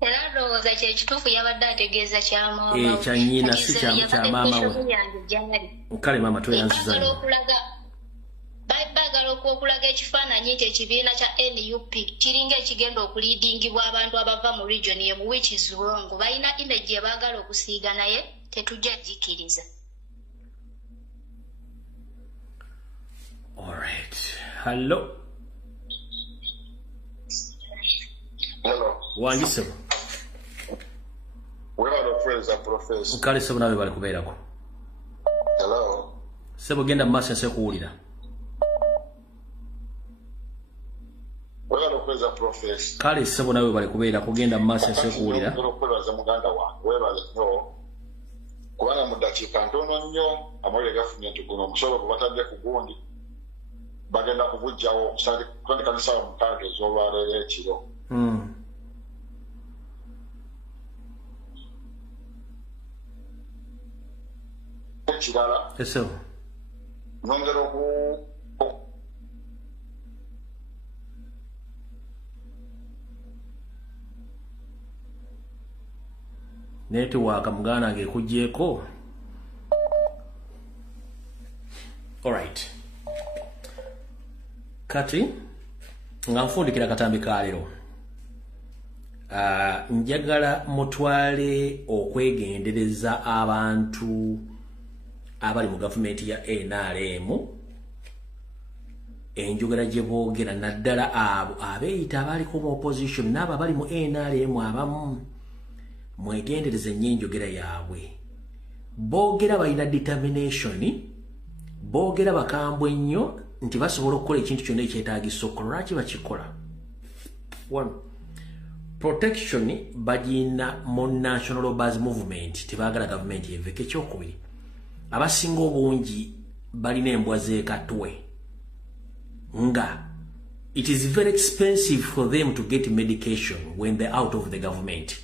era ndowooza kyekituufu yabadde ategeeza kya maama kya nnyina si kya maama we. Kale maama toyanziza baagala okulaga ekifaananyi nti ekibiina kya NUP kiringa ekigenda okuliidingibwa abantu abava mu region emu which is wrong. Balina image gye baagala okusiiga naye tetujja gikiriza. Alright. Hello. Wangi sebo. Kale sebo nawe bali kubeerako. Sebo genda mu maaso ensi kuwulira. Kale sebo nawe bali kubeera kugenda mu maaso ensi kuwulira. Kubanga mu ddakiika ntono nnyo amawulire gafunye nti guno omusolo gwe batadde ku gundi bagenda kuguggyawo kutandika ne ssaawa 6 ez'olwaleero ekiro. Ekirala nongera netiwaaka muganda nge ekuggyeko. Alright. Kati nga nfundikira katambi ka leero njagala mutwale okwegendereza abantu abali mu gavumenti ya NRM enjogera gye boogera naddala abo abeeyita abaliko mu opposition n'abo abali mu NRM abamu mwegendereze nnyo enjogera yaabwe. Boogera balina determination boogera bakambwe nnyo nti basobola okukola ekintu kyonna ekyetaagisa okukola. Lwaki bakikola? One, protection bagina mu National Robbers Movement tebaagala government yeveke. Ekyokubiri, abasinga obungi balina embwa z'ekatwe nga it is very expensive for them to get medication when they're out of the government.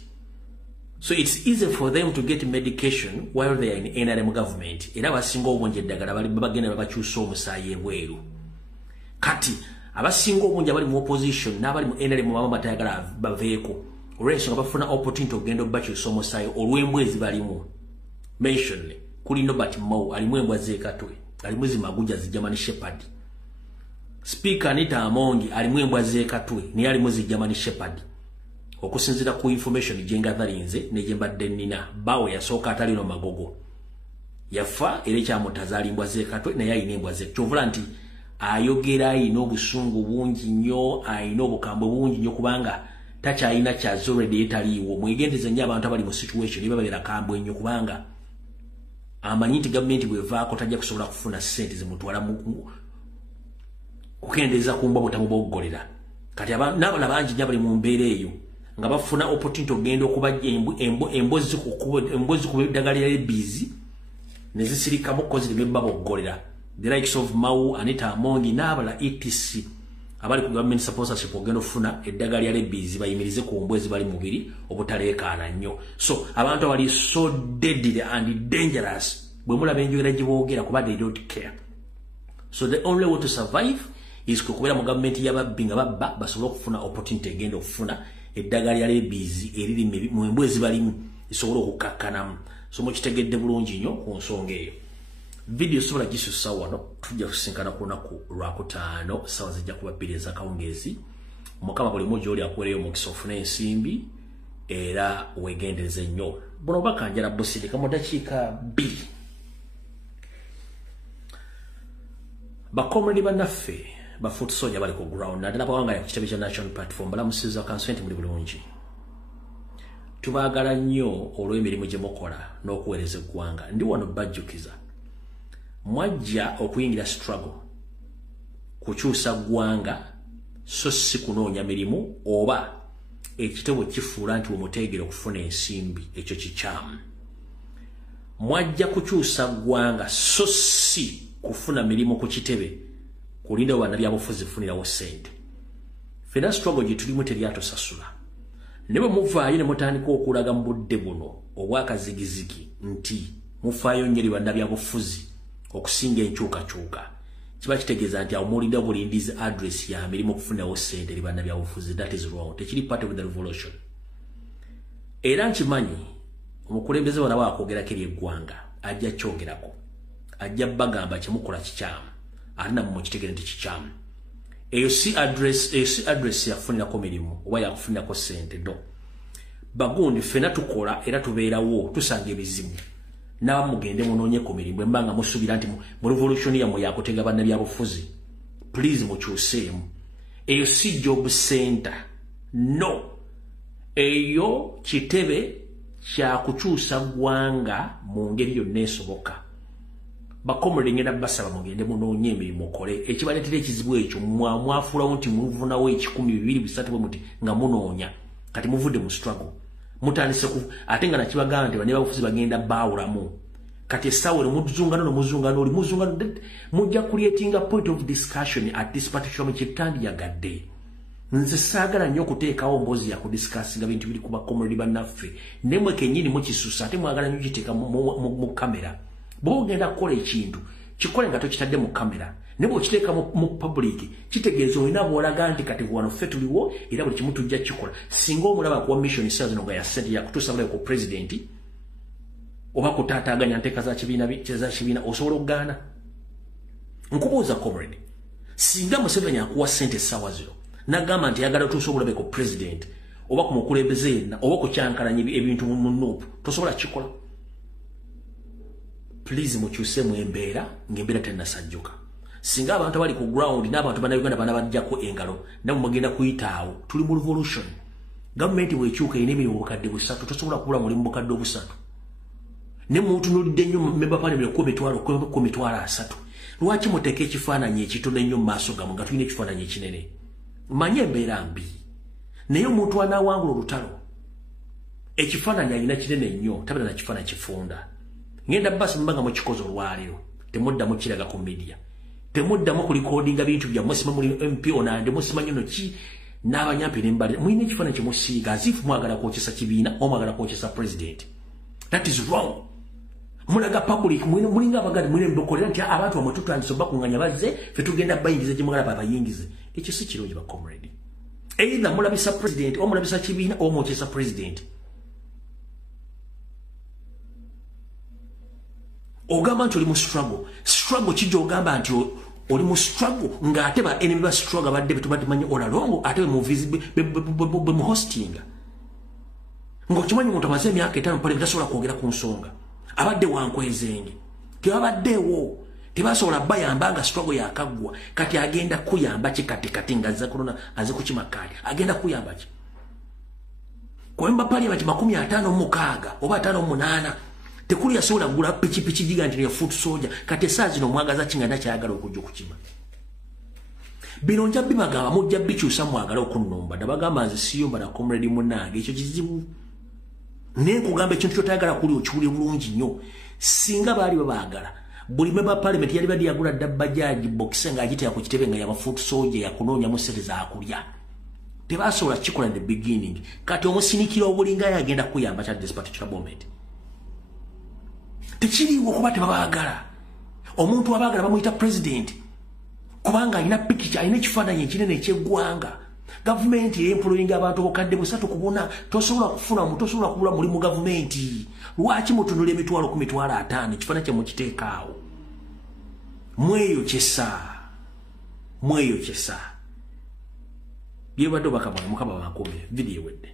So it's easy for them to get medication while they are in NRM government. Era abasinga obungi eddagala bali bagenda babakyusa omusaayi ebweru. Kati abasinga obungi abali mu opposition n'abali mu NRM baba batayagala baveeko olw'ensonga bafuna opportunity okugenda obakyusa omusaayi olw'embwa ezibalimu. Mention kuli Nobert Mao alimu embwa z'ekatwe, alimu zimaguja zi German Shepherd. Speaker Anita Amongi alimu embwa z'ekatwe naye alimu zi German Shepherd. Okusinzira ku information gyengathalinze ne gyembadde nnina, Bawe yasooka atalino magogo. Yafa era ekyamutaza alimbwa z'ekatwe naye alina embwa ze. Kyovula nti ayogera alina obusungu bungi nnyo, alina obukambwe bungi nnyo kubanga takyalina kyazolwedde yetaliiwo. Mwegendeze nnyo abantu abali mu situation ebabalira kambwe nnyo kubanga amanyi nti gavumenti bwevaako tajja kusobola kufuna ssente zimutwala kukendeeza ku mbwa butamuboggolera. Kati n'abala bangi nnyo abali mu mbeera eyo nga bafuna opportunity okugenda okubajja embozi ku eddagala lya rabies ne zisirikamu kozi ne baboggolera. The likes of Mau, Anita Amongi n'abala etc abali ku government sponsorship ogenda ofuna eddagala lya rabies bayimirize ku mbwezi bali mubiri obutaleekaana nnyo. So abantu abali so deadly and dangerous bwe mulaba enjogera gye boogera kuba they don't care. So the only way to survive is kubeera mu government y'ababbi nga babba basobola okufuna opportunity egenda okufuna eddagala lya rabies eriri mu embwezi balimu isobola okukakkanamu. So mukitegedde bulungi nnyo ku nsonga eyo. Video sobola gisusa wano tujja kusinkana ku lunaku lwakutaano sawa zijja kuba bbiri ez'akawungeezi. Mukama buli mujja oli akuweereyo omukisa ofune ensimbi era weegendereze nnyo. Buno bakanjala busirika mu dakiika 2. Bakomredi bannaffe ba foot soldier bali ku ground naddala bawanga ku kitebe kya National Platform balamusiza kansenti muli bulungi. Tubaagala nnyo olw'emirimu gye mukola n'okuweereza eggwanga. Ndi wano bajjukiza mwajja okuyingira struggle kukyusa ggwanga so si kunoonya mirimu oba ekitabo kifuula nti omuteegera okufuna ensimbi. Ekyo kikyamu. Mwajja kukyusa ggwanga so si kufuna mirimu ku kitebe kulinda bannabyabufuzi funirawo ssente. Fena struggle gye tulimu teryatusasula. Ne bwe muvaayo ne mutandika okulaga mu budde buno obwakazigizigi nti mufaayo nnyo eri bannabyabufuzi okusinga enkyukakyuka, kiba kitegeeza nti awo mulinda bulindizi address ya mirimu okufunirawo ssente eri bannabyabufuzi. That is wrong. Tekiri part of the revolution. Era nkimanyi omukulembeze wano bw'akwogerako eri eggwanga ajja kyogerako, ajja bagamba kyemukola kikyamu ate namwe mukitegere nti kikyamu. Eyo si address yafunirako mirimu oba yakufunirako ssente do. Bagundi ffena tukola era tubeerawo tusanga ebizibu n'abamu mugende munoonye ku mirimu embanga musuubira nti mu revolution yammwe yakutega bannabyabufuzi. Please mukyuseemu. Eyo si job center. No. Eyo kitebe kya kukyusa ggwanga mu ngeri yonna esoboka. Bakomredi ngenda basaba mugende munoonye emirimu mukole. Ekibaleetera ekizibu ekyo mwafuulawo nti muvunawo 1, 2, 3 bwe muti nga munoonya. Kati muvudde mu struggle. Mutandise ku ate nga nakibagamba nti bannabyabufuzi bagenda baawulamu. Kati essaawa muzungano oli muzungano mujja creating a point of discussion at this particular kitandyagadde. Nze saagala nnyo okuteekawo mboozi ya kudisikasinga bintu biri ku bakomredi bannaffe. Nemwe kennyini mukisusa ate mwagala nnyo kiteeka mu kamera. Bw'ogenda kukola ekintu kikole nga tokitadde mu kamera. Ne bw'okiteeka mu public kitegeeza olina bw'olaga nti kati wano ffe tuliwo era buli kimu tujja kikola. Singa omulaba kuwa mission saa zino nga ya ssente yakutuusa bulabe ku president oba kutaataaganya nteeka za kibiina osobola okugaana. Nkubuuza comrade, singa Museveni akuwa ssente essaawa zino n'agamba nti ayagala otuusa obulabe ku president oba ku mukulembeze yenna oba ku kyankalanya ebintu mu nuupu tosobola kikola. Please mukyusemu embeera ng'embeera tennasajjuka. Singa abantu bali ku ground n'abantu bannayuganda banabajjako engalo namwe mugenda kuyitaawo. Tuli mu revolution. Gavumenti bw'ekyuka erina emirimu bukadde 3 tosobola kubula mulimu bukadde 3. Ne mutunuulidde nnyo member parliament ku mitwalo 3. lwaki muteeka ekifaananyi ekitono ennyo mu maaso gamu nga tulina ekifaananyi ekinene manye embeera mbi naye omuntu anaawangula olutalo ekifaananyi alina kinene nnyo tabira na kifaananyi kifunda ngenda basi mbanga mukikoze olwaleero temuddamu kiraga ku media temuddamu kulikodinga bintu byammwe sima muli MP onande musima nyono ki n'abanyampi n'embali mulina ekifaananyi kyemusiiga azifu mwagala kwokyesa kibiina o mwagala kwokyesa president. That is wrong. Mulaga public mulinga abagadi mulina mbokolera nti abantu bamwe tutandise bakunganya bazze fe tugenda bayingize gye mwagala babayingize ekyo si kirungi ba comrade. Either mulabisa president o mulabisa kibiina o mwokyesa president. Ogamba nti oli mu struggle kijja ogamba nti oli mu struggle ng'ate ba enemy ba struggle badde betumanyi olalongo ate mu visible be mu hosting ng'okimanyi omuntu amaze emyaka 5 pale tasobola kwogera ku nsonga abadde wankwezenge tebabaddewo tebasobola bayamba nga struggle yakaggwa kati agenda kuyamba kati ngazza korona aze kukimakali agenda kuyamba ki kwemba parliament 56 oba 58 tekuli yasobola kugula pichipichi giga nti ya foot soldier kati esaazi no mwagaza kingana kyagala okujja okukima bino nja bibagamba mujja bikyusa mwagala okunnumba ndabagamba nze siyomba na comrade munange ekyo kizibu ne kugamba ekintu kyotayagala kuli okiwulire bulungi nnyo singa baali babaagala buli member parliament yali badi yagula dabbajaji boxe nga agitya ku kitebe nga ya foot soldier yakunoonya mu sente za kulya tebasobola kikola in the beginning kati omusinikira obulinga yagenda kuyamba kya this particular moment tekiriwo kuba tebabaagala omuntu abaagala bamuyita president kubanga alina pikicha alina ekifaananyi ekinene ekyeggwanga gavumenti employinga abantu bokadde 3 tosobola kufuna mu tosobola kubula muli mu gavumenti lwaki mutunula emitwalo ku mitwalo 5 ekifaananyi kye mukiteekaawo mweyo kyesa byebadde bakamala mukama bankome video wedde